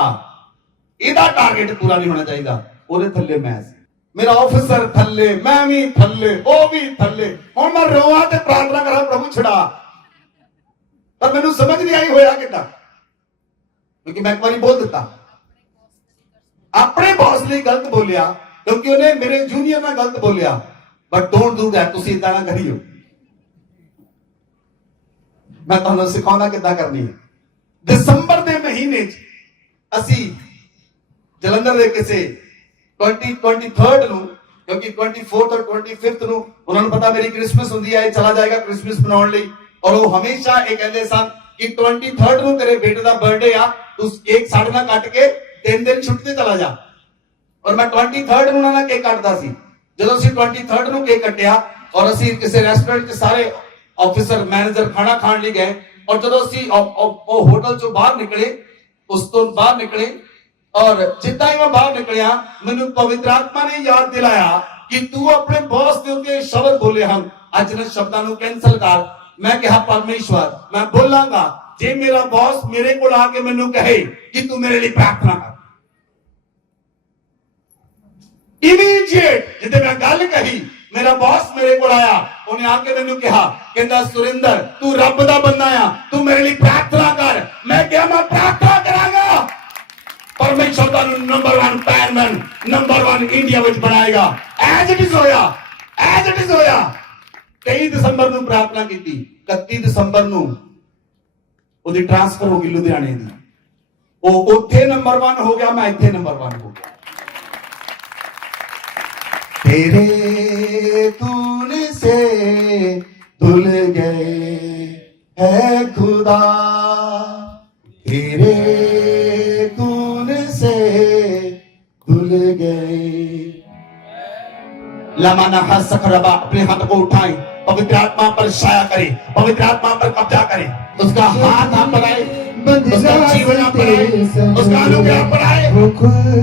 ਇਹਦਾ ਟਾਰਗੇਟ ਪੂਰਾ ਨਹੀਂ ਹੋਣਾ ਚਾਹੀਦਾ। ਉਹਦੇ ਥੱਲੇ ਮੈਂ ਸੀ, ਮੇਰਾ ਆਫੀਸਰ ਥੱਲੇ, ਮੈਂ ਵੀ ਥੱਲੇ, ਉਹ ਵੀ ਥੱਲੇ। ਹੁਣ ਮੈਂ ਰੋਵਾਂ ਤੇ ਪ੍ਰਾਰਥਨਾ ਕਰਾਂ, ਪ੍ਰਭੂ ਛੁਡਾ। ਪਰ ਮੈਨੂੰ ਸਮਝ ਨਹੀਂ ਆਈ ਹੋਇਆ ਕਿੱਦਾਂ, ਕਿਉਂਕਿ ਮੈਂ ਇੱਕ ਵਾਰੀ ਬੋਲ ਦਿੱਤਾ, ਆਪਣੇ ਬੌਸ ਲਈ ਗਲਤ ਬੋਲਿਆ, ਕਿਉਂਕਿ ਉਹਨੇ ਮੇਰੇ ਜੂਨੀਅਰ ਨਾਲ ਗਲਤ ਬੋਲਿਆ। ਬਟ ਡੋਂਟ ਡੂ ਦੈਟ, ਤੁਸੀਂ ਇਦਾਂ ਨਾ ਕਰਿਓ। ਮੈਂ ਤੁਹਾਨੂੰ ਸਿਖਾਉਣਾ ਕਿੱਦਾਂ ਕਰਨੀ ਹੈ। ਦਸੰਬਰ ਦੇ ਮਹੀਨੇ 'ਚ ਅਸੀਂ ਜਲੰਧਰ ਦੇ ਕਿਸੇ 23rd ਨੂੰ, ਕਿਉਂਕਿ 24th ਔਰ 25th ਨੂੰ ਉਹਨਾਂ ਨੂੰ ਪਤਾ ਮੇਰੀ ਕ੍ਰਿਸਮਸ ਹੁੰਦੀ ਹੈ, ਇਹ ਚਲਾ ਜਾਏਗਾ ਕ੍ਰਿਸਮਸ ਮਨਾਉਣ ਲਈ। ਔਰ ਉਹ ਹਮੇਸ਼ਾ ਇਹ ਕਹਿੰਦੇ ਸਨ ਕਿ 23rd ਨੂੰ ਤੇਰੇ ਬੇਟੇ ਦਾ ਬਰਥਡੇ ਆ, ਤੂੰ ਕੇਕ ਸਾਡੇ ਨਾਲ ਕੱਟ ਕੇ 3 ਦਿਨ ਛੁੱਟੀ ਤੇ ਚਲਾ ਜਾ। ਔਰ ਮੈਂ 23rd ਨੂੰ ਉਹਨਾਂ ਨਾਲ ਕੇਕ ਕੱਟਦਾ ਸੀ। ਜਦੋਂ ਅਸੀਂ 23rd ਨੂੰ ਕੇਕ ਕੱਟਿਆ ਔਰ ਅਸੀਂ ਕਿਸੇ ਰੈਸਟੋਰੈਂਟ 'ਚ ਸਾਰੇ ਆਫੀਸਰ ਮੈਨੇਜਰ ਖਾਣਾ ਖਾਣ ਲਈ ਗਏ, ਔਰ ਜਦੋਂ ਅਸੀਂ ਉਹ ਹੋਟਲ 'ਚੋਂ ਬਾਹਰ ਨਿਕਲੇ, ਉਸ ਤੋਂ ਬਾਹਰ ਨਿਕਲੇ, ਔਰ ਜਿੱਦਾਂ ਹੀ ਮੈਂ ਬਾਹਰ ਨਿਕਲਿਆ, ਮੈਨੂੰ ਪਵਿੱਤਰ ਆਤਮਾ ਨੇ ਯਾਦ ਦਿਲਾਇਆ ਕਿ ਤੂੰ ਆਪਣੇ ਬੌਸ ਦੇ ਉੱਤੇ ਸ਼ਬਦ ਬੋਲੇ ਹਨ, ਅੱਜ ਇਹਨਾਂ ਸ਼ਬਦਾਂ ਨੂੰ ਕੈਂਸਲ ਕਰ। ਮੈਂ ਕਿਹਾ ਪਰਮੇਸ਼ਵਰ, ਮੈਂ ਬੋਲਾਂਗਾ ਜੇ ਮੇਰਾ ਬੌਸ ਮੇਰੇ ਕੋਲ ਆ ਕੇ ਮੈਨੂੰ ਕਹੇ ਕਿ ਤੂੰ ਮੇਰੇ ਲਈ ਪ੍ਰਾਰਥਨਾ ਕਰ। ਇਮੀਡੀਏਟ ਜਿੱਦੇ ਮੈਂ ਗੱਲ ਕਹੀ, ਮੇਰਾ ਬੌਸ ਮੇਰੇ ਕੋਲ ਆਇਆ, ਉਹਨੇ ਆ ਕੇ ਮੈਨੂੰ ਕਿਹਾ, ਕਹਿੰਦਾ ਸੁਰਿੰਦਰ ਤੂੰ ਰੱਬ ਦਾ ਬੰਦਾ ਆ, ਤੂੰ ਮੇਰੇ ਲਈ ਪ੍ਰਾਰਥਨਾ ਕਰ। ਮੈਂ ਕਿਹਾ ਮੈਂ ਪ੍ਰਾਰਥਨਾ ਕਰਾਂਗਾ, ਪਰਮੇਸ਼ਵਰ ਤੁਹਾਨੂੰ ਨੰਬਰ 1 ਪੈਨਮੈਨ, ਨੰਬਰ 1 ਇੰਡੀਆ ਵਿੱਚ ਬਣਾਏਗਾ। ਐਜ਼ ਇਟ ਇਜ਼ ਹੋਇਆ, ਐਜ਼ ਇਟ ਇਜ਼ ਹੋਇਆ। 23 ਦਸੰਬਰ ਨੂੰ ਪ੍ਰਾਰਥਨਾ ਕੀਤੀ, 31 ਦਸੰਬਰ ਨੂੰ ਉਹਦੀ ਟ੍ਰਾਂਸਫਰ ਹੋ ਗਈ ਲੁਧਿਆਣੇ ਦੀ। ਉਹ ਉੱਥੇ ਨੰਬਰ 1 ਹੋ ਗਿਆ, ਮੈਂ ਇੱਥੇ ਨੰਬਰ 1 ਹੋ ਗਿਆ। तेरे तूने से धुल गए है खुदा, तेरे तूने से धुल गए। लमाना हसखरबा, अपने हाथ को उठाएं, पवित्र आत्मा पर छाया करें, पवित्र आत्मा पर कब्जा करें। उसका हाथ आप पर आए, उसका जीवन आप पर आए, उसका अनुग्रह आप पर आए। वो खुल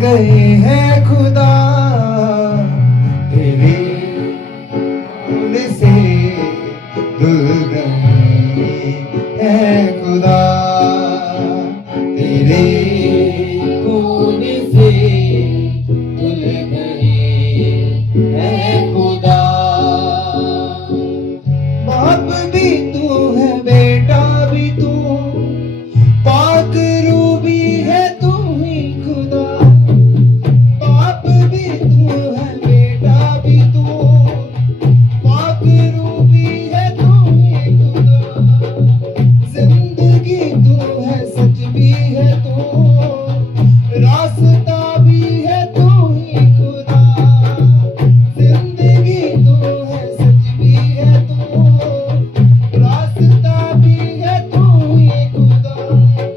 गए हैं खुदा, तेरे खून से धुल गए हैं खुदा, तेरे खून से धुल गए हैं खुदा। बाप भी तू है, बेटा भी तू, पाक रूह भी है तू ही खुदा। बाप भी तू है, बेटा भी तू, पाक रूह भी है तू ही खुदा। जिंदगी तू है, सच भी है तू, रास्ता भी है तू ही खुदा। जिंदगी तू है, सच भी है तू, रास्ता भी है तू ही खुदा।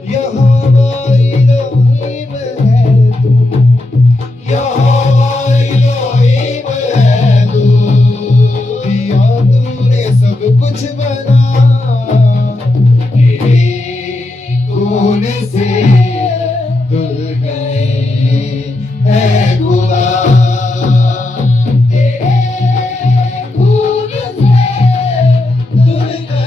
यहोवा इलोहीम है तू, यहोवा इलोहीम है तू। दिया तूने सब कुछ बना, तेरे खून से धुल गए हैं खुदा, तेरे खून से धुल गए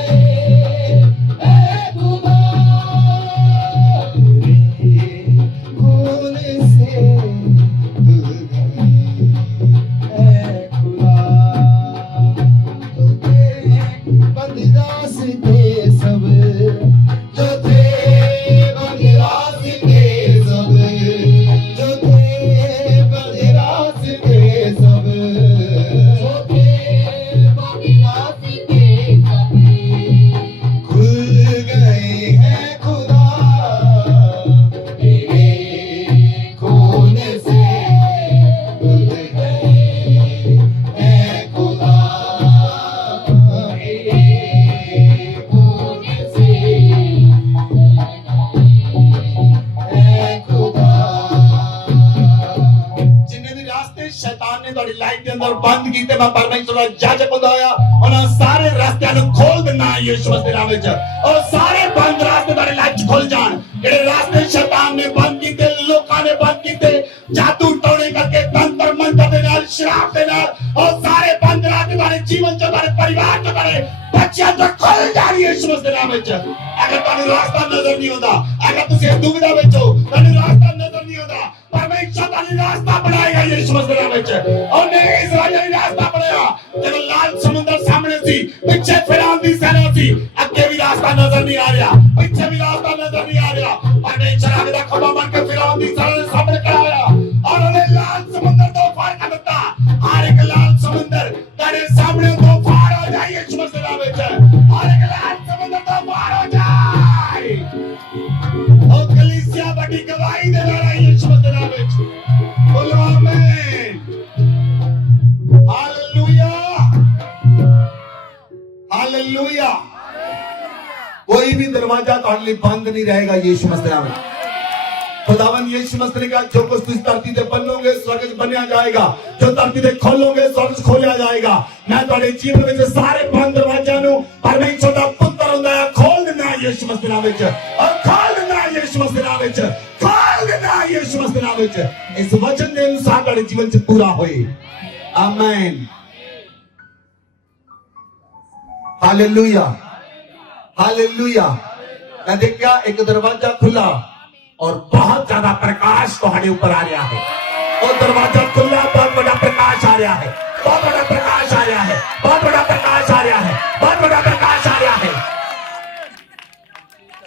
लाइफ के अंदर बंद कीते मैं परमेश्वर दा जाजक हुंदा होया उन्हां सारे रास्तियां नु खोल देना यीशु मसीह दे नाम विच और सारे बंद रास्ते तेरी लाइफ च खुल जान जेड़े रास्ते शैतान ने बंद कीते लोकां ने बंद कीते जादू टोने करके तंत्र मंत्र दे नाल शराब दे नाल और सारे बंद रास्ते तेरे जीवन च तेरे परिवार च तेरे बच्चों च खुल जान यीशु मसीह दे नाम विच अगर तुहानू रास्ता नजर नहीं आउंदा अगर तुसीं दुविधा विच हो तुहानू रास्ता नजर नहीं आउंदा परमेश्वर तुहानू रास्ता बनाएगा यीशु मसीह दे नाम विच ਉਹਨੇ ਇਜ਼ਰਾਈਲ ਨੇ ਰਾਸਤਾ ਬਣਾਇਆ ਜਦੋਂ ਲਾਲ ਸਮੁੰਦਰ ਸਾਹਮਣੇ ਸੀ ਪਿੱਛੇ ਫਿਰੌਨ ਦੀ ਸੈਨਾ ਸੀ ਅੱਗੇ ਵੀ ਰਾਸਤਾ ਨਜ਼ਰ ਨਹੀਂ ਆ ਰਿਹਾ ਪਿੱਛੇ ਵੀ ਰਾਸਤਾ ਨਜ਼ਰ ਨਹੀਂ ਆ ਰਿਹਾ ਪਰਮੇਸ਼ਰ ਅੱਗੇ ਦਾ ਖੰਭਾ ਬਣ ਕੇ ਫਿਰੌਨ ਦੀ ਸੈਨਾ ਦੇ ਸਾਹਮਣੇ ਖੜਾ ਹੋਇਆ ਔਰ ਉਹਨੇ ਲਾਲ ਸਮੁੰਦਰ ਤੋਂ ਪਾਰ ਕਰ ਦਿੱਤਾ ਹਰ ਇੱਕ ਲਾਲ ਸਮੁੰਦਰ ਤੇਰੇ ਸਾਹਮਣੇ ਤੋਂ ਪਾਰ ਹੋ ਜਾਏ ਯਿਸੂ ਮਸੀਹ ਦੇ ਨਾਮ ਵਿੱਚ ਹਰ ਇੱਕ ਲਾਲ ਸਮੁੰਦਰ ਤੋਂ ਪਾਰ ਹੋ ਜਾਏ ਉਹ ਕਲੀਸਿਆ ਵੱਡੀ ਗਵਾਹੀ ਦੇ ਨਾਲ ਆਈ ਯਿਸੂ ਮਸੀਹ ਦੇ ਨਾਮ ਵਿੱਚ ਬੋਲੋ ਆਮੀਨ हालेलुया कोई भी दरवाजा तुम्हारे लिए बंद नहीं रहेगा यीशु मसीह में खुदावन यीशु मसीह ने कहा जो कुछ तुम धरती पे बनोगे स्वर्ग बनया जाएगा जो धरती पे खोलोगे स्वर्ग खोलिया जाएगा मैं तुम्हारे जीवन में सारे बंद दरवाजा नु परमेश्वर दा पुत्र हुंदा है खोल देना यीशु मसीह नाम विच और खोल देना यीशु मसीह नाम विच खोल देना यीशु मसीह नाम विच इस वचन के अनुसार तुम्हारे जीवन च पूरा होए आमीन हालेलुया हालेलुया मैं देखा एक दरवाजा खुला और बहुत ज्यादा प्रकाश तुम्हारे ऊपर आ रहा है और दरवाजा खुला बहुत बड़ा प्रकाश आ रहा है बहुत बड़ा प्रकाश आ रहा है बहुत बड़ा प्रकाश आ रहा है बहुत बड़ा प्रकाश आ रहा है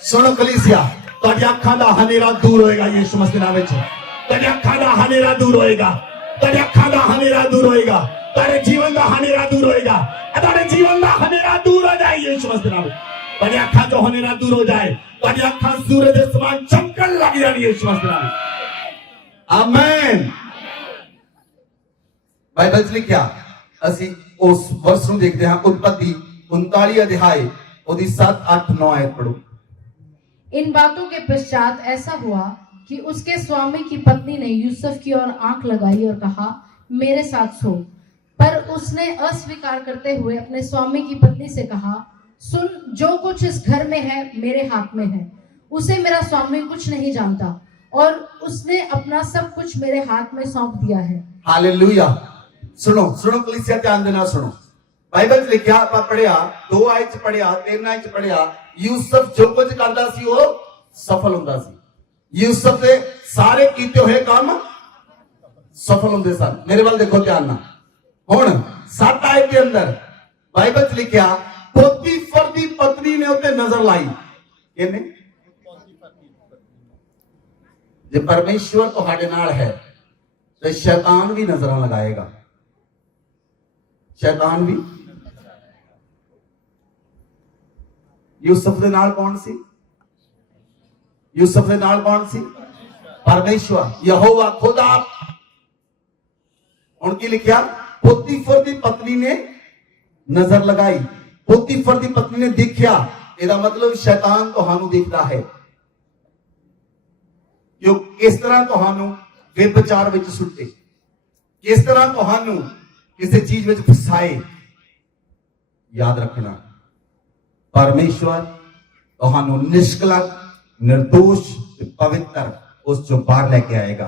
सुनो कलीसिया तुम्हारी अखां दा हनेरा दूर होएगा यीशु मसीह नाम विच तुम्हारी अखां दा हनेरा दूर होएगा तुम्हारी अखां दा हनेरा दूर होएगा तेरे जीवन का हनेरा दूर होएगा तेरे जीवन का हनेरा दूर हो जाए यीशु मसीह नाम तेरी अखां जो हनेरा दूर हो जाए तेरी अखां सूरज के समान चमकन लग जाए यीशु मसीह नाम आमीन बाइबल च लिखिया ਅਸੀਂ उस वर्ष ਨੂੰ देखते हैं उत्पत्ति 39 अध्याय ਉਹਦੀ 7 8 9 आयत पढ़ो इन बातों के पश्चात ऐसा हुआ कि उसके स्वामी की पत्नी ने यूसुफ की ओर आंख लगाई और कहा मेरे साथ सो पर उसने अस्वीकार करते हुए अपने स्वामी की पत्नी से कहा सुन जो कुछ इस घर में है मेरे हाथ में है उसे मेरा स्वामी कुछ नहीं जानता और उसने अपना सब कुछ मेरे हाथ में सौंप दिया है हालेलुया सुनो सुनो कलीसिया ध्यान देना सुनो बाइबल च लिखिया ਆਪਾਂ ਪੜਿਆ 2 ਆਇਤ ਚ ਪੜਿਆ 3 ਆਇਤ ਚ ਪੜਿਆ ਯੂਸਫ ਜੋ ਕੁਝ ਕਰਦਾ ਸੀ ਉਹ ਸਫਲ ਹੁੰਦਾ ਸੀ ਯੂਸਫ ਦੇ ਸਾਰੇ ਕੀਤੇ ਹੋਏ ਕੰਮ ਸਫਲ ਹੁੰਦੇ ਸਨ ਮੇਰੇ ਵੱਲ ਦੇਖੋ ਧਿਆਨ ਨਾਲ ਹੁਣ 7 ਆਇਤ ਦੇ ਅੰਦਰ ਬਾਈਬਲ ਚ ਲਿਖਿਆ ਪੋਤੀਫਰ ਦੀ ਪਤਨੀ ਨੇ ਉੱਤੇ ਨਜ਼ਰ ਲਾਈ ਕਿਹਨੇ ਜੇ ਪਰਮੇਸ਼ਵਰ ਤੁਹਾਡੇ ਨਾਲ ਹੈ ਤੇ ਸ਼ੈਤਾਨ ਵੀ ਨਜ਼ਰਾਂ ਲਗਾਏਗਾ ਸ਼ੈਤਾਨ ਵੀ ਯੂਸਫ ਦੇ ਨਾਲ ਕੌਣ ਸੀ ਯੂਸਫ ਦੇ ਨਾਲ ਕੌਣ ਸੀ परमेश्वर यहोवा खुदा उनकी लिखा पोतीफर दी पत्नी ने नजर लगाई पोतीफर दी पत्नी ने देखा ਇਹਦਾ मतलब शैतान ਤੁਹਾਨੂੰ देखता है ਜੋ किस तरह ਤੁਹਾਨੂੰ ਵਿਚਾਰ ਵਿੱਚ ਸੁੱਟੇ किस तरह ਤੁਹਾਨੂੰ ਕਿਸੇ ਚੀਜ਼ ਵਿੱਚ ਫਸਾਏ याद रखना परमेश्वर ਤੁਹਾਨੂੰ निष्कलंक निर्दोष पवित्र उस जो बाहर लेके आएगा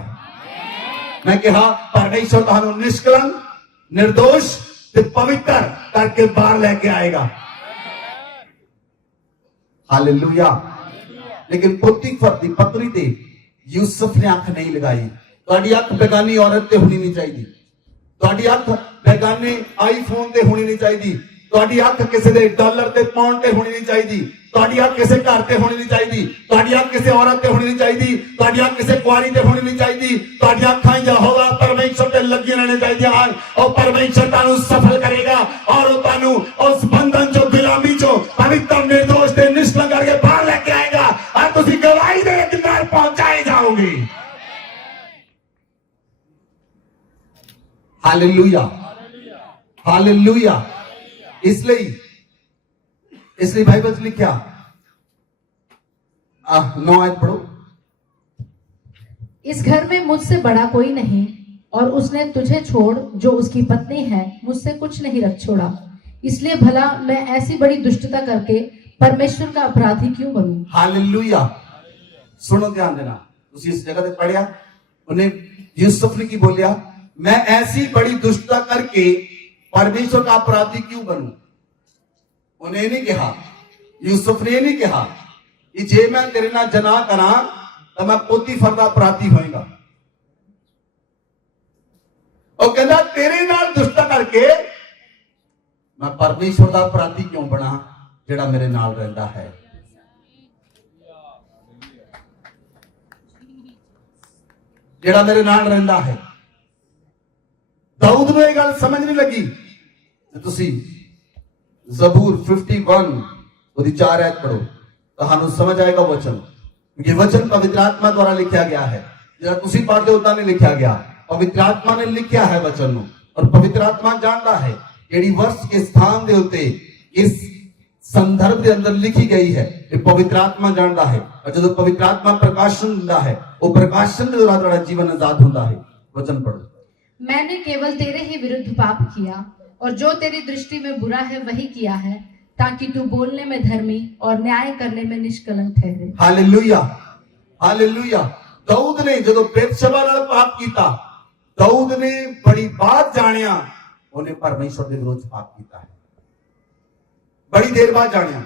मैं कहा परमेश्वर तुहानू निष्कलंक निर्दोष ते पवित्र करके बाहर लेके आएगा हालेलुया लेकिन पोतीफर दी पत्नी ते यूसुफ ने अख नहीं लगाई तुहाडी अख बेगानी औरत ते होनी नहीं चाहिए तुहाडी अख बेगाने आईफोन ते होनी नहीं चाहिए तुहाडी अख किसी दे डॉलर ते पाउंड ते होनी नहीं चाहिए तुहाडी अख किसी घर ते होनी नहीं चाहिए तुहाडी अख किसी औरत ते होनी नहीं चाहिए तुहाडी अख किसी कुआरी ते होनी नहीं चाहिए तुहाडी अखां यहोवा परमेश्वर ते लगी रहने चाहिए और परमेश्वर तुहानू सफल करेगा और तुहानू उस बंधन जो गुलामी जो पवित्र निर्दोष ते निष्कलंक करके बाहर लेके आएगा और तुसी गवाही दे किनारे पहुंचाए जाओगे हालेलुया हालेलुया इसलिए बाइबल लिखा 9 आयत पढ़ो इस घर में मुझसे बड़ा कोई नहीं और उसने तुझे छोड़ जो उसकी पत्नी है मुझसे कुछ नहीं रख छोड़ा। इसलिए भला मैं ऐसी बड़ी दुष्टता करके परमेश्वर का अपराधी क्यों बनूं? हालेलुया। सुनो ध्यान देना, तुसी इस जगह ते पढ़िया, उन्हें यूसुफ ने की बोलिया, मैं ऐसी बड़ी दुष्टता करके परमेश्वर का अपराधी क्यों बनूं? उन्हें नहीं कहा, यूसुफ ने नहीं कहा कि जे मैं तेरे नाल जना करा तो मैं पोतीफर दा अपराधी होएगा। और कहता तेरे नाल दुष्टता करके मैं परमेश्वर दा अपराधी क्यों बना जेड़ा मेरे नाल रहंदा है। जेड़ा मेरे नाल रहंदा है। दाऊद ਨੂੰ ਇਹ ਗੱਲ ਸਮਝ ਨਹੀਂ ਲੱਗੀ ਤੇ ਤੁਸੀਂ ਜ਼ਬੂਰ 51 ਉਹਦੀ 4 ਆਇਤ ਪੜੋ ਤੁਹਾਨੂੰ ਸਮਝ ਆਏਗਾ वचन, क्योंकि वचन पवित्र आत्मा द्वारा लिखा गया है। ਜਿਹੜਾ ਤੁਸੀਂ ਪੜਦੇ ਹੋ ਤਾਂ ਨਹੀਂ ਲਿਖਿਆ ਗਿਆ, पवित्र आत्मा ने लिखा है वचन ਨੂੰ। और पवित्र आत्मा जानता है ਕਿਹੜੀ वर्ष के स्थान ਦੇ ਉੱਤੇ इस संदर्भ के अंदर लिखी गई है, ये पवित्र आत्मा जानता है। और जो पवित्र आत्मा प्रकाशन दिंदा है वो प्रकाशन के द्वारा तुम्हारा जीवन आजाद होता है। वचन पढ़ो। मैंने केवल तेरे ही विरुद्ध पाप किया और जो तेरी दृष्टि में बुरा है वही किया है, ताकि तू बोलने में धर्मी और न्याय करने में निष्कलंक ठहरे। Hallelujah, hallelujah. दाऊद ने जो बेतशबा नाल पाप कीता, दाऊद ने बड़ी बात जानिया, उन्हें परमेश्वर के विरोध पाप कीता है। बड़ी देर बाद जानिया।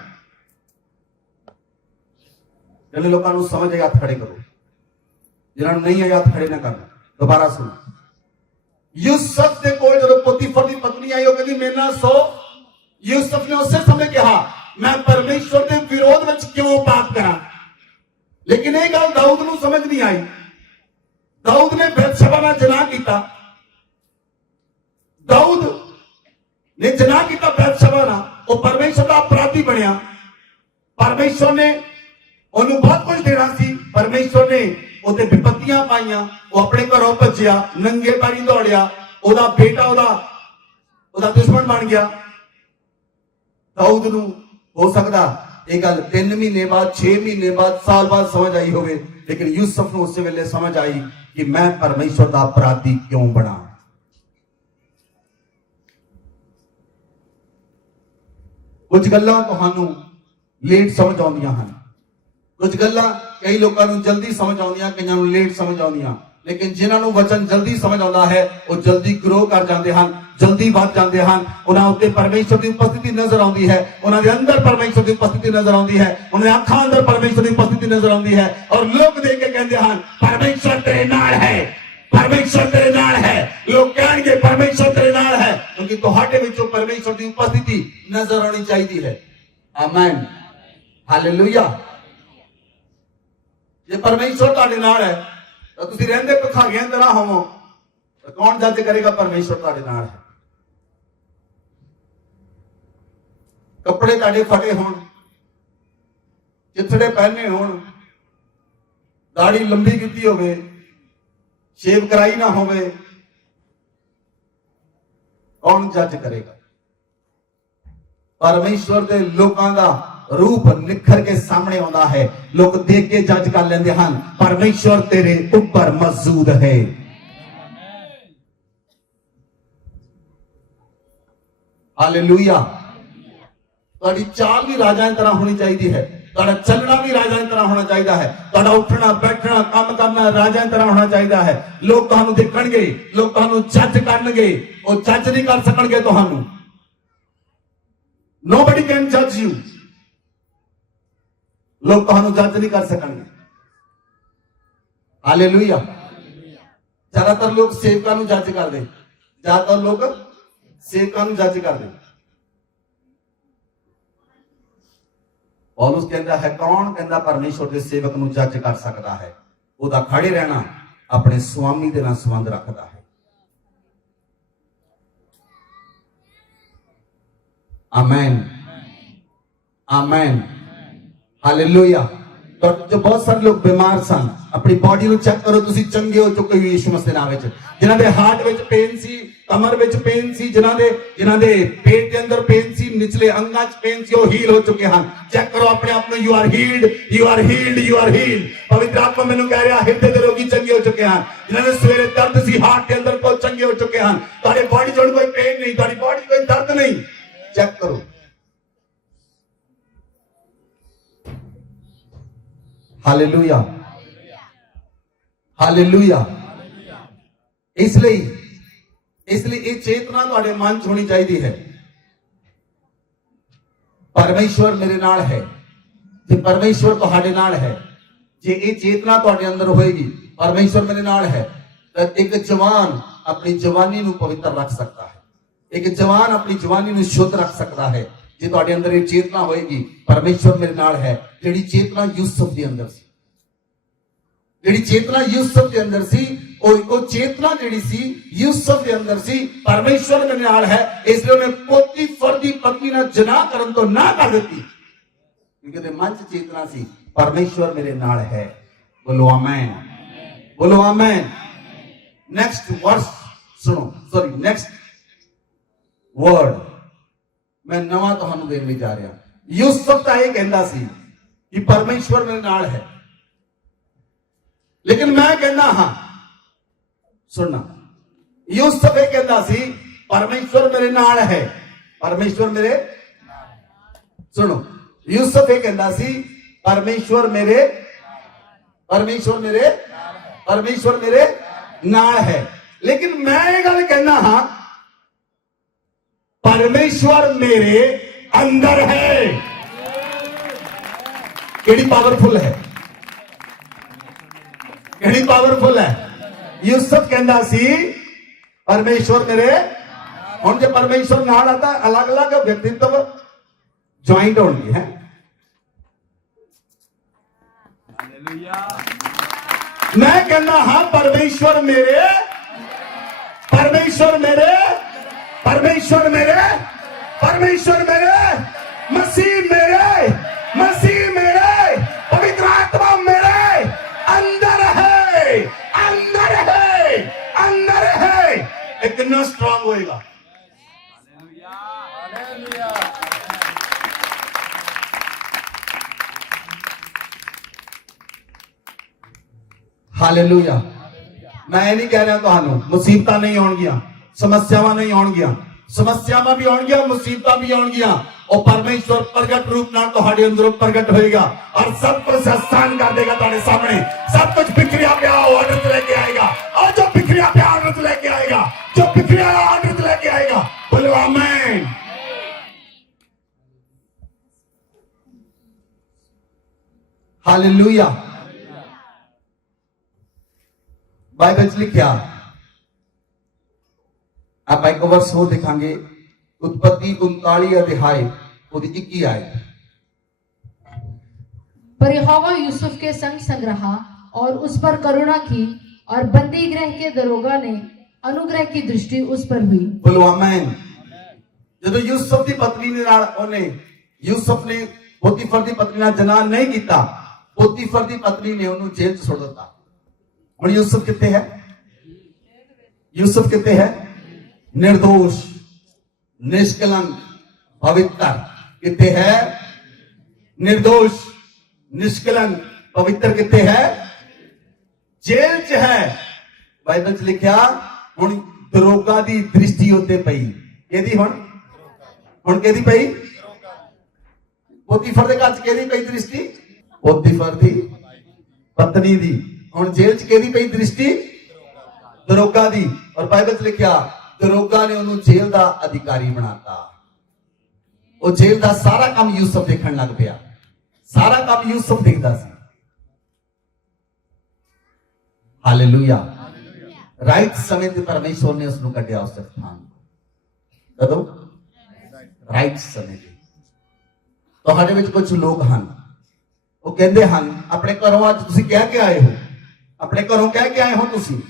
जिन्हें लोगों को समझ आया हाथ खड़े करो, जिन्होंने नहीं आया हाथ खड़े ना करना। दोबारा सुनो, यूसुफ के कोल जब पोतीफर की पत्नी आई, वो कहती मेरे नाल सो। यूसुफ ने उसे समय कहा मैं परमेश्वर के विरोध में क्यों पाप करा, लेकिन एक गल दाऊद को समझ नहीं आई। दाऊद ने बेतशबा नाल जना किया, दाऊद ने जना किया बेतशबा नाल, वो परमेश्वर का अपराधी बनया। परमेश्वर ने उन्हें बहुत कुछ देना सी, परमेश्वर ने उसे विपत्तियां पाइया, वो अपने घरों भजया, नंगे पैरी दौड़िया, ओदा बेटा ओदा दुश्मन बन गया। दाऊद नूं हो सकता ये गल 3 महीने बाद, 6 महीने बाद, साल बाद समझ आई होवे, लेकिन यूसुफ नूं उस वेले समझ आई कि मैं परमेश्वर का अपराधी क्यों बना। कुछ गल्लां तुहानूं लेट समझ आउंदियां हन, कुछ गल्लां कई लोगों को जल्दी समझ आउंदियां, कईयां नूं लेट समझ आउंदियां। लेकिन जिन्हां नूं वचन जल्दी समझ आउंदा है वो जल्दी ग्रो कर जाते हैं, जल्दी बढ़ जाते हैं। उन्हां उत्ते परमेश्वर की उपस्थिति नजर आउंदी है, उन्हां दे अंदर परमेश्वर की उपस्थिति नजर आउंदी है, उन्हां दे अखां अंदर परमेश्वर की उपस्थिति नजर आउंदी है। और लोग देख के कहते हैं परमेश्वर तेरे नाल है, परमेश्वर तेरे नाल है। लोग कहेंगे परमेश्वर तेरे नाल है, क्योंकि तुहाडे विचों परमेश्वर की उपस्थिति नजर आनी चाहिए है। आमीन, हालेलुया। जे परमेश्वर तुहाडे नाल है तो तुसीं रहंदे भखागियां तरह होवो, तो कौन जज करेगा परमेश्वर तुहाडे नाल है। कपड़े तुहाडे फटे होण, चिथड़े पहने होण, दाढ़ी लंबी कीती होवे, शेव कराई ना होवे, कौन जज करेगा। परमेश्वर के लोगों का रूप निखर के सामने आता है, लोग देख के जज कर लेंदे हैं परमेश्वर तेरे ऊपर मौजूद है। हालेलुया। तुम्हारी चाल भी राजा की तरह होनी चाहिए है, तुम्हारा चलना भी राजा की तरह होना चाहिए है, तुम्हारा उठना बैठना काम करना राजा की तरह होना चाहिए है। लोग तुहानू देखणगे, लोग तुहानू जज करनगे, वो जज नहीं कर सकणगे तुहानू। Nobody can judge you, लोग तुहानू जज नहीं कर सकणगे। हालेलुया। ज्यादातर लोग सेवकां नू जज कर दे, ज्यादातर लोग सेवकां नू जज कर दे। पौलुस कहता है कौन कहता परमेश्वर के सेवक नू जज कर सकता है, ओदा खड़े रहना अपने स्वामी दे नाल संबंध रखता है। आमीन, आमीन, हालेलुया। तो जो बहुत सारे लोग बीमार सन, अपनी बॉडी को चेक करो, तुसी चंगे हो चुके हो यीशु मसीह नाम विच। जिन्हां दे हार्ट विच पेन सी, कमर विच पेन सी, जिन्हां दे पेट के अंदर पेन सी, निचले अंगां च पेन सी, वो हील हो चुके हैं। चेक करो अपने आप में, you are healed, you are healed, you are healed. पवित्र आत्मा मैनू कह रहा हृदय दे रोगी चंगे हो चुके हैं। जिन्हां दे सवेरे दर्द सी हार्ट के अंदर, चंगे हो चुके हैं, ਤੁਹਾਡੇ ਬੋਡੀ 'ਚ ਕੋਈ ਪੇਨ ਨਹੀਂ, ਤੁਹਾਡੀ ਬੋਡੀ 'ਚ ਕੋਈ ਦਰਦ ਨਹੀਂ। ਚੈੱਕ ਕਰੋ। Hallelujah, hallelujah. ਇਸ ਲਈ ਇਹ ਚੇਤਨਾ ਤੁਹਾਡੇ ਮਨ 'ਚ ਹੋਣੀ ਚਾਹੀਦੀ ਹੈ, ਪਰਮੇਸ਼ਵਰ ਮੇਰੇ ਨਾਲ ਹੈ। ਜੇ ਪਰਮੇਸ਼ਵਰ ਤੁਹਾਡੇ ਨਾਲ ਹੈ, ਜੇ ਇਹ ਚੇਤਨਾ ਤੁਹਾਡੇ ਅੰਦਰ ਹੋਏਗੀ, ਪਰਮੇਸ਼ਵਰ ਮੇਰੇ ਨਾਲ ਹੈ, ਤਾਂ ਇੱਕ ਜਵਾਨ ਆਪਣੀ ਜਵਾਨੀ ਨੂੰ ਪਵਿੱਤਰ ਰੱਖ ਸਕਦਾ ਹੈ, ਇੱਕ ਜਵਾਨ ਆਪਣੀ ਜਵਾਨੀ ਨੂੰ ਸ਼ੁੱਧ ਰੱਖ ਸਕਦਾ ਹੈ। ਜੇ ਤੁਹਾਡੇ ਅੰਦਰ ਇਹ ਚੇਤਨਾ ਹੋਏਗੀ, ਪਰਮੇਸ਼ਵਰ ਮੇਰੇ ਨਾਲ ਹੈ, ਜਿਹੜੀ ਚੇਤਨਾ ਯੂਸਫ ਦੇ ਅੰਦਰ ਸੀ, ਜਿਹੜੀ ਚੇਤਨਾ ਯੂਸਫ ਦੇ ਅੰਦਰ ਸੀ, ਉਹ ਚੇਤਨਾ ਜਿਹੜੀ ਸੀ ਯੂਸਫ ਦੇ ਅੰਦਰ ਸੀ, ਪਰਮੇਸ਼ਵਰ ਮੇਰੇ ਨਾਲ ਹੈ, ਇਸ ਲਈ ਉਹਨੇ ਪੋਤੀਫਰ ਦੀ ਪਤਨੀ ਨਾਲ ਜਨਾਹ ਕਰਨ ਤੋਂ ਨਾ ਕਰ ਦਿੱਤੀ, क्योंकि ਉਹਦੇ ਮਨ 'ਚ ਚੇਤਨਾ ਸੀ परमेश्वर मेरे नाल है। बोलो आमेन, बोलो आमेन। नेक्स्ट वर्स सुनो, सॉरी नेक्स्ट वर्ड मैं नवा तुहानू देने जा रहा। यूसुफ ਤਾਂ ਇਹ ਕਹਿੰਦਾ ਸੀ कि परमेश्वर मेरे नाल है, लेकिन मैं कहना हाँ, सुनना, यूसुफ ਇਹ ਕਹਿੰਦਾ ਸੀ परमेश्वर मेरे नाल है, परमेश्वर मेरे, सुनो, यूसुफ ਇਹ ਕਹਿੰਦਾ ਸੀ परमेश्वर मेरे नाल है, लेकिन मैं ये गल कहना हाँ परमेश्वर मेरे अंदर है। केड़ी पावरफुल है, केड़ी पावरफुल है। यूसुफ कहता सी परमेश्वर मेरे, हुण जे परमेश्वर नाल आता अलग अलग व्यक्तित्व ज्वाइंट होंगे है। मैं कहना हाँ परमेश्वर मेरे, परमेश्वर मेरे, परमेश्वर मेरे, परमेश्वर मेरे, मसीह मेरे, मसीह मेरे, पवित्र आत्मा मेरे अंदर है, अंदर है, अंदर है। एक कितना स्ट्रांग होएगा। हालेलुया। मैं ये नहीं कह रहा तुहानू मुसीबत नहीं आउणगियां, समस्यावां नहीं आउणगियां, समस्यावां भी आउणगियां, मुसीबतां भी आउणगियां, और परमेश्वर प्रगट रूप नाल तुहाडे अंदरों प्रगट होएगा और सब कुछ आसान कर देगा तुहाडे सामने। सब कुछ बिखरिया पिया ऑर्डर लेके आएगा, और जो बिखरिया पिया ऑर्डर लेके आएगा, जो बिखरिया ऑर्डर लेके आएगा, बोलो आमीन। हालेलुया। बाइबल लिखा आप एक वर्ष हो दिखांगे, उत्पत्ति 39 अध्याय 21 आए। पर यहोवा यूसुफ के संग संग रहा और उस पर करुणा की, और बंदी गृह के दरोगा ने अनुग्रह की दृष्टि उस पर हुई। बोलो आमीन। जब यूसुफ की पत्नी ने यूसुफ ने पोतीफर की पत्नी नाल जनाह नहीं किया, पोतीफर की पत्नी ने उन्हें जेल च सुट दिता। और यूसुफ कितने है, यूसुफ कितने है, निर्दोष, निष्कलंक, पवित्र, कितने है, निर्दोष, निष्कलंक, पवित्र, कितने है, जेल च है। बाइबल च लिखा हुण दरोगा दी दृष्टि उत्ते पई, केदी हुण केदी पई, पोतीफर दे घर च केदी पई दृष्टि, पोतीफर दी पत्नी दी। हुण जेल च केदी पई दृष्टि, दरोगा दी। और बाइबल च लिखा दरोगा ने उन्होंने जेल का अधिकारी बनाता। वो जेल का सारा काम यूसुफ देखण लग पिया, सारा काम यूसुफ देखता सी। हालेलुया। राइट समय ते परमेश्वर ने उसनु कढ़िया उस स्थान कदों, राइट समय ते। तुहाडे विच कुछ लोग हन, वो कहंदे हन अपने घरों अज तुसीं कह के आए हो, अपने घरों कह के आए हो तुसीं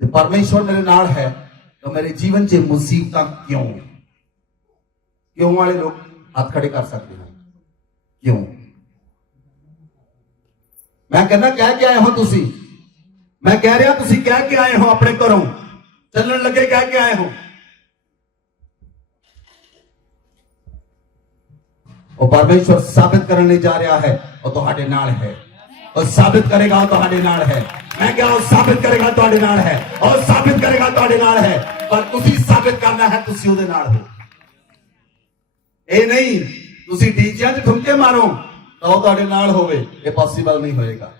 जे परमेश्वर मेरे नाल है तो मेरे जीवन च मुसीबत क्यों, क्यों वाले लोग हाथ खड़े कर सकते हैं, क्यों। मैं कहना कह के आए हो तुसीं, मैं कह रहा तुसीं कह के आए हो, अपने घरों चलने लगे कह के आए हो। और परमेश्वर साबित करने जा रहा है और तुहाडे नाल है। ਉਹ ਸਾਬਿਤ ਕਰੇਗਾ ਉਹ ਤੁਹਾਡੇ ਨਾਲ ਹੈ। ਮੈਂ ਕਿਹਾ ਉਹ ਸਾਬਿਤ ਕਰੇਗਾ ਤੁਹਾਡੇ ਨਾਲ ਹੈ, ਉਹ ਸਾਬਿਤ ਕਰੇਗਾ ਤੁਹਾਡੇ ਨਾਲ ਹੈ। ਪਰ ਤੁਸੀਂ ਸਾਬਿਤ ਕਰਨਾ ਹੈ ਤੁਸੀਂ ਉਹਦੇ ਨਾਲ ਹੋ। ਇਹ ਨਹੀਂ ਤੁਸੀਂ ਡੀਜਿਆਂ 'ਚ ਠੁਮਕੇ ਮਾਰੋ ਤਾਂ ਉਹ ਤੁਹਾਡੇ ਨਾਲ ਹੋਵੇ, ਇਹ ਪੋਸੀਬਲ ਨਹੀਂ ਹੋਏਗਾ।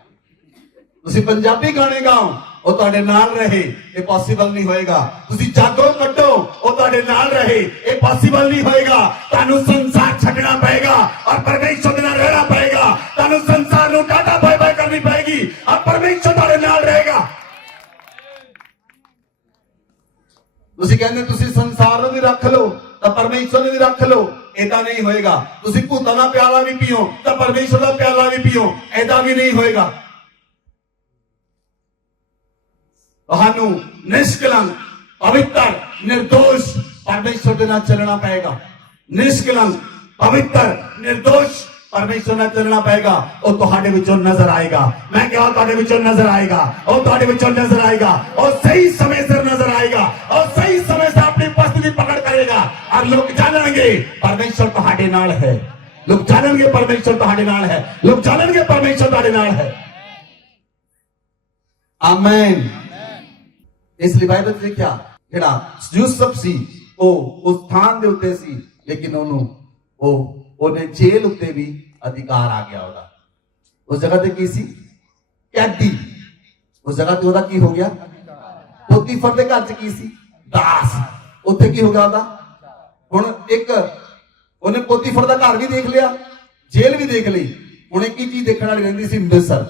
ਤੁਸੀਂ ਪੰਜਾਬੀ ਗਾਣੇ ਗਾਓ ਉਹ ਤੁਹਾਡੇ ਨਾਲ ਰਹੇ, ਇਹ ਪੋਸੀਬਲ ਨਹੀਂ ਹੋਏਗਾ। ਤੁਸੀਂ ਜਾਗੋ ਕੱਢੋ ਉਹ ਤੁਹਾਡੇ ਨਾਲ ਰਹੇ, ਇਹ ਪੋਸੀਬਲ ਨਹੀਂ ਹੋਏਗਾ। ਤੁਹਾਨੂੰ ਸੰਸਾਰ ਛੱਡਣਾ ਪਏਗਾ ਔਰ ਪਰਮੇਸ਼ਰ ਦੇ ਨਾਲ ਰਹਿਣਾ ਪਏਗਾ। ਤੁਹਾਨੂੰ ਸੰਸਾਰ ਨੂੰ ਟਾਟਾ ਬਾਏ ਬਾਏ ਕਰਨੀ ਪਏਗੀ ਔਰ ਪਰਮੇਸ਼ਰ ਤੁਹਾਡੇ ਨਾਲ ਰਹੇਗਾ। ਤੁਸੀਂ ਕਹਿੰਦੇ ਤੁਸੀਂ ਸੰਸਾਰ ਨੂੰ ਵੀ ਰੱਖ ਲਓ ਤਾਂ ਪਰਮੇਸ਼ਰ ਨੂੰ ਵੀ ਰੱਖ ਲਓ, ਏਦਾਂ ਨਹੀਂ ਹੋਏਗਾ। ਤੁਸੀਂ ਭੂਤਾਂ ਦਾ ਪਿਆਲਾ ਵੀ ਪੀਓ ਤਾਂ ਪਰਮੇਸ਼ਰ ਦਾ ਪਿਆਲਾ ਵੀ ਪੀਓ, ਏਦਾਂ ਵੀ ਨਹੀਂ ਹੋਏਗਾ। ਤੁਹਾਨੂੰ ਨਿਸ਼ਕਲੰਕ ਪਵਿੱਤਰ ਨਿਰਦੋਸ਼ ਪਰਮੇਸ਼ਰ ਦੇ ਨਾਲ ਚੱਲਣਾ ਪਏਗਾ। ਨਿਸ਼ਕਲੰਕ ਪਵਿੱਤਰ ਨਿਰਦੋਸ਼ ਪਰਮੇਸ਼ਰ ਨਾਲ ਚੱਲਣਾ ਪਏਗਾ। ਉਹ ਤੁਹਾਡੇ ਵਿੱਚੋਂ ਨਜ਼ਰ ਆਏਗਾ। ਮੈਂ ਕਿਹਾ ਤੁਹਾਡੇ ਵਿੱਚੋਂ ਨਜ਼ਰ ਆਏਗਾ, ਉਹ ਤੁਹਾਡੇ ਵਿੱਚੋਂ ਨਜ਼ਰ ਆਏਗਾ। ਉਹ ਸਹੀ ਸਮੇਂ ਸਿਰ ਨਜ਼ਰ ਆਏਗਾ, ਉਹ ਸਹੀ ਸਮੇਂ से अपनी उपस्थिति पकड़ करेगा और लोग जानेंगे परमेश्वर ਤੁਹਾਡੇ ਨਾਲ है। लोग जानेंगे परमेश्वर ਤੁਹਾਡੇ ਨਾਲ है। लोग जानेंगे परमेश्वर ਤੁਹਾਡੇ ਨਾਲ है। आमीन। इसलिए बाइबल ਚ ਲਿਖਿਆ ਜਿਹੜਾ ਯੂਸਫ ਸੀ ਉਹ ਉਸ ਥਾਂ ਦੇ ਉੱਤੇ ਸੀ, ਲੇਕਿਨ ਉਹਨੇ ਜੇਲ੍ਹ ਉੱਤੇ ਵੀ ਅਧਿਕਾਰ ਆ ਗਿਆ ਉਹਦਾ। ਉਸ ਜਗ੍ਹਾ ਤੇ ਕੀ ਸੀ? ਕੈਦੀ। ਉਸ ਜਗ੍ਹਾ ਤੇ ਉਹਦਾ ਕੀ ਹੋ ਗਿਆ? ਪੋਤੀਫਰ ਦੇ ਘਰ ਚ ਕੀ ਸੀ? ਦਾਸ। ਉੱਥੇ ਕੀ ਹੋ ਗਿਆ ਉਹਦਾ? ਹੁਣ ਇੱਕ ਉਹਨੇ ਪੋਤੀਫਰ ਦਾ ਘਰ ਵੀ ਦੇਖ ਲਿਆ, ਜੇਲ੍ਹ ਵੀ ਦੇਖ ਲਈ। ਹੁਣ ਇੱਕ ਹੀ ਚੀਜ਼ ਦੇਖਣ ਵਾਲੀ ਰਹਿੰਦੀ ਸੀ, ਮਿਸਰ।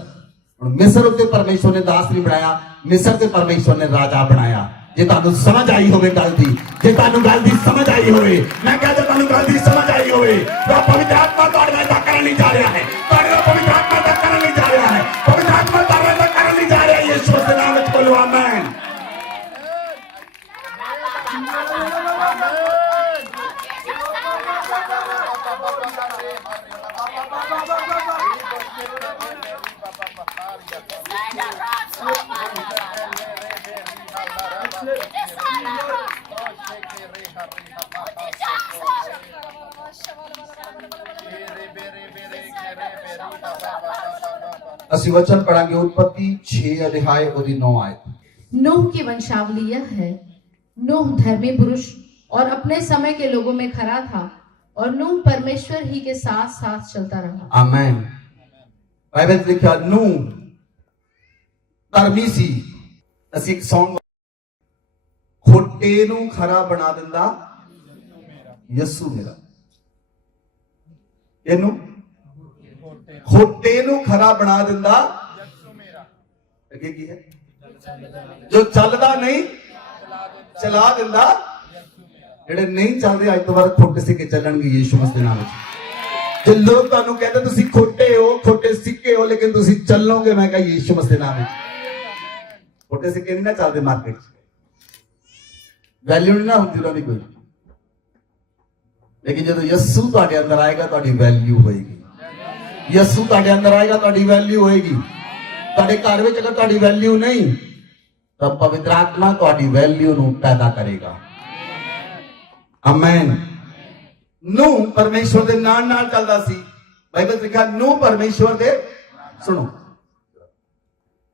ਹੁਣ ਮਿਸਰ ਉੱਤੇ ਪਰਮੇਸ਼ਰ ਨੇ ਦਾਸ ਨਹੀਂ ਬਣਾਇਆ, ਮਿਸਰ ਤੇ ਪਰਮੇਸ਼ਰ ਨੇ ਰਾਜਾ ਬਣਾਇਆ। ਜੇ ਤੁਹਾਨੂੰ ਸਮਝ ਆਈ ਹੋਵੇ ਗੱਲ ਦੀ, ਜੇ ਤੁਹਾਨੂੰ ਗੱਲ ਦੀ ਸਮਝ ਆਈ ਹੋਵੇ, ਮੈਂ ਕਿਹਾ ਜੇ ਤੁਹਾਨੂੰ ਗੱਲ ਦੀ ਸਮਝ ਆਈ ਹੋਵੇ ਤਾਂ ਪਵਿੱਤਰ ਆਤਮਾ ਤੁਹਾਡੇ ਨਾਲ ਕਰਨ ਨਹੀਂ ਜਾ ਰਿਹਾ ਹੈ। ਤੁਹਾਡੇ ਨਾਲ ਪਵਿੱਤਰ ਆਤਮਾ ਦਾ ਕਰਨ ਨਹੀਂ ਜਾ ਰਿਹਾ ਹੈ। ਪਵਿੱਤਰ ਆਤਮਾ ਤੁਹਾਡੇ ਨਾਲ ਕਰਨ ਨਹੀਂ ਜਾ ਰਿਹਾ। ਯਿਸੂ ਦੇ ਨਾਮ ਵਿੱਚ ਬੋਲੋ ਆਮੇਨ। ਅਸੀਂ वचन पढ़ांगे उत्पत्ति 6 अध्याय ਉਹਦੀ 9 आयत। नूह की वंशावली यह है। नूह धर्मी पुरुष और अपने समय के लोगों में खरा था और नूह परमेश्वर ही के साथ साथ चलता रहा। आमीन। बाइबल ਚ ਲਿਖਿਆ ਨੂਹ ਧਰਮੀ ਸੀ। ਅਸੀਂ ਇੱਕ ਸੌਂਗ ਖੋਟੇ ਨੂੰ ਖਰਾ ਬਣਾ ਦਿੰਦਾ ਯਿਸੂ ਮੇਰਾ। ਇਹਨੂੰ ਖੋਟੇ ਨੂੰ ਖਰਾ ਬਣਾ ਦਿੰਦਾ ਯਿਸੂ ਮੇਰਾ। ਅੱਗੇ ਕੀ ਹੈ? ਜੋ ਚੱਲਦਾ ਨਹੀਂ ਚਲਾ ਦਿੰਦਾ। ਜਿਹੜੇ ਨਹੀਂ ਚੱਲਦੇ ਅੱਜ ਤੋਂ ਬਾਅਦ ਖੋਟੇ ਸਿੱਕੇ ਚੱਲਣਗੇ ਯਿਸੂ ਮਸੀਹ ਦੇ ਨਾਮ ਵਿੱਚ। ਜੇ ਲੋਕ ਤੁਹਾਨੂੰ ਕਹਿੰਦੇ ਤੁਸੀਂ ਖੋਟੇ ਹੋ, ਖੋਟੇ ਸਿੱਕੇ ਹੋ, ਲੇਕਿਨ ਤੁਸੀਂ ਚੱਲੋਗੇ, ਮੈਂ ਕਹਾਂ ਯਿਸੂ ਮਸੀਹ ਦੇ ਨਾਮ ਵਿੱਚ। ਖੋਟੇ ਸਿੱਕੇ ਨਹੀਂ ਨਾ ਚੱਲਦੇ ਮਾਰਕੀਟ 'ਚ, ਵੈਲਿਊ ਨਹੀਂ ਨਾ ਹੁੰਦੀ ਉਹਨਾਂ ਦੀ ਕੋਈ। ਲੇਕਿਨ ਜਦੋਂ ਯਿਸੂ ਤੁਹਾਡੇ ਅੰਦਰ ਆਏਗਾ ਤੁਹਾਡੀ ਵੈਲਿਊ ਹੋਏਗੀ। ਯਿਸੂ ਤੁਹਾਡੇ ਅੰਦਰ ਆਏਗਾ ਤੁਹਾਡੀ ਵੈਲਿਊ ਹੋਏਗੀ। ਤੁਹਾਡੇ ਘਰ ਵਿੱਚ ਅਗਰ ਤੁਹਾਡੀ ਵੈਲਿਊ ਨਹੀਂ ਤਾਂ ਪਵਿੱਤਰ ਆਤਮਾ ਤੁਹਾਡੀ ਵੈਲਿਊ ਨੂੰ ਪੈਦਾ ਕਰੇਗਾ। ਆਮੇਨ। ਨੂਹ ਪਰਮੇਸ਼ਵਰ ਦੇ ਨਾਲ ਨਾਲ ਚੱਲਦਾ ਸੀ। ਬਾਈਬਲ ਚ ਲਿਖਿਆ ਨੂਹ ਪਰਮੇਸ਼ਵਰ ਦੇ, ਸੁਣੋ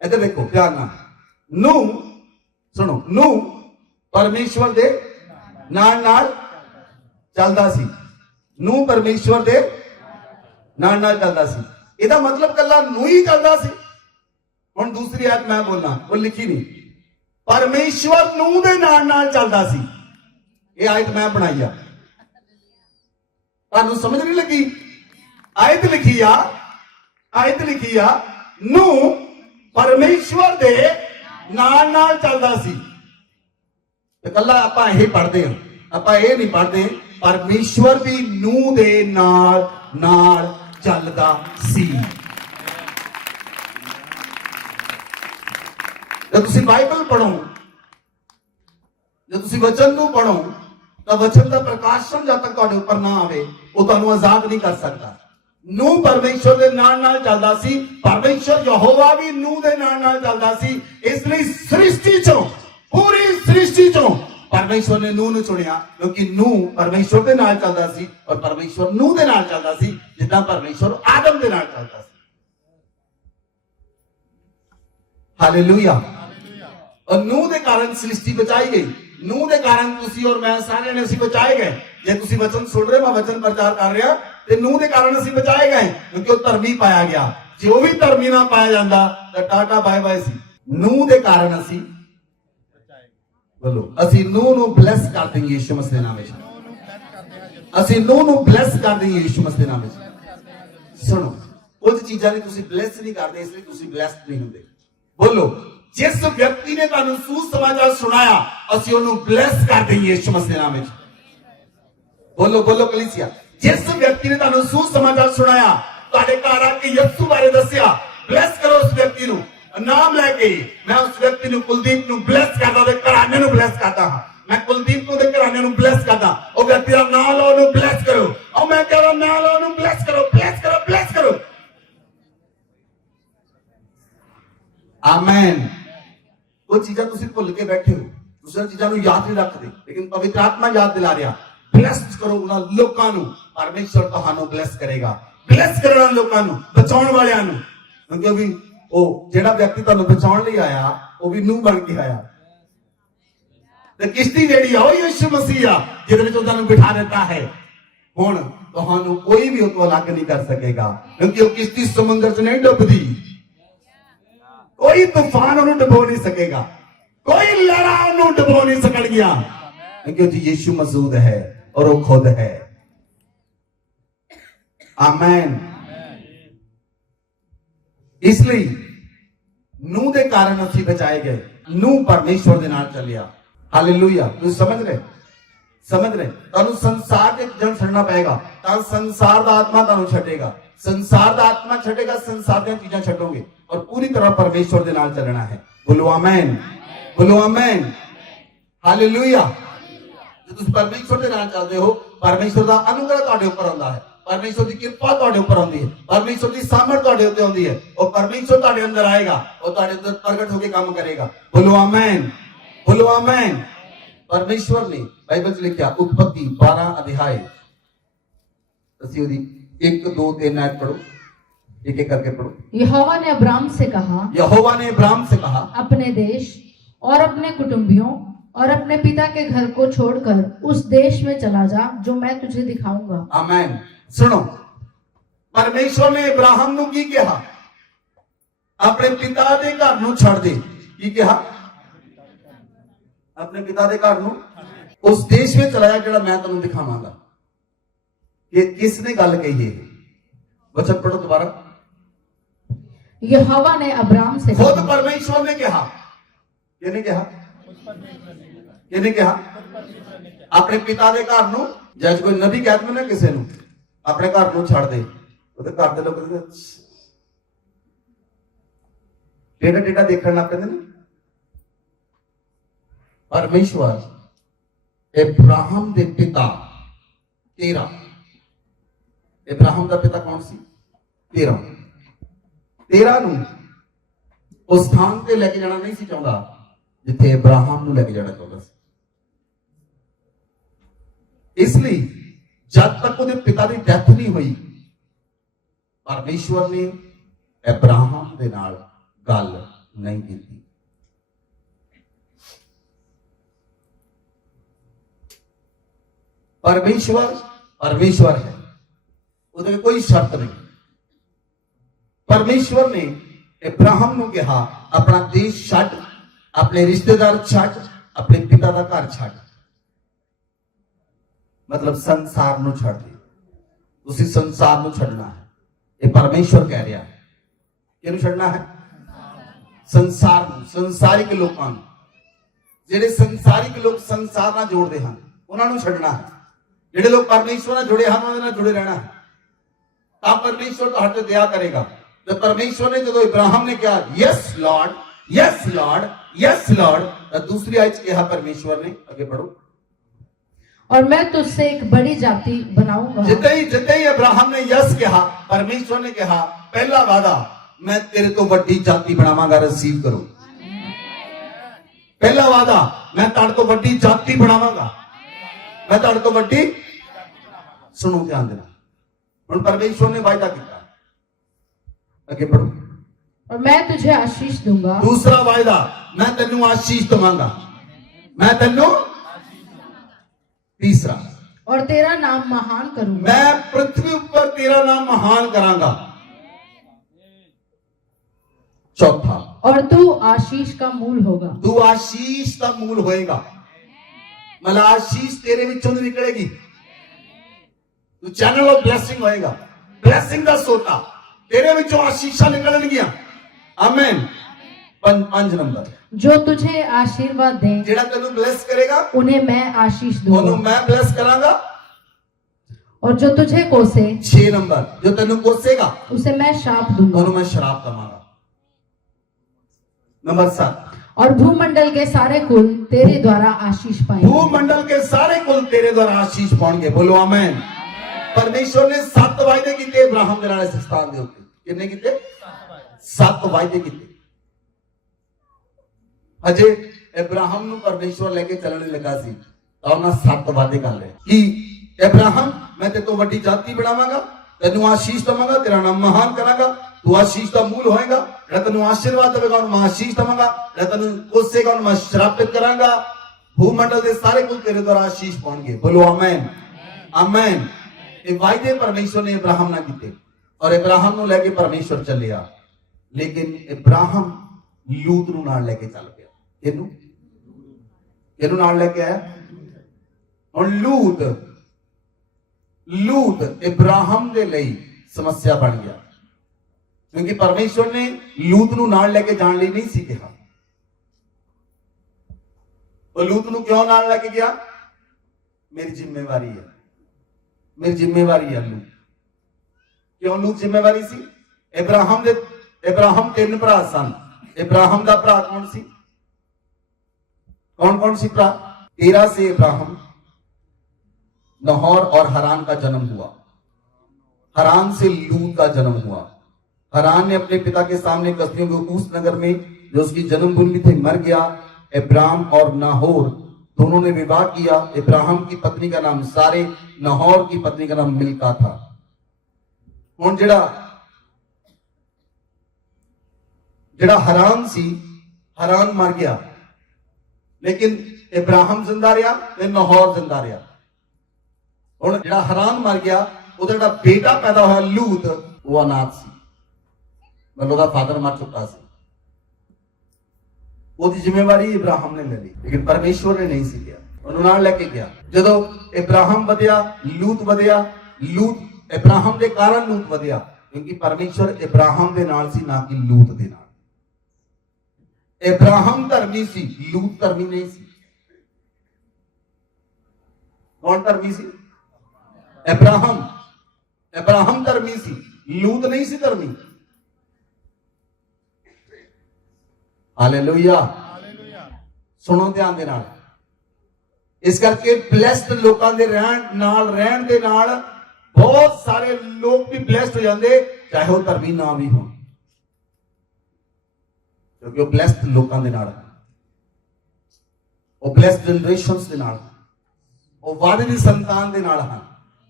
ਇੱਧਰ ਦੇਖੋ ਧਿਆਨ ਨਾਲ। ਨੂਹ ਸੁਣੋ, ਨੂਹ ਪਰਮੇਸ਼ਵਰ ਦੇ ਨਾਲ ਨਾਲ ਚੱਲਦਾ ਸੀ। ਨੂਹ ਪਰਮੇਸ਼ਵਰ ਦੇ ਨਾਲ ਨਾਲ ਚੱਲਦਾ ਸੀ। ਇਹਦਾ ਮਤਲਬ ਕੱਲਾ ਨੂਹ ਹੀ ਚੱਲਦਾ ਸੀ। ਹੁਣ ਦੂਸਰੀ ਆਇਤ ਮੈਂ ਬੋਲਣਾ, ਉਹ ਲਿਖੀ ਨਹੀਂ। ਪਰਮੇਸ਼ਵਰ ਨੂਹ ਦੇ ਨਾਲ ਨਾਲ ਚੱਲਦਾ ਸੀ। ਇਹ ਆਇਤ ਮੈਂ ਬਣਾਈ ਆ, ਤੁਹਾਨੂੰ ਸਮਝ ਨਹੀਂ ਲੱਗੀ? ਆਇਤ ਲਿਖੀ ਆ, ਆਇਤ ਲਿਖੀ ਆ ਨੂਹ ਪਰਮੇਸ਼ਵਰ ਦੇ ਨਾਲ ਨਾਲ ਚੱਲਦਾ ਸੀ। ਤੇ ਕੱਲਾ ਆਪਾਂ ਇਹ ਪੜ੍ਹਦੇ ਹਾਂ, ਆਪਾਂ ਇਹ ਨਹੀਂ ਪੜ੍ਹਦੇ ਪਰਮੇਸ਼ਵਰ ਵੀ ਨੂਹ ਦੇ ਨਾਲ ਨਾਲ ਚੱਲਦਾ ਸੀ। ਜੇ ਤੁਸੀਂ ਬਾਈਬਲ ਪੜ੍ਹੋ, ਜੇ ਤੁਸੀਂ ਵਚਨ ਨੂੰ ਪੜ੍ਹੋ ਤਾਂ ਵਚਨ ਦਾ ਪ੍ਰਕਾਸ਼ਨ ਜਦ ਤੱਕ ਤੁਹਾਡੇ ਉੱਪਰ ਨਾ ਆਵੇ ਉਹ ਤੁਹਾਨੂੰ ਆਜ਼ਾਦ ਨਹੀਂ ਕਰ ਸਕਦਾ। ਨੂਹ ਪਰਮੇਸ਼ਵਰ ਦੇ ਨਾਲ ਨਾਲ ਚੱਲਦਾ ਸੀ। ਪਰਮੇਸ਼ਵਰ ਯਹੋਵਾ ਵੀ ਨੂਹ ਦੇ ਨਾਲ ਨਾਲ ਚੱਲਦਾ ਸੀ। ਇਸ ਲਈ ਸ੍ਰਿਸ਼ਟੀ ਚੋਂ, ਪੂਰੀ ਸ੍ਰਿਸ਼ਟੀ ਚੋਂ ਪਰਮੇਸ਼ਵਰ ਨੇ ਨੂਹ ਨੂੰ ਚੁਣਿਆ, ਕਿਉਂਕਿ ਨੂਹ ਪਰਮੇਸ਼ਵਰ ਦੇ ਨਾਲ ਚੱਲਦਾ ਸੀ ਔਰ ਪਰਮੇਸ਼ਵਰ ਨੂਹ ਦੇ ਨਾਲ ਚੱਲਦਾ ਸੀ, ਜਿੱਦਾਂ ਪਰਮੇਸ਼ਵਰ ਆਦਮ ਦੇ ਨਾਲ ਚੱਲਦਾ ਸੀ। हालेलुया। और नूह के कारण सृष्टि बचाई गई। नूह के कारण तुसी और मैं सारे ने ਅਸੀਂ बचाए गए। जे तुसी वचन सुन रहे, मैं वचन प्रचार कर रहा, ते नूह के कारण ਅਸੀਂ बचाए गए क्योंकि ਉਹ ਧਰਮੀ ਪਾਇਆ ਗਿਆ। ਜੇ ਉਹ ਵੀ ਧਰਮੀ ਨਾ ਪਾਇਆ ਜਾਂਦਾ ਤਾਂ ਟਾਟਾ ਬਾਏ ਬਾਏ ਸੀ। ਨੂਹ ਦੇ ਕਾਰਨ ਅਸੀਂ ਬੋਲੋ, ਅਸੀਂ ਨੂਹ ਨੂੰ ਬਲੈਸ ਕਰ ਦੇਂਗੇ ਯਿਸੂ ਮਸੀਹ ਦੇ ਨਾਮ ਵਿੱਚ। ਅਸੀਂ ਨੂਹ ਨੂੰ ਬਲੈਸ ਕਰ ਦੇਂਗੇ ਯਿਸੂ ਮਸੀਹ ਦੇ ਨਾਮ ਵਿੱਚ। ਸੁਣੋ, ਕੁਝ ਚੀਜ਼ਾਂ ਨੇ ਤੁਸੀਂ ਬਲੈਸ ਨਹੀਂ ਕਰਦੇ, ਇਸ ਲਈ ਤੁਸੀਂ ਬਲੈਸਡ ਨਹੀਂ ਹੁੰਦੇ। ਬੋਲੋ, ਜਿਸ ਵਿਅਕਤੀ ਨੇ ਤੁਹਾਨੂੰ ਸੁਸਮਾਚਾਰ ਸੁਣਾਇਆ, ਅਸੀਂ ਉਹਨੂੰ ਬਲੈਸ ਕਰ ਦੇਂਗੇ ਯਿਸੂ ਮਸੀਹ ਦੇ ਨਾਮ ਵਿੱਚ। ਬੋਲੋ ਬੋਲੋ ਕਲੀਸਿਆ, ਜਿਸ ਵਿਅਕਤੀ ਨੇ ਤੁਹਾਨੂੰ ਸੁਸਮਾਚਾਰ ਸੁਣਾਇਆ, ਤੁਹਾਡੇ ਘਰ ਆ ਕੇ ਯਿਸੂ ਬਾਰੇ ਦੱਸਿਆ, ਬਲੈਸ ਕਰੋ ਉਸ ਵਿਅਕਤੀ ਨੂੰ। ਨਾਮ ਲੈ ਕੇ ਮੈਂ ਉਸ ਵਿਅਕਤੀ ਨੂੰ, ਕੁਲਦੀਪ ਨੂੰ ਬਲੈਸ ਕਰਦਾ, ਉਹਦੇ ਘਰਾਣੇ ਨੂੰ ਬਲੈਸ ਕਰਦਾ ਹਾਂ। ਮੈਂ ਕੁਲਦੀਪ ਨੂੰ ਉਹਦੇ ਘਰਾਣੇ ਨੂੰ ਬਲੈਸ ਕਰਦਾ। ਉਹ ਵਿਅਕਤੀ ਦਾ ਨਾਮ ਲਓ, ਉਹਨੂੰ ਬਲੈਸ ਕਰੋ। ਉਹ ਮੈਂ ਕਹਿੰਦਾ ਨਾਮ ਲਓ, ਉਹਨੂੰ ਬਲੈਸ ਕਰੋ, ਬਲੈਸ ਕਰੋ, ਬਲੈਸ ਕਰੋ। ਆਮੇਨ। ਉਹ ਚੀਜ਼ਾਂ ਤੁਸੀਂ ਭੁੱਲ ਕੇ ਬੈਠੇ ਹੋ, ਤੁਸੀਂ ਉਹ ਚੀਜ਼ਾਂ ਨੂੰ ਯਾਦ ਨਹੀਂ ਰੱਖਦੇ, ਲੇਕਿਨ ਪਵਿੱਤਰ ਆਤਮਾ ਯਾਦ ਦਿਲਾ ਰਿਹਾ। ਬਲੈਸ ਕਰੋ ਉਹਨਾਂ ਲੋਕਾਂ ਨੂੰ, ਪਰਮੇਸ਼ਰ ਤੁਹਾਨੂੰ ਬਲੈਸ ਕਰੇਗਾ। ਬਲੈਸ ਕਰੋ ਉਹਨਾਂ ਲੋਕਾਂ ਨੂੰ, ਬਚਾਉਣ ਵਾਲਿਆਂ ਨੂੰ, ਕਿਉਂਕਿ ਵੀ ਉਹ ਜਿਹੜਾ ਵਿਅਕਤੀ ਤੁਹਾਨੂੰ ਬਚਾਉਣ ਲਈ ਆਇਆ, ਉਹ ਵੀ ਨੂਹ ਬਣ ਕੇ ਆਇਆ। ਤੇ ਕਿਸ਼ਤੀ ਜਿਹੜੀ ਆ ਉਹ ਯਿਸੂ ਮਸੀਹ ਆ, ਜਿਹਦੇ ਵਿੱਚ ਉਹਨਾਂ ਨੂੰ ਬਿਠਾ ਦਿੱਤਾ ਹੈ। ਹੁਣ ਤੁਹਾਨੂੰ ਕੋਈ ਵੀ ਉਹ ਤੋਂ ਅਲੱਗ ਨਹੀਂ ਕਰ ਸਕੇਗਾ, ਕਿਉਂਕਿ ਉਹ ਕਿਸ਼ਤੀ ਸਮੁੰਦਰ 'ਚ ਨਹੀਂ ਡੁੱਬਦੀ। ਕੋਈ ਤੂਫਾਨ ਉਹਨੂੰ ਡੁਬੋ ਨਹੀਂ ਸਕੇਗਾ, ਕੋਈ ਲਹਿਰਾਂ ਉਹਨੂੰ ਡੁਬੋ ਨਹੀਂ ਸਕਣਗੀਆਂ, क्योंकि यीशु मौजूद है और वो खुद है। आमेन। इसलिए नूह के कारण ਅਸੀਂ ਬਚਾਏ ਗਏ। ਨੂਹ ਪਰਮੇਸ਼ਵਰ ਦੇ ਨਾਲ ਚੱਲਿਆ। ਹਾਲੇਲੂਇਆ। ਤੁਸੀਂ ਸਮਝ ਰਹੇ, ਸਮਝ ਰਹੇ। ਤੁਹਾਨੂੰ ਸੰਸਾਰ ਦੇ ਜਨ ਛੱਡਣਾ ਪਏਗਾ ਤਾਂ ਸੰਸਾਰ ਦਾ ਆਤਮਾ ਤੁਹਾਨੂੰ ਛੱਡੇਗਾ। ਸੰਸਾਰ ਦਾ ਆਤਮਾ ਛੱਡੇਗਾ, ਸੰਸਾਰ ਦੀਆਂ ਚੀਜ਼ਾਂ ਛੱਡੋਗੇ और पूरी तरह परमेश्वर ਦੇ ਨਾਲ ਚੱਲਣਾ ਹੈ। बोलो आमेन, बोलो आमेन, हालेलुया। ਜੇ ਤੁਸੀਂ ਪਰਮੇਸ਼ਵਰ ਦੇ ਨਾਲ ਚੱਲਦੇ ਹੋ, ਪਰਮੇਸ਼ਵਰ ਦਾ ਅਨੁਗ੍ਰਹ ਤੁਹਾਡੇ ਉੱਪਰ ਆਉਂਦਾ ਹੈ, ਪਰਮੇਸ਼ਵਰ ਦੀ ਕਿਰਪਾ ਤੁਹਾਡੇ ਉੱਪਰ ਆਉਂਦੀ ਹੈ, ਪਰਮੇਸ਼ਵਰ ਦੀ ਸਾਮਰਥ ਤੁਹਾਡੇ ਉੱਤੇ ਆਉਂਦੀ ਹੈ। ਉਹ ਪਰਮੇਸ਼ਵਰ ਤੁਹਾਡੇ ਅੰਦਰ ਆਏਗਾ, ਉਹ ਤੁਹਾਡੇ ਅੰਦਰ ਪ੍ਰਗਟ ਹੋ ਕੇ ਕੰਮ ਕਰੇਗਾ। बोलो आमेन, बोलो आमेन। परमेश्वर ने बाइबल 'ਚ ਲਿਖਿਆ, ਉਤਪਤੀ 12 ਅਧਿਆਇ, ਅਸੀਂ ਉਹਦੀ 1 2 3 ਆਇਤ ਪੜੋ, एक एक करके पढ़ो। यहोवा ने अब्राम से कहा, यहोवा ने अब्राम से कहा, अपने देश और अपने कुटुंबियों और अपने पिता के घर को छोड़कर उस देश में चला जा जो मैं तुझे दिखाऊंगा। आमेन। सुनो, परमेश्वर ने अब्राहम ਨੂੰ ਕੀ ਕਿਹਾ? ਆਪਣੇ ਪਿਤਾ ਦੇ ਘਰ ਨੂੰ ਛੱਡ ਦੇ। ਕੀ ਕਿਹਾ? ਆਪਣੇ ਪਿਤਾ ਦੇ ਘਰ ਨੂੰ ਉਸ ਦੇਸ਼ ਵਿੱਚ ਚਲਾ ਜਾ ਜਿਹੜਾ ਮੈਂ ਤੈਨੂੰ ਦਿਖਾਵਾਂਗਾ। ਇਹ ਕਿਸ ਨੇ ਗੱਲ ਕਹੀ ਹੈ? वचन पढ़ो दोबारा। यहोवा ने अब्राम से खुद कहा, परमेश्वर ने कहा। किसने कहा? किसने कहा? अपने पिता ਦੇ ਘਰ ਨੂੰ, ਜਦ ਕੋਈ ਨਬੀ ਕਹਿ ਦਿੰਦਾ ਨਾ ਕਿਸੇ ਨੂੰ ਆਪਣੇ ਘਰ ਨੂੰ ਛੱਡ ਦੇ, ਉਹਦੇ ਘਰ ਦੇ ਲੋਕ ਟੇਡਾ ਟੇਡਾ ਦੇਖਣ ਲੱਗ ਪੈਂਦੇ ਨੇ। ਪਰਮੇਸ਼ਵਰ ਅਬਰਾਹਮ ਦੇ ਪਿਤਾ ਤੇਰਾ, ਅਬਰਾਹਮ ਦਾ ਪਿਤਾ ਕੌਣ ਸੀ? ਤੇਰਾ ਨੂੰ ਉਸ ਸਥਾਨ ਤੇ ਲੈ ਕੇ ਜਾਣਾ ਨਹੀਂ ਸੀ ਚਾਹੁੰਦਾ ਜਿੱਥੇ ਅਬਰਾਹਮ ਨੂੰ ਲੈ ਕੇ ਜਾਣਾ ਚਾਹੁੰਦਾ ਸੀ। ਇਸ ਲਈ ਜਦ ਤੱਕ ਉਹਦੇ ਪਿਤਾ ਦੀ ਡੈਥ ਨਹੀਂ ਹੋਈ, ਪਰਮੇਸ਼ਵਰ ਨੇ ਅਬਰਾਹਮ ਦੇ ਨਾਲ ਗੱਲ ਨਹੀਂ ਕੀਤੀ। परमेश्वर है, ਉਹਦੇ ਕੋਈ ਸ਼ਰਤ ਨਹੀਂ। परमेश्वर ने अब्राहम ਨੂੰ ਕਿਹਾ, ਆਪਣਾ ਦੇਸ਼ ਛੱਡ, ਆਪਣੇ ਰਿਸ਼ਤੇਦਾਰ ਛੱਡ, ਆਪਣੇ ਪਿਤਾ ਦਾ ਘਰ ਛੱਡ, ਮਤਲਬ ਸੰਸਾਰ ਨੂੰ ਛੱਡ ਦੇ। ਤੁਸੀਂ ਸੰਸਾਰ ਨੂੰ ਛੱਡਣਾ ਹੈ। ਇਹ ਪਰਮੇਸ਼ਵਰ ਕਹਿ ਰਿਹਾ ਹੈ। ਕਿਹਨੂੰ ਛੱਡਣਾ ਹੈ? ਸੰਸਾਰ ਨੂੰ, ਸੰਸਾਰਿਕ ਲੋਕਾਂ ਨੂੰ। ਜਿਹੜੇ ਸੰਸਾਰਿਕ ਲੋਕ ਸੰਸਾਰ ਨਾਲ ਜੋੜਦੇ ਹਨ, ਉਹਨਾਂ ਨੂੰ ਛੱਡਣਾ ਹੈ। ਜਿਹੜੇ ਲੋਕ ਪਰਮੇਸ਼ਵਰ ਨਾਲ ਜੁੜੇ ਹਨ, ਉਹਨਾਂ ਨਾਲ ਜੁੜੇ ਰਹਿਣਾ ਹੈ। ਤਾਂ ਪਰਮੇਸ਼ਵਰ ਤੁਹਾਡੇ ਤੇ ਦਇਆ ਕਰੇਗਾ। ਤੇ ਪਰਮੇਸ਼ਵਰ ਨੇ ਜਦੋਂ ਇਬਰਾਹਿਮ ਨੇ ਕਿਹਾ yes Lord, yes Lord, yes Lord, ਤਾਂ ਦੂਸਰੀ ਆਇਤ 'ਚ ਕਿਹਾ ਪਰਮੇਸ਼ਵਰ ਨੇ, ਅੱਗੇ ਪੜੋ, और मैं तुझसे एक बड़ी जाति बनाऊंगा। जितने ही अब्राहम ने यस कहा, परमेश्वर ने कहा पहला वादा, मैं तेरे तो बड़ी जाति बनावांगा। रिसीव करो पहला वादा, मैं ताड़ तो बड़ी जाति बनावांगा, मैं ताड़ तो बड़ी। सुनो ध्यान देना, हुण परमेश्वर ने वायदा किया, अगे पढ़ो। और मैं तुझे आशीष दूंगा। दूसरा वायदा, मैं तेनू आशीष दवांगा, मैं तेनू। तीसरा, और तेरा नाम महान करूंगा। मैं पृथ्वी पर तेरा नाम महान करांगा। चौथा, और तू आशीष का मूल होगा। तू आशीष का मूल होएगा। मतलब आशीष तेरे विचों नहीं निकलेगी, तू चैनल ऑफ ब्लेसिंग होएगा, ब्लेसिंग का सोता तेरे विचों आशीषां निकलणगियां। आमीन। 5 नंबर, जो तुझे आशीर्वाद दे जेड़ा तेनू ब्लेस करेगा उन्हें मैं आशीष ओनू दूंगा, मैं ब्लेस करांगा। और जो तुझे कोसे 6 नंबर, जो तेनू कोसेगा उसे मैं शाप दूंगा। ओनू मैं शराब दवांगा। नंबर 7, और भूमंडल के सारे कुल तेरे द्वारा आशीष पाएंगे। भूमंडल के सारे कुल तेरे द्वारा आशीष पाएंगे। बोलो आमीन। परमेश्वर ने 7 वायदे किए इब्राहिम के नाल इस स्थान दे उत्ते। कितने किए? 7 वायदे किए। अजे इब्राहिम ਨੂੰ परमेश्वर लेके चलने लगा सी ਤਾਂ ਉਹਨਾਂ 7 वादे कर लए कि इब्राहिम मैं ते तो वड्डी जाति बनावांगा, तेनू आशीष दवांगा, तेरा नाम महान करांगा, तू आशीष का मूल होएगा, जेड़ा तेनू आशीर्वाद देगा ਉਹਨੂੰ मैं आशीष दवांगा, जेड़ा तेनू कोसेगा ਉਹਨੂੰ मैं श्रापित करांगा। भूमंडल के सारे कुल तेरे द्वारा आशीष पाएंगे। बोलो आमीन। आमीन। ये वायदे परमेश्वर ने इब्राहिम ना किए और इब्राहिम ਨੂੰ लेके परमेश्वर ਚੱਲਿਆ, लेकिन इब्राहिम लूत ਨੂੰ ਨਾਲ लेके ਚੱਲ ਪਿਆ। ਇਹਨੂੰ ਨਾਲ लेके आया। और लूत इब्राहिम के लिए समस्या बन गया, क्योंकि परमेश्वर ने लूत ਨੂੰ ਨਾਲ लेके जाने लिए नहीं सी कहा। और लूत ਨੂੰ क्यों ਨਾਲ लेके गया? मेरी जिम्मेवारी है, मेरी जिम्मेवारी है। लूत क्यों लूत जिम्मेवारी सी? इब्राहिम 3 भरा सन। इब्राहिम का भरा कौन सी? कौन कौन सी भरा? 13 से इब्राहिम, नहोर और हरान का जन्म हुआ। हरान से लूत का जन्म हुआ। हरान ने अपने पिता के सामने कसदियों के ऊस नगर में जो उसकी जन्मभूमि थी मर गया। इब्राहिम और नाहोर दोनों ने विवाह किया। इब्राहिम की पत्नी का नाम सारे, नाहोर की पत्नी का नाम मिल्का था। हुण जेड़ा हरान सी, हरान मर गया, लेकिन इब्राहिम जिंदा रहा ते नाहोर जिंदा रहा। हुण जेड़ा हरान मर गया, ਉਹਦਾ ਜਿਹੜਾ बेटा पैदा होया लूत, वो अनाथ सी, मतलब ਉਹਦਾ फादर मर चुका सी। ਉਹਦੀ ਜ਼ਿੰਮੇਵਾਰੀ इब्राहिम ने ले ली, लेकिन परमेश्वर ने नहीं सी किया, ਉਹਨੂੰ ਨਾਲ ਲੈ ਕੇ ਗਿਆ। ਜਦੋਂ इब्राहिम ਵਧਿਆ, लूत ਵਧਿਆ। लूत इब्राहिम ਦੇ ਕਾਰਨ लूत ਵਧਿਆ, क्योंकि परमेश्वर इब्राहिम ਦੇ ਨਾਲ ਸੀ, ना कि लूत ਦੇ ਨਾਲ। इब्राहिम धर्मी सी, लूत धर्मी नहीं सी। कौन धर्मी सी? इब्राहिम धर्मी सी, लूत नहीं सी धर्मी। हालेलुया। सुनो ध्यान दे नाल। इस करके ब्लेस्ड लोकां दे रहन दे नाल बहुत सारे लोग भी ब्लेस्ड हो जाते, चाहे वो धर्मी ना भी हो, क्योंकि वो ब्लेस्ड लोकां दे नाल, वो ब्लेस्ड जनरेशंस दे नाल, वो वादे दी संतान दे नाल हन,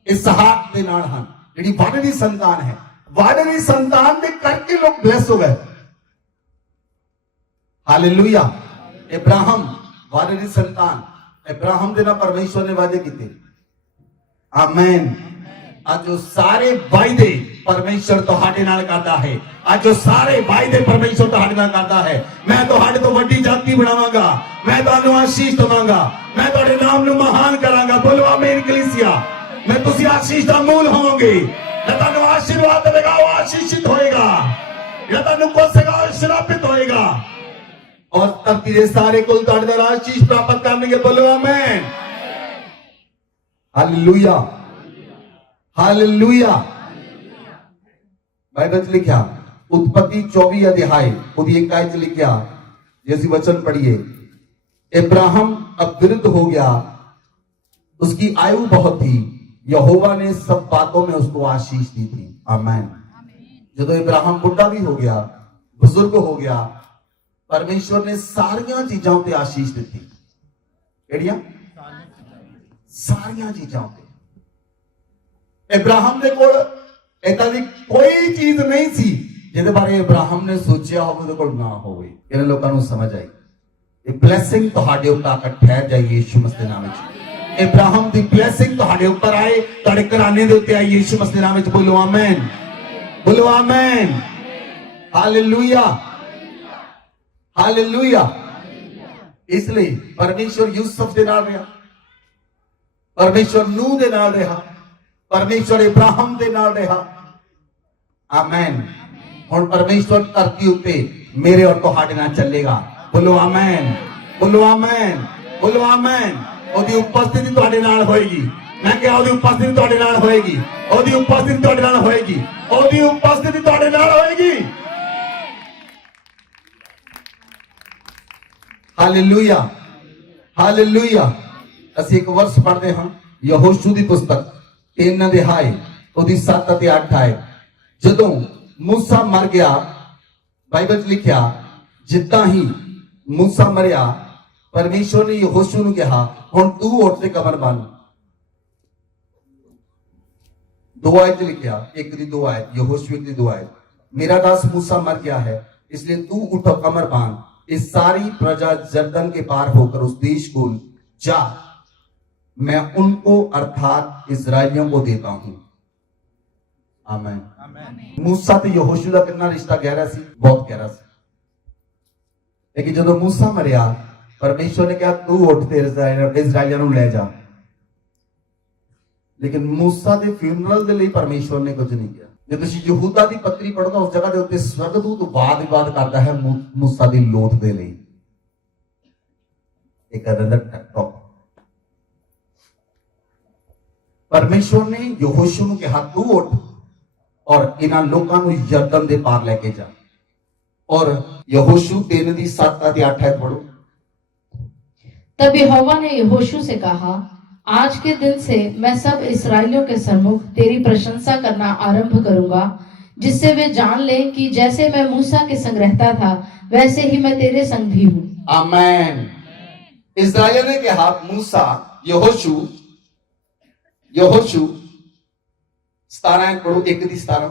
इसहाक दे नाल हन, जिहड़ी वादे दी संतान है। वादे दी संतान दे करके लोग ब्लेस हो गए। हालेलुया। इब्राहिम वादे दी संतान, इब्राहिम दे नाल परमेश्वर ने वादे कीते। आमीन। आज जो सारे वायदे परमेश्वर तुहाडे नाल करदा है, आज जो सारे वायदे परमेश्वर तुहाडे नाल करदा है। मैं तुहाडे तो वड्डी जाति बनावांगा, मैं तुहानू आशीष दवांगा, मैं तुहाडे नाम नू महान करांगा। बोलो आमीन कलीसिया। मैं तुसी आशीष दा मूल होवोगे। जे तुहानू आशीर्वाद देगा वो आशीषित होएगा, जे तुहानू कोसेगा वो श्रापित होएगा। और धरती दे सारे कुल तुहाडे नाल आशीष प्राप्त करनगे। बोलो आमीन। हालेलुया। हालेलुया। बाइबल च लिखा, उत्पत्ति 24 अध्याय ਉਹਦੀ 1 आयत च लिखा, जैसी वचन पढ़िए। इब्राहिम अब वृद्ध हो गया, उसकी आयु बहुत थी, यहोवा ने सब बातों में उसको आशीष दी थी। आमीन। जब इब्राहिम बुढ़ा भी हो गया, बुजुर्ग हो गया, परमेश्वर ने सारियां चीजों ते आशीष दी थी। केड़ियां? सारियां चीजों ते। इब्राहिम दे कोल ऐसा दी कोई चीज नहीं सी ਜਿਹਦੇ ਬਾਰੇ ਇਬਰਾਹਿਮ ਨੇ ਸੋਚਿਆ ਹੋਵੇ ਉਹਦੇ ਕੋਲ ਨਾ ਹੋਵੇ। ਇਹਨਾਂ ਲੋਕਾਂ ਨੂੰ ਸਮਝ ਆਈ ਇਹ ਬਲੇਸਿੰਗ ਤੁਹਾਡੇ ਉੱਤੇ ਆ ਕੇ ਠਹਿਰ ਜਾਈ ਯੀਸ਼ੂ ਮਸੀਹ ਦੇ ਨਾਮ ਵਿੱਚ। ਇਬਰਾਹਿਮ ਦੀ ਬਲੇਸਿੰਗ ਤੁਹਾਡੇ ਉੱਪਰ ਆਏ, ਤੁਹਾਡੇ ਘਰਾਣੇ ਦੇ ਉੱਤੇ ਆਈ ਯੀਸ਼ੂ ਮਸੀਹ ਦੇ ਨਾਮ ਵਿੱਚ। ਬੋਲੋ ਆਮੇਨ, ਬੋਲੋ ਆਮੇਨ, ਹਾਲੇਲੂਇਆ, ਹਾਲੇਲੂਇਆ। ਇਸ ਲਈ ਪਰਮੇਸ਼ਵਰ ਯੂਸਫ ਦੇ ਨਾਲ ਰਿਹਾ, ਪਰਮੇਸ਼ਵਰ ਨੂਹ ਦੇ ਨਾਲ ਰਿਹਾ, ਪਰਮੇਸ਼ਵਰ ਇਬਰਾਹਿਮ ਦੇ ਨਾਲ ਰਿਹਾ। ਆਮੇਨ। ਹੁਣ ਪਰਮੇਸ਼ਵਰ ਧਰਤੀ ਉੱਤੇ ਮੇਰੇ ਔਰ ਤੁਹਾਡੇ ਨਾਲ ਚੱਲੇਗਾ। ਬੋਲੋ ਆਮੇਨ, ਬੋਲੋ ਆਮੇਨ, ਬੋਲੋ ਆਮੇਨ। ਉਹਦੀ ਉਪਸਥਿਤੀ ਤੁਹਾਡੇ ਨਾਲ ਹੋਏਗੀ। ਮੈਂ ਕਿਹਾ ਉਹਦੀ ਉਪਸਥਿਤੀ ਤੁਹਾਡੇ ਨਾਲ ਹੋਏਗੀ, ਉਹਦੀ ਉਪਸਥਿਤੀ ਤੁਹਾਡੇ ਨਾਲ ਹੋਏਗੀ, ਉਹਦੀ ਉਪਸਥਿਤੀ ਤੁਹਾਡੇ ਨਾਲ ਹੋਏਗੀ। Hallelujah, hallelujah. ਅਸੀਂ ਇੱਕ ਵਰਸ ਪੜ੍ਹਦੇ ਹਾਂ ਯਹੋਸ਼ੂ ਦੀ ਪੁਸਤਕ 3 ਅਧਿਆਇ ਉਹਦੀ 7 ਅਤੇ 8 ਆਇਤ। ਜਦੋਂ मूसा मर गया, बाइबल च लिखा जिदा ही मूसा मरिया परमेश्वर ने यहोशू नूं कहा हुण तू उठ ते कमर बन। 2 आयत लिखा, 1 दी 2 आयत, यहोशू 1 दी 2 आयत। मेरा दास मूसा मर गया है, इसलिए तू उठ कमर बांध। इस सारी प्रजा जर्दन के पार होकर उस देश को जा, मैं उनको अर्थात इजराइलियों को देता हूं। आमीन। मूसा ते यहोशू ਦਾ ਕਿੰਨਾ ਰਿਸ਼ਤਾ ਗਹਿਰਾ ਸੀ, ਬਹੁਤ ਗਹਿਰਾ ਸੀ। ਲੇਕਿਨ ਜਦੋਂ मूसा ਮਰਿਆ ਪਰਮੇਸ਼ਵਰ ਨੇ ਕਿਹਾ ਤੂੰ ਉੱਠ ਤੇ ਇਜ਼ਰਾਈਲੀਆਂ ਨੂੰ ਲੈ ਜਾ। ਲੇਕਿਨ मूसा ਦੇ ਫਿਊਨਰਲ ਦੇ ਲਈ ਪਰਮੇਸ਼ਵਰ ਨੇ ਕੁਝ ਨਹੀਂ ਕਿਹਾ। ਜੇ ਤੁਸੀਂ ਯਹੂਦਾ ਦੀ ਪੱਤਰੀ ਪੜ੍ਹੋ ਉਸ ਜਗ੍ਹਾ ਦੇ ਉੱਤੇ ਸਵਰਗਦੂਤ ਵਾਦ-ਵਿਵਾਦ ਕਰਦਾ ਹੈ मूसा ਦੀ ਲੋਥ ਦੇ ਲਈ। ਇੱਕ ਅਦਰ ਟੱਕਟੋ ਪਰਮੇਸ਼ਵਰ ਨੇ ਯਹੋਸ਼ੂ ਨੂੰ ਕਿਹਾ ਤੂੰ ਉੱਠ और इन्हां लोगों को यरदन दे पार लेके जा। और यहोशू 3 दी 7 और 8 है पढ़ो। तब यहोवा ने यहोशू से कहा, आज के दिन से मैं सब इस्राएलियों के सम्मुख तेरी प्रशंसा करना आरंभ करूंगा, जिससे वे जान ले कि जैसे मैं मूसा के संग रहता था वैसे ही मैं तेरे संग भी हूं। आमीन। इस्राएल ने कहा मूसा यहोशू 17 पढ़ो, 1 दी 17,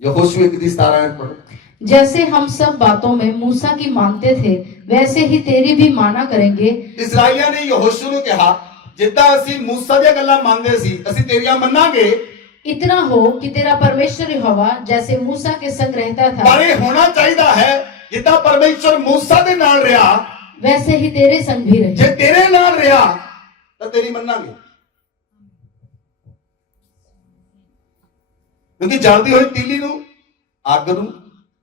यहोशू 1 दी 17 पढ़ो। जैसे हम सब बातों में मूसा की मानते थे वैसे ही तेरी भी माना करेंगे। इस्राएलियां ने यहोशू ਨੂੰ ਕਿਹਾ ਜਿੱਦਾਂ ਅਸੀਂ मूसा ਦੀਆਂ ਗੱਲਾਂ ਮੰਨਦੇ ਸੀ ਅਸੀਂ ਤੇਰੀਆਂ ਮੰਨਾਂਗੇ। इतना हो कि तेरा परमेश्वर यहोवा जैसे मूसा के संग रहता था ਪਰ ਇਹ ਹੋਣਾ ਚਾਹੀਦਾ ਹੈ ਜਿੱਦਾਂ ਪਰਮੇਸ਼ਰ मूसा ਦੇ ਨਾਲ ਰਿਹਾ वैसे ही तेरे संग भी रहे। ਜੇ ਤੇਰੇ ਨਾਲ ਰਿਹਾ ਤਾਂ ਤੇਰੀ ਮੰਨਾਂਗੇ। क्योंकि जलती हुई तीली नूं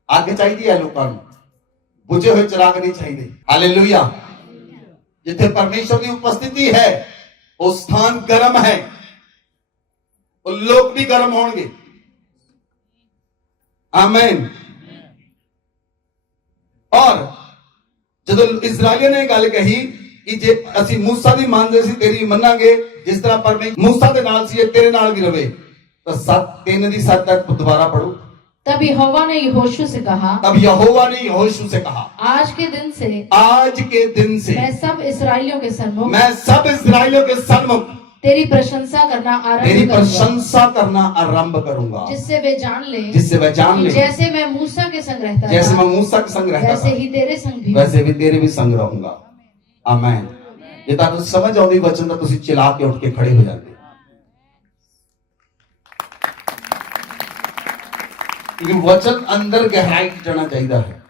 अग चाहिए है, लोगों को बुझे हुए चिराग नहीं चाहिए। हालेलुया। जिथे परमेश्वर की उपस्थिति है वो स्थान गर्म है, वो लोग भी गर्म होंगे। आमीन। और जदों इजराइलियों ने गल कही कि जे असी मूसा दी मानदे सी तेरी मन्नांगे, जिस तरह परमेश्वर मूसा दे नाल सी तेरे नाल भी रवे। तो 3 दी 7 तक दोबारा पढ़ो। तब यहोवा ने यहोशू से कहा, तब यहोवा ने यहोशू से कहा आज के दिन से मैं सब इस्राएलियों के सन्मुख तेरी प्रशंसा करना आरंभ करूंगा, जिससे वे जान ले जैसे मैं मूसा के संग रहता वैसे ही तेरे संग भी वैसे भी तेरे भी संग रहूंगा। आमीन। जे तानू समझ आउंदी वचन तां तुसीं चिल्ला के उठ के खड़े हो जाते। वचन अंदर गहराई जाना चाहिए है।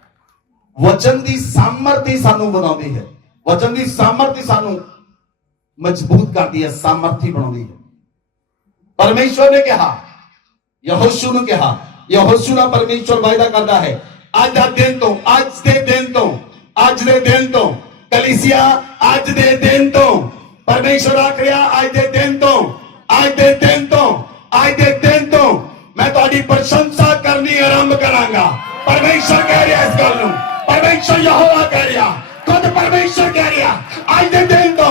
वचन की सामर्थ्य सानू बनाती है, वचन की सामर्थ्य सानू मजबूत करती है, सामर्थ्य बनाती है। परमेश्वर ने कहा यहोशू ने कहा, यहोशू ना परमेश्वर वायदा करता है आज दे दिन तो कलीसिया आज दे दिन तो परमेश्वर आखिया आज दे दिन तो मैं तुम्हारी प्रशंसा करनी आरंभ करांगा। परमेश्वर कह रहा इस गल नूं, परमेश्वर यहोवा कह रहा, खुद परमेश्वर कह रहा आज दे दिन तो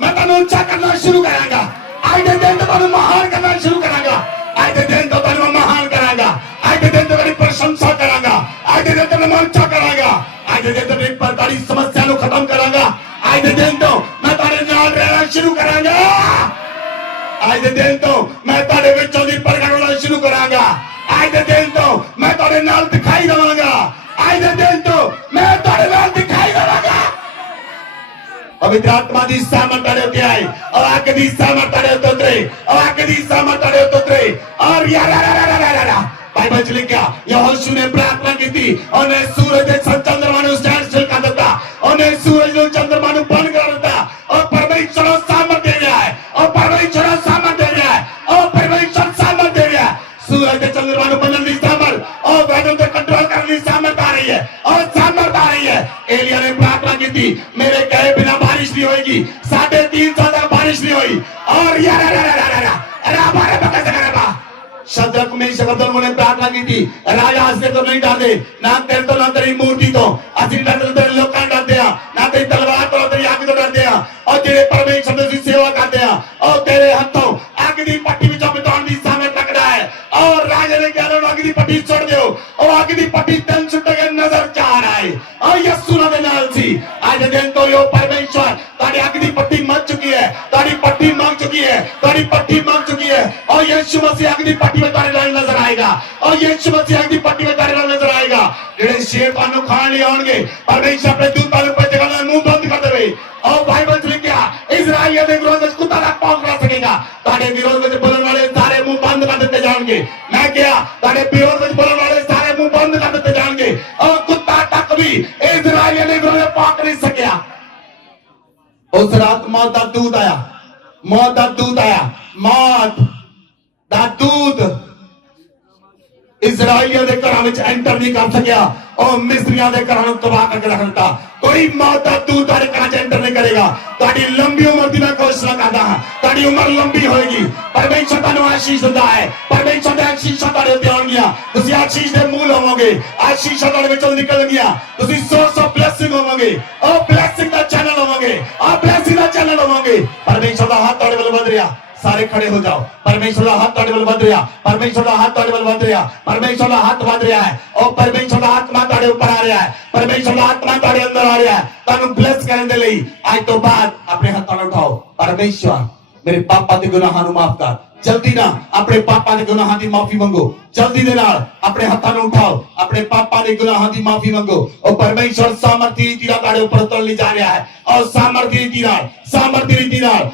मैं तुहानू ऊंचा करना शुरू करांगा। आज दे दिन तो तुहानू महान करना शुरू करांगा। आज दे दिन तो तुहानू महान करांगा। आज दे दिन तो तेरी प्रशंसा करांगा। आज दे दिन तो मैं ऊंचा करांगा। आज दे दिन तो तेरी प्रकार समस्या नूं खत्म करांगा। आज दे दिन तो मैं तुहाडे नाल रहना शुरू करांगा। आज दे दिन तो मैं तुहाडे विचों दी प्रगट होना शुरू करांगा। आज दे दिन नाल दिखाई देवांगा आज दे दिन तो मैं तुहाडे नाल दिखाई देवांगा पवित्र आत्मा दी सामर्थ तुहाडे उत्ते आए और आग दी सामर्थ तुहाडे उत्ते उतरे और आग दी सामर्थ तुहाडे उत्ते उतरे और यार बाइबल च लिखा यहोशू ने प्रार्थना की थी उन्हें सूरज ते चंद्रमा नु स्टैंड स्टिल कर दिता उन्हें सूरज नु चंद्रमा नु बंद कर दिता और परमेश्वर सामर्थ दे रहा है और परमेश्वर सामर्थ दे रहा है और परमेश्वर सामर्थ दे रहा है सूरज ते चंद्रमा नु बंधन दी सामर्थ और वेदर को कंट्रोल करने की सामर्थ आ रही है और सामर्थ आ रही है एलिया ने प्रार्थना की थी मेरे कहे बिना बारिश नहीं होगी 350 तक बारिश नहीं हुई और शद्रक में शब्दों ने प्रार्थना की थी राजा हंसते तो नहीं डरते ना तेरे तो ना तेरी मूर्ति तो असली डरते तेरे लोग डरते हैं ना तेरी तलवार तो तेरी आग तो डरते हैं और तेरे परमेश्वर की सेवा करते हैं और तेरे हाथों आग की पट्टी में बिताने की सामर्थ रख रहा है और राजा ने कहा आग की पट्टी छोड़ दो और आग की पट्टी तन छुट के नजर चाह रहा है और यीशु ने नाल सी आज दिन तो यो परमेश्वर तारी आग की पट्टी मांग चुकी है तारी पट्टी मांग चुकी है तारी पट्टी मांग चुकी है और यीशु मसीह आग की पट्टी में तारे नाल नजर आएगा और यीशु मसीह आग की पट्टी में तारे नाल नजर आएगा जेड़े शेर पानु खान लिए आउणगे परमेश्वर अपने दूतां ऊपर जगह मुंह बंद कर देवे और बाइबल च लिखा इजराइल के विरोध में कुत्ता तक पहुंच ना सकेगा तारे विरोध में बोलने वाले सारे मुंह बंद कर देते जाएंगे मैं क्या तारे विरोध में बोलने वाले सारे मुंह बंद कर देते जाएंगे और कुत्ता तक भी इजराइल के विरोध में पहुंच नहीं सकिया उस रात मौत का दूत आया मौत का दूत आया मौत का दूत इजराइलियों के घरों में एंटर नहीं कर सकिया और मिस्रियों के घरों तबाह करके रख दिता कोई मौत का दूत तारे घर च एंटर नहीं करेगा ताड़ी लंबी उम्र की मैं घोषणा करता हाँ ताड़ी उम्र लंबी होगी परमेश्वर तुहानू आशीष दिंदा है परमेश्वर दी आशीषां तुहाडे उत्ते आउणगीਆਂ तुसीं आशीष दे मूल होवोगे आशीषां तुहाडे विचों निकलणगीਆਂ तुसीं सोर्स ऑफ ब्लेसिंग होवोगे और ब्लेसिंग दा चैनल होवोगे और ब्लेसिंग दा चैनल होवोगे परमेश्वर दा हाथ तुहाडे वल वध रिहा सारे खड़े हो जाओ परमेश्वर का हाथ तुहाडे वल वध रिहा परमेश्वर का हाथ तुहाडे वल वध रिहा परमेश्वर का हाथ वध रिहा है और परमेश्वर का आत्मा तुहाडे ऊपर आ रहा है परमेश्वर का आत्मा तुहाडे अंदर आ रहा है तुहानू ब्लेस करने दे लई आज तो बाद अपने हाथां नूं उठाओ परमेश्वर मेरे पापा दे गुनाहां नूं माफ कर जल्दी ना अपने पापा दे गुनाहां दी माफी मंगो जल्दी दे नाल अपने हाथां नूं उठाओ अपने पापा दे गुनाहां दी माफी मंगो और परमेश्वर सामर्थी रीति नाल तुहाडे ऊपर उतर ले जा रहा है और सामर्थी रीति नाल